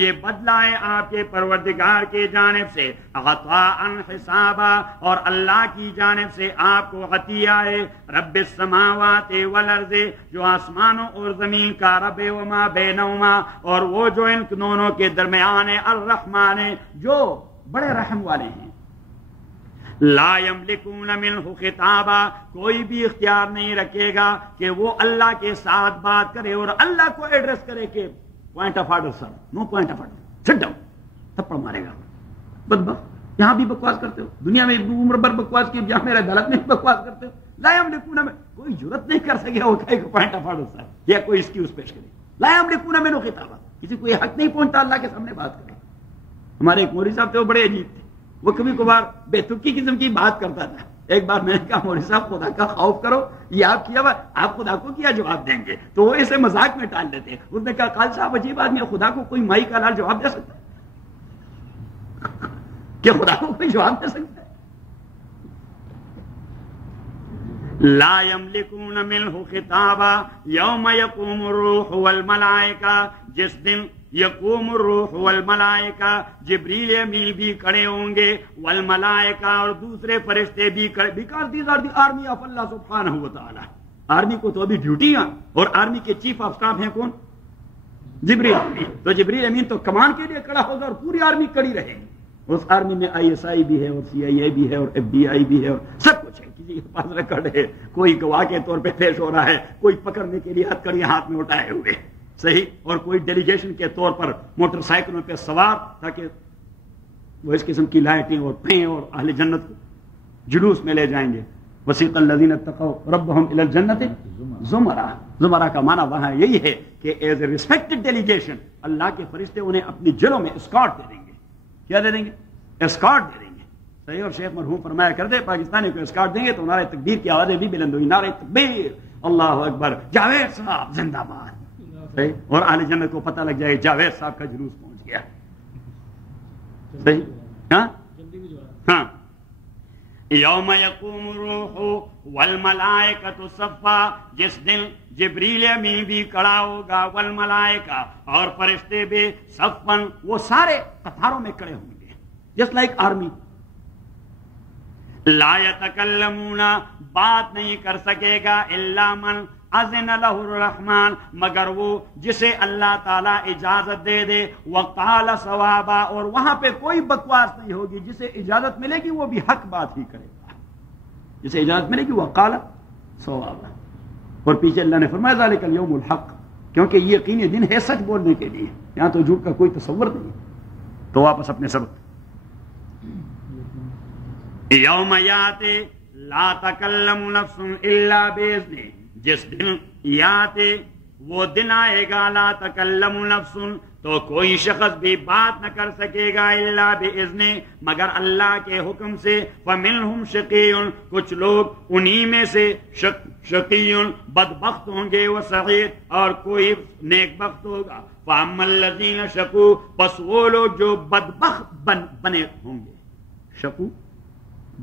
یہ بدلہ ہے آپ کے پروردگار کی جانب سے. عطاء حسابا، اور اللہ کی جانب سے آپ کو عطیہ ہے. رب السماوات والارض، جو آسمانوں اور زمین کا رب ہے، وما بینہما، اور وہ جو ان دونوں کے درمیان ہے. الرحمن، جو بڑے رحم والے ہیں. لا یملکون منہ خطابا، کوئی بھی اختیار نہیں رکھے گا کہ وہ اللہ کے ساتھ بات کرے اور اللہ کو ایڈریس کرے کہ point of order sir, no point of order, sit down, تھپڑ مارے گا. بدبخت، یہاں بھی بکواس کرتے ہو، دنیا میں عمر بھر بکواس کی، یہاں میرے عدالت میں بکواس کرتے ہو. لا یملکون، کوئی جرت نہیں کر سکے وہ کہے کہ پوائنٹ آف آرڈر سر، یا کوئی ایکسکیوز پیش کرے. لا یملکون منہ خطابا، کسی کو یہ حق نہیں پہنچتا اللہ کے سامنے بات کرے. ہمارے ایک مولوی صاحب تھے، وہ بڑے عجیب تھے. وہ کبھی کبھار بے تکی قسم کی بات کرتا تھا. ایک بار میں نے کہا مولوی صاحب خدا کا خوف کرو، یہ آپ کیا آپ خدا کو کیا جواب دیں گے؟ تو وہ اسے مذاق میں ٹال دیتے. اس نے کہا قاضی صاحب عجیب آدمی ہے، خدا کو کوئی مائی کا لال جواب دے سکتا ہے کہ خدا کو کوئی جواب دے سکتا ہے؟ لا یملکون منہ خطابا یوم یقوم الروح والملائکہ، جس دن یقوم الروح والملائکہ، جبریل امین بھی کھڑے ہوں گے، والملائکہ اور دوسرے فرشتے بھی کھڑے. Because these are the army of اللہ سبحانہ و تعالی. آرمی کو تو ابھی ڈیوٹیاں، اور آرمی کے چیف آف اسٹاف ہیں کون؟ جبریل امین. تو جبریل امین تو کمان کے لیے کھڑا ہوگا اور پوری آرمی کھڑی رہے گی. اس آرمی میں ISI بھی ہے اور CIA بھی ہے اور FBI بھی ہے اور سب کچھ ہے. کسی کے پاس ریکارڈ ہے، کوئی گواہ کے طور پہ پیش ہو رہا ہے، کوئی پکڑنے کے لیے ہتھکڑیاں ہاتھ میں اٹھائے ہوئے، صحیح، اور کوئی ڈیلیگیشن کے طور پر موٹر سائیکلوں پہ سوار، تاکہ وہ اس قسم کی لائٹیں اور پیں اور اہل جنت کو جلوس میں لے جائیں گے. وسیق الذین اتقوا ربهم الى الجنة زمرا. زمرا کا معنی وہاں یہی ہے کہ ایز اے ریسپیکٹڈ ڈیلیگیشن اللہ کے فرشتے انہیں اپنی جلوں میں اسکارٹ دے دیں گے. کیا دے دیں گے؟ اسکارٹ دے دیں گے. صحیح. اور شیخ مرحوم فرمایا کرتے پاکستانی کو اسکارٹ دیں گے تو نعرہ تکبیر کی آوازیں بھی بلند ہوئی. نعرہ تکبیر، اللہ اکبر، جاوید صاحب زندہ باد. صحیح. اور اہل جنت کو پتہ لگ جائے جاوید صاحب کا جلوس پہنچ گیا. صحیح. ہاں ہاں. یوم یقوم الروح والملائکۃ صفا، جس دن جبریل امین بھی کھڑا ہوگا، والملائکہ، اور فرشتے بھی، صفن، وہ سارے قطاروں میں کھڑے ہوں گے، جسٹ لائک آرمی. لا یتکلمون، بات نہیں کر سکے گا، الا من اذن لہ الرحمن، مگر وہ جسے اللہ تعالیٰ اجازت دے دے، وقال صوابا، اور وہاں پہ کوئی بکواس نہیں ہوگی. جسے اجازت ملے گی وہ بھی حق بات ہی کرے گا، جسے اجازت ملے گی وقال صوابا. اور پیچھے اللہ نے فرمایا ذالک الیوم الحق، کیونکہ یہ یقینی دن ہے سچ بولنے کے لیے، یہاں تو جھوٹ کا کوئی تصور نہیں. تو واپس اپنے سبق. یوم یاتی لا تکلم نفس الا باذنہ، جس دن یاتے، وہ دن آئے گا، لا تکلم نفس، تو کوئی شخص بھی بات نہ کر سکے گا، الا باذنہ، مگر اللہ کے حکم سے. فمنہم شقی، کچھ لوگ انہی میں سے شقی بدبخت ہوں گے، وسعید، اور کوئی نیک بخت ہوگا. فاما الذین شقوا، پس وہ لوگ جو بدبخت بنے ہوں گے. شقو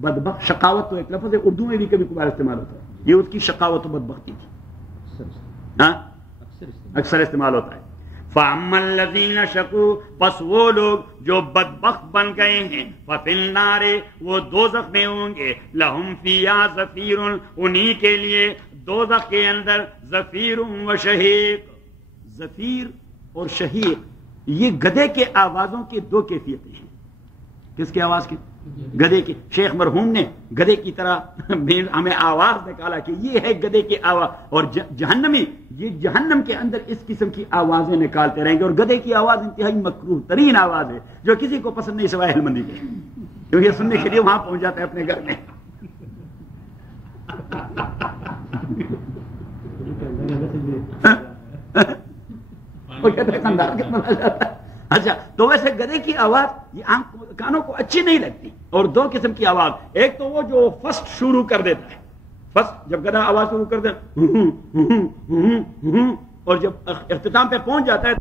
بدبخت، شقاوت تو ایک لفظ ہے، اردو میں بھی کبھی کبھار استعمال ہوتا ہے. یہ اس کی شقاوت و بدبختی تھی، ہاں اکثر استعمال ہوتا ہے. فَأَمَّا الَّذِينَ شَقُوا، پس وہ لوگ جو بدبخت بن گئے ہیں، فَفِي النَّارِ، وہ دوزخ میں ہوں گے. لَهُمْ فِيهَا زَفِيرٌ، انہی کے لیے دوزخ کے اندر زفیر و شہیق. زفیر اور شہیق یہ گدھے کے آوازوں کے دو کیفیتیں ہیں. کس کی آواز کی؟ گدھے کی. شیخ مرحوم نے گدھے کی طرح ہمیں آواز نکالا کہ یہ ہے گدھے کی آواز. اور جہنمی یہ جہنم کے اندر اس قسم کی آوازیں نکالتے رہیں گے. اور گدھے کی آواز انتہائی مکروہ ترین آواز ہے، جو کسی کو پسند نہیں سوائے ہلمندی کے، کیونکہ سننے کے لیے وہاں پہنچ جاتا ہے اپنے گھر میں. وہ کہتے ہیں خاندان کتنا آ جاتا ہے. اچھا، تو ویسے گدھے کی آواز یہ کانوں کو اچھی نہیں لگتی. اور دو قسم کی آواز، ایک تو وہ جو فرسٹ شروع کر دیتا ہے، فرسٹ جب گدھا آواز شروع کر دے، اور جب اختتام پہ پہنچ جاتا ہے